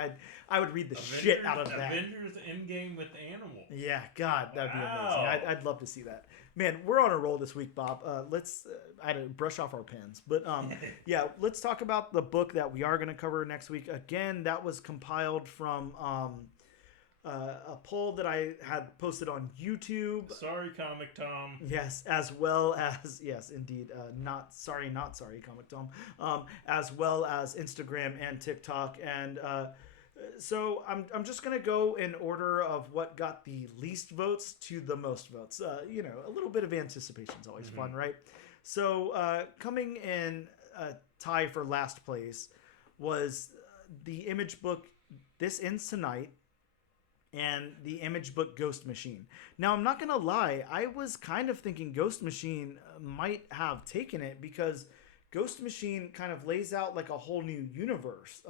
I would read the shit out of that. Avengers in-game with animals. Yeah, God, that would be amazing. I'd love to see that. Man, we're on a roll this week, Bob. I had to brush off our pens. But yeah, let's talk about the book that we are going to cover next week. Again, that was compiled from a poll that I had posted on YouTube. Sorry, Comic Tom. Yes, as well as, yes, indeed, not sorry, Comic Tom. As well as Instagram and TikTok. And so I'm just going to go in order of what got the least votes to the most votes. A little bit of anticipation is always fun, right? So coming in tie for last place was the Image book This Ends Tonight and the Image book Ghost Machine. Now, I'm not going to lie. I was kind of thinking Ghost Machine might have taken it because Ghost Machine kind of lays out like a whole new universe.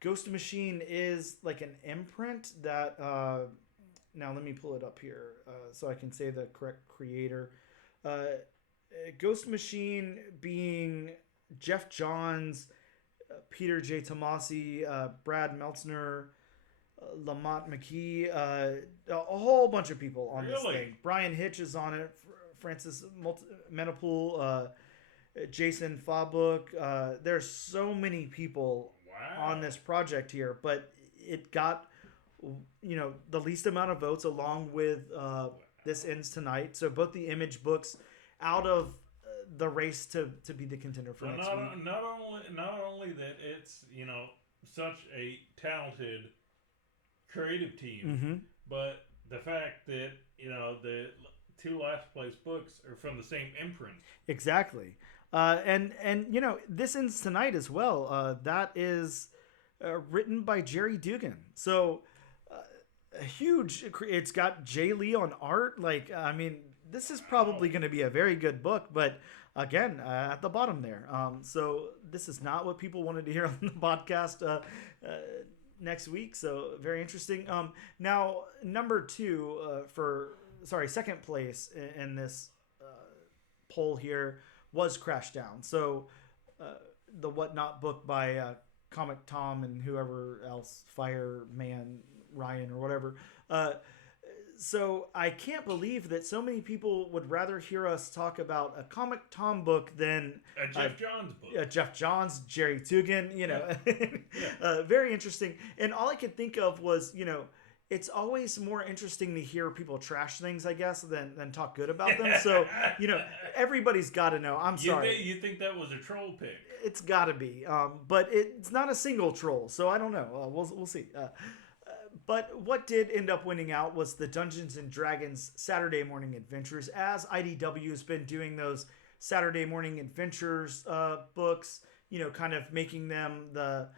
Ghost Machine is like an imprint that... now, let me pull it up here so I can say the correct creator. Ghost Machine being Jeff Johns, Peter J. Tomasi, Brad Meltzner, Lamont McKee, a whole bunch of people on this thing. Brian Hitch is on it, Francis Menopool, Jason Fabuk. There's so many people on this project here, but it got the least amount of votes along with This Ends Tonight. So both the Image books out of the race to be the contender for next week. Not only that it's such a talented creative team, but the fact that the two last place books are from the same imprint. Exactly. And This Ends Tonight as well. That is written by Jerry Dugan. So a huge. It's got Jay Lee on art. Like, I mean, this is probably going to be a very good book. But again, at the bottom there. So this is not what people wanted to hear on the podcast next week. So very interesting. Now, number two second place in this poll here was Crash Down. So the Whatnot book by Comic Tom and whoever else, Fireman Ryan or whatever. So I can't believe that so many people would rather hear us talk about a Comic Tom book than a Jeff Johns book. Jeff Johns, Jerry Dugan, very interesting. And all I could think of was, it's always more interesting to hear people trash things, I guess, than talk good about them. So, everybody's got to know. I'm sorry. You think that was a troll pick? It's got to be. But it's not a single troll, so I don't know. We'll see. But what did end up winning out was the Dungeons & Dragons Saturday Morning Adventures, as IDW has been doing those Saturday Morning Adventures books, kind of making them the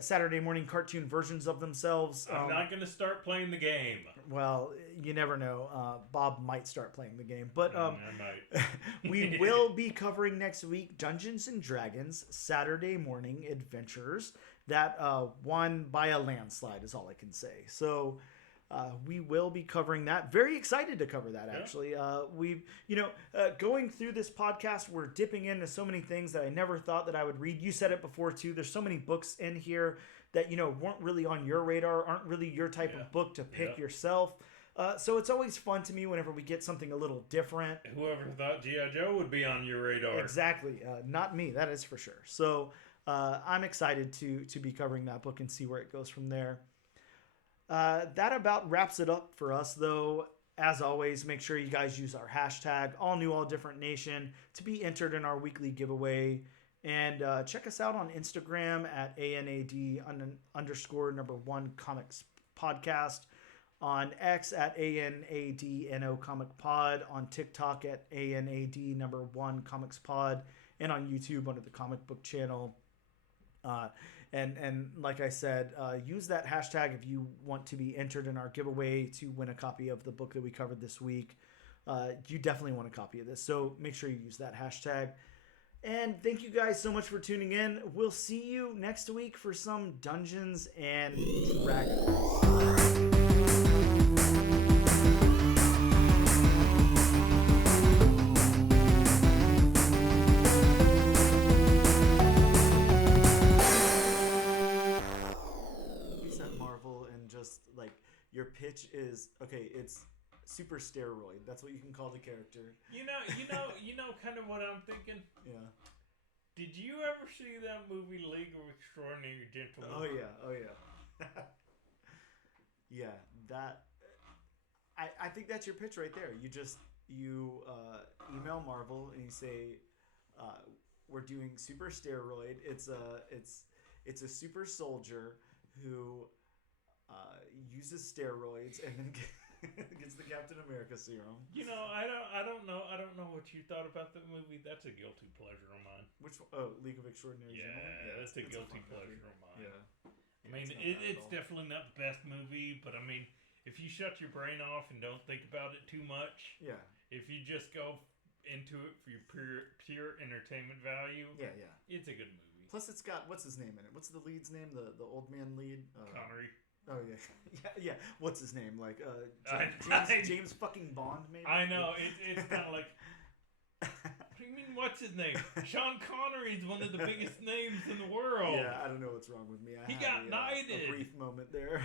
Saturday morning cartoon versions of themselves. I'm not going to start playing the game. Well, you never know. Bob might start playing the game. But I might. We will be covering next week Dungeons & Dragons Saturday Morning Adventures. That won by a landslide is all I can say. So we will be covering that. Very excited to cover that, actually. We've, going through this podcast, we're dipping into so many things that I never thought that I would read. You said it before, too. There's so many books in here that, weren't really on your radar, aren't really your type of book to pick yourself. So it's always fun to me whenever we get something a little different. Whoever thought G.I. Joe would be on your radar. Exactly. Not me, that is for sure. So I'm excited to be covering that book and see where it goes from there. That about wraps it up for us, though. As always, make sure you guys use our hashtag #AllNewAllDifferentNation to be entered in our weekly giveaway. And check us out on Instagram at @ANAD_1 Comics Podcast, on X at ANADNO Comic Pod, on TikTok at ANAD1 Comics Pod, and on YouTube under the Comic Book Channel. And like I said, use that hashtag if you want to be entered in our giveaway to win a copy of the book that we covered this week. You definitely want a copy of this, so make sure you use that hashtag. And thank you guys so much for tuning in. We'll see you next week for some Dungeons and Dragons. Your pitch is it's super steroid. That's what you can call the character. You know kind of what I'm thinking? Yeah. Did you ever see that movie League of Extraordinary Gentlemen? Oh yeah. Yeah, that I think that's your pitch right there. You email Marvel and you say we're doing super steroid. It's a super soldier who uses steroids and then Gets the Captain America serum. You know, I don't know what you thought about the movie. That's a guilty pleasure of mine. Which one? Oh, League of Extraordinary Gentlemen? Yeah, that's a guilty pleasure of mine. Yeah. I mean, it's definitely not the best movie, but I mean, if you shut your brain off and don't think about it too much, if you just go into it for your pure entertainment value, it's a good movie. Plus, it's got what's his name in it? What's the lead's name? The old man lead? Connery. Oh yeah. What's his name? Like James fucking Bond, maybe. I know it's kind of like. What do you mean? What's his name? Sean Connery's one of the biggest names in the world. Yeah, I don't know what's wrong with me. He got knighted. A brief moment there.